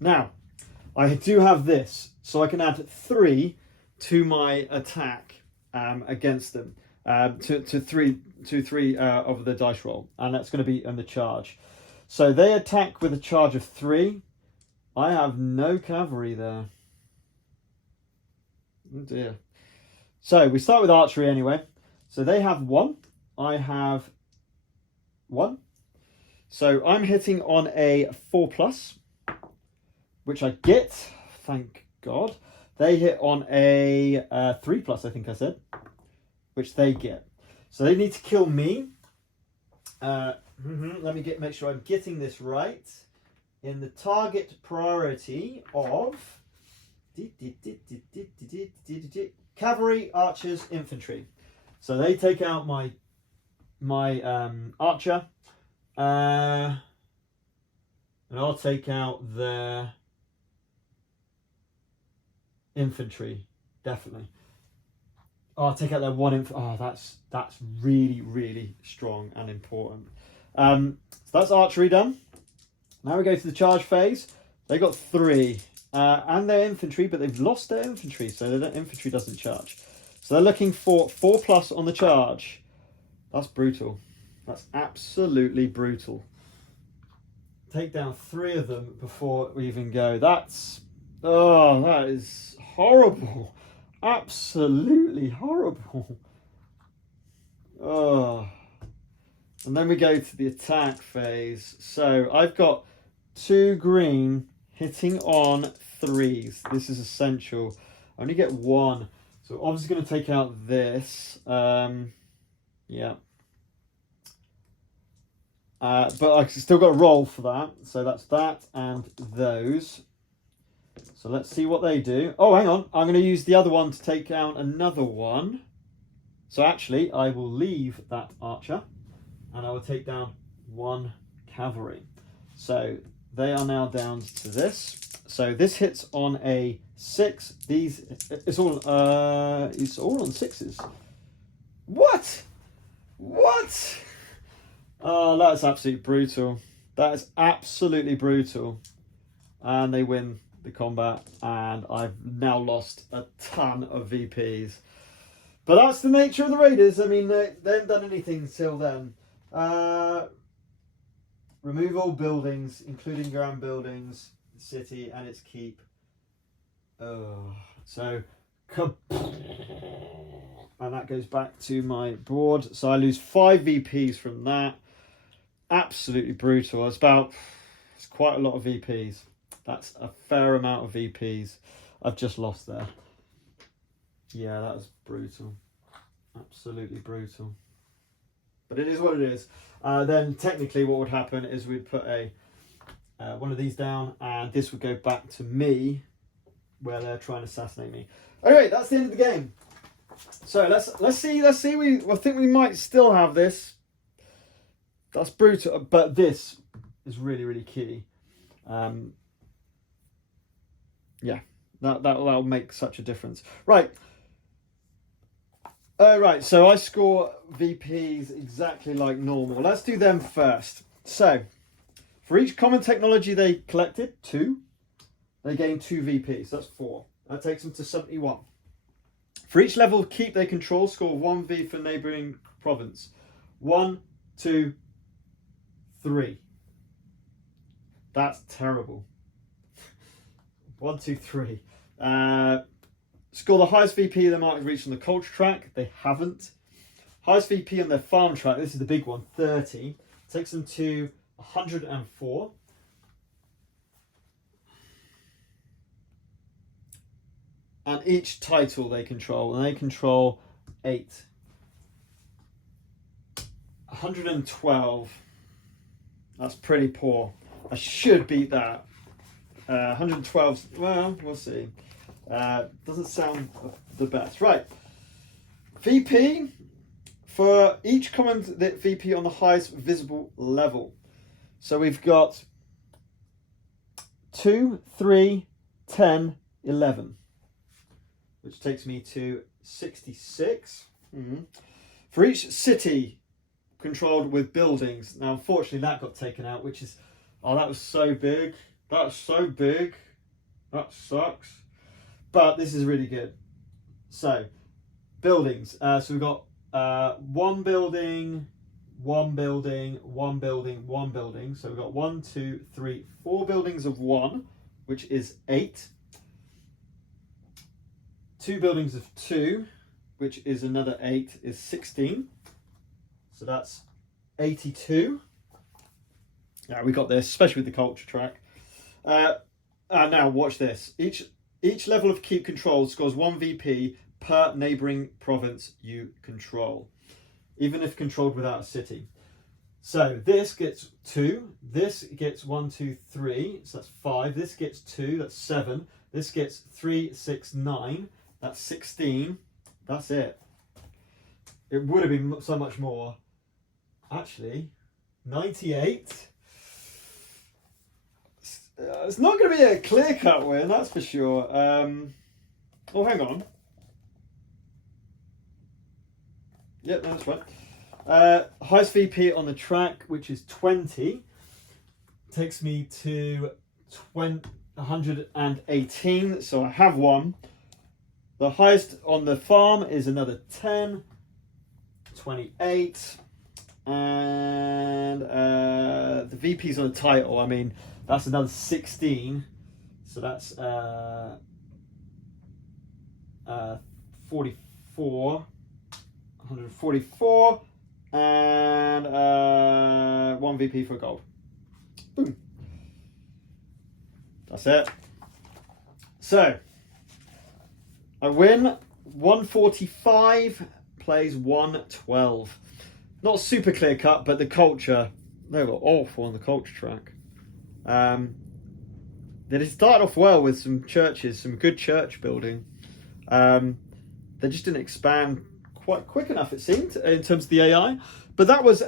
Now, I do have this. So I can add 3 to my attack against them. To three of the dice roll, and that's going to be on the charge. So they attack with a charge of 3. I have no cavalry there. Oh dear. So we start with archery anyway. So they have 1. I have 1. So I'm hitting on a 4+, which I get. Thank God. They hit on a 3+, I think I said, which they get. So they need to kill me. Let me make sure I'm getting this right. In the target priority of cavalry, archers, infantry. So they take out my archer, and I'll take out their infantry, definitely. Oh, I'll take out their 1 oh, that's really, really strong and important. So that's archery done. Now we go to the charge phase. They got 3 and their infantry, but they've lost their infantry, so their infantry doesn't charge. So they're looking for 4+ on the charge. That's brutal. That's absolutely brutal. Take down 3 of them before we even go. That is horrible. Absolutely horrible. Oh. And then we go to the attack phase. So I've got 2 green hitting on 3s. This is essential. I only get 1. So obviously going to take out this. Yeah. But I've still got a roll for that. So that's that and those. So let's see what they do. Oh, hang on. I'm going to use the other one to take out another one. So actually, I will leave that archer. And I will take down 1 cavalry. So they are now down to this. So this hits on a 6. It's all on 6s. What? What? Oh, that's absolutely brutal. That is absolutely brutal. And they win the combat, and I've now lost a ton of VPs. But that's the nature of the Raiders. I mean, they haven't done anything till then. Remove all buildings, including ground buildings, the city and its keep. So, and that goes back to my board. So I lose 5 VPs from that. Absolutely brutal. It's quite a lot of VPs. That's a fair amount of VPs I've just lost there. Yeah, that was brutal. Absolutely brutal. But it is what it is. Then technically what would happen is we'd put one of these down, and this would go back to me where they're trying to assassinate me. Anyway, that's the end of the game. So let's see. I think we might still have this. That's brutal, but this is really, really key. Yeah, that'll make such a difference. Right. Right, so I score VPs exactly like normal. Let's do them first. So, for each common technology they collected, 2, they gain 2 VPs. That's 4. That takes them to 71. For each level of keep they control, score 1 V for neighbouring province. 1, 2, 3. That's terrible. 1, 2, 3. Score the highest VP they might have reached on the culture track. They haven't. Highest VP on their farm track. This is the big one. 30. Takes them to 104. And each title they control. And they control 8. 112. That's pretty poor. I should beat that. 112. Well, we'll see. Doesn't sound the best. Right. VP, for each common VP on the highest visible level. So we've got 2, 3, 10, 11, which takes me to 66. For each city controlled with buildings. Now, unfortunately, that got taken out, which is, that was so big. That's so big. That sucks. But this is really good. So, buildings. So we've got one building, one building, one building, one building. So we've got 1, 2, 3, 4 buildings of 1, which is 8. 2 buildings of 2, which is another 8, is 16. So that's 82. Yeah, we got this, especially with the culture track. And now watch this. Each level of keep control scores 1 VP per neighbouring province you control, even if controlled without a city. So this gets 2, this gets 1, 2, 3, so that's 5, this gets 2, that's 7, this gets 3, 6, 9, that's 16, that's it. It would have been so much more. Actually, 98. It's not going to be a clear-cut win, that's for sure. Oh, hang on. Yep, that's right. Highest VP on the track, which is 20, takes me to 118. So I have one. The highest on the farm is another 10, 28, and the VP's on the title. I mean, that's another 16. So that's 44. 144 and 1 VP for gold. Boom. That's it. So I win 145, plays 112. Not super clear cut, but the culture, they were awful on the culture track. They started off well with some churches, some good church building. They just didn't expand quite quick enough, it seemed, in terms of the AI. But that was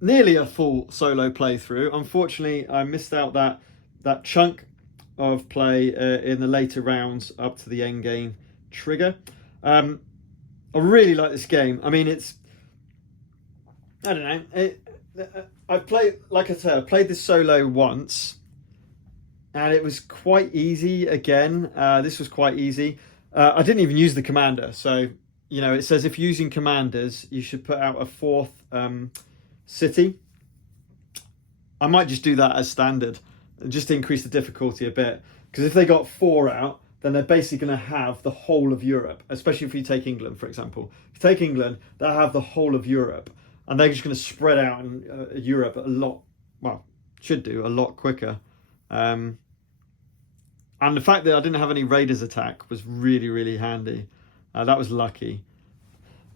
nearly a full solo playthrough. Unfortunately, I missed out that chunk of play in the later rounds up to the end game trigger. I really like this game. I mean, I don't know. I've played, like I said, I played this solo once, and it was quite easy again. This was quite easy. I didn't even use the commander, so it says if using commanders, you should put out a 4th city. I might just do that as standard, just to increase the difficulty a bit. Because if they got 4 out, then they're basically going to have the whole of Europe, especially if you take England, for example. If you take England, they'll have the whole of Europe. And they're just going to spread out in Europe should do a lot quicker. And the fact that I didn't have any raiders attack was really, really handy. That was lucky.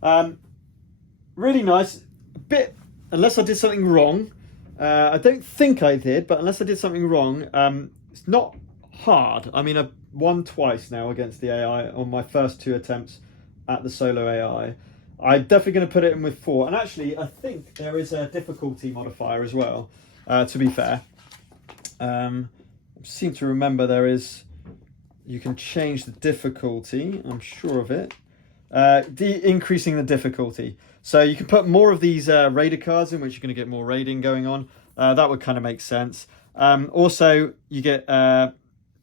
Really nice. A bit, unless I did something wrong. I don't think I did, but unless I did something wrong, it's not hard. I mean, I've won twice now against the AI on my first 2 attempts at the solo AI. I'm definitely going to put it in with 4. And actually, I think there is a difficulty modifier as well, to be fair. I seem to remember you can change the difficulty, I'm sure of it. Increasing the difficulty. So you can put more of these raider cards in, which you're going to get more raiding going on. That would kind of make sense. Also, you get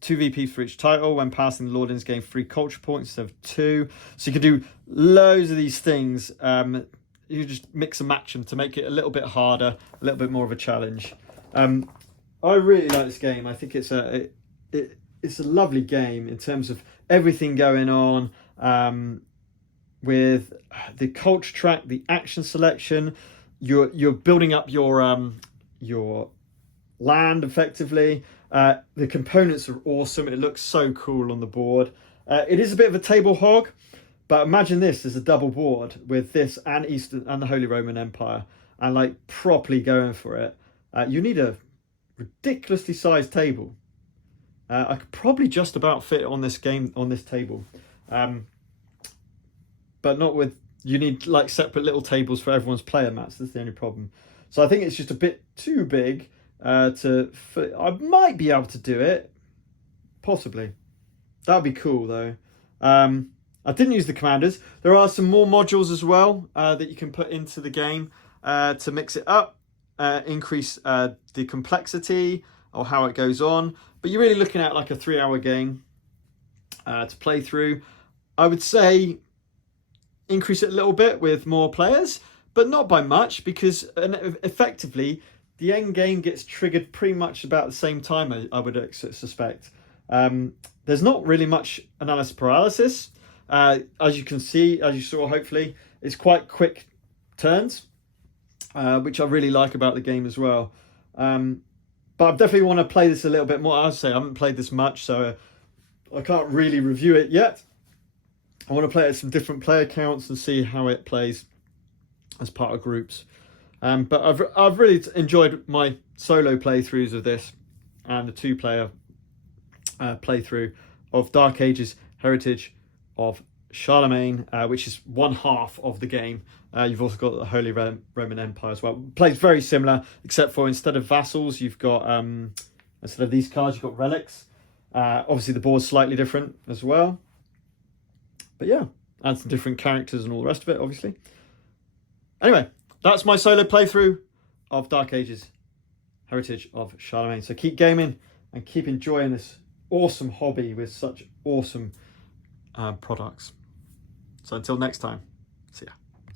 2 VPs for each title. When passing the Lordings, gain 3 culture points instead of 2. So you can do loads of these things. You just mix and match them to make it a little bit harder, a little bit more of a challenge. I really like this game. I think it's a lovely game in terms of everything going on. With the culture track, the action selection, you're building up your land effectively. The components are awesome. It looks so cool on the board. It is a bit of a table hog, but imagine this as a double board with this and Eastern and the Holy Roman Empire, and like properly going for it. You need a ridiculously sized table. I could probably just about fit on this table. But not with you need like separate little tables for everyone's player mats. That's the only problem. So I think it's just a bit too big I might be able to do it, possibly. That'd be cool though. I didn't use the commanders. There are some more modules as well that you can put into the game to mix it up, increase the complexity or how it goes on. But you're really looking at like a 3-hour game to play through. I would say increase it a little bit with more players, but not by much, because effectively the end game gets triggered pretty much about the same time, I would suspect. There's not really much analysis paralysis. As you can see, as you saw, hopefully, it's quite quick turns, which I really like about the game as well. But I definitely want to play this a little bit more. As I say, I haven't played this much, so I can't really review it yet. I want to play it at some different player counts and see how it plays as part of groups. But I've really enjoyed my solo playthroughs of this and the 2-player playthrough of Dark Ages Heritage of Charlemagne, which is one half of the game. You've also got the Holy Roman Empire as well. It plays very similar, except for instead of vassals, you've got, instead of these cards, you've got relics. Obviously the board's slightly different as well. But yeah, and some different characters and all the rest of it, obviously. Anyway, that's my solo playthrough of Dark Ages Heritage of Charlemagne. So keep gaming and keep enjoying this awesome hobby with such awesome products. So until next time.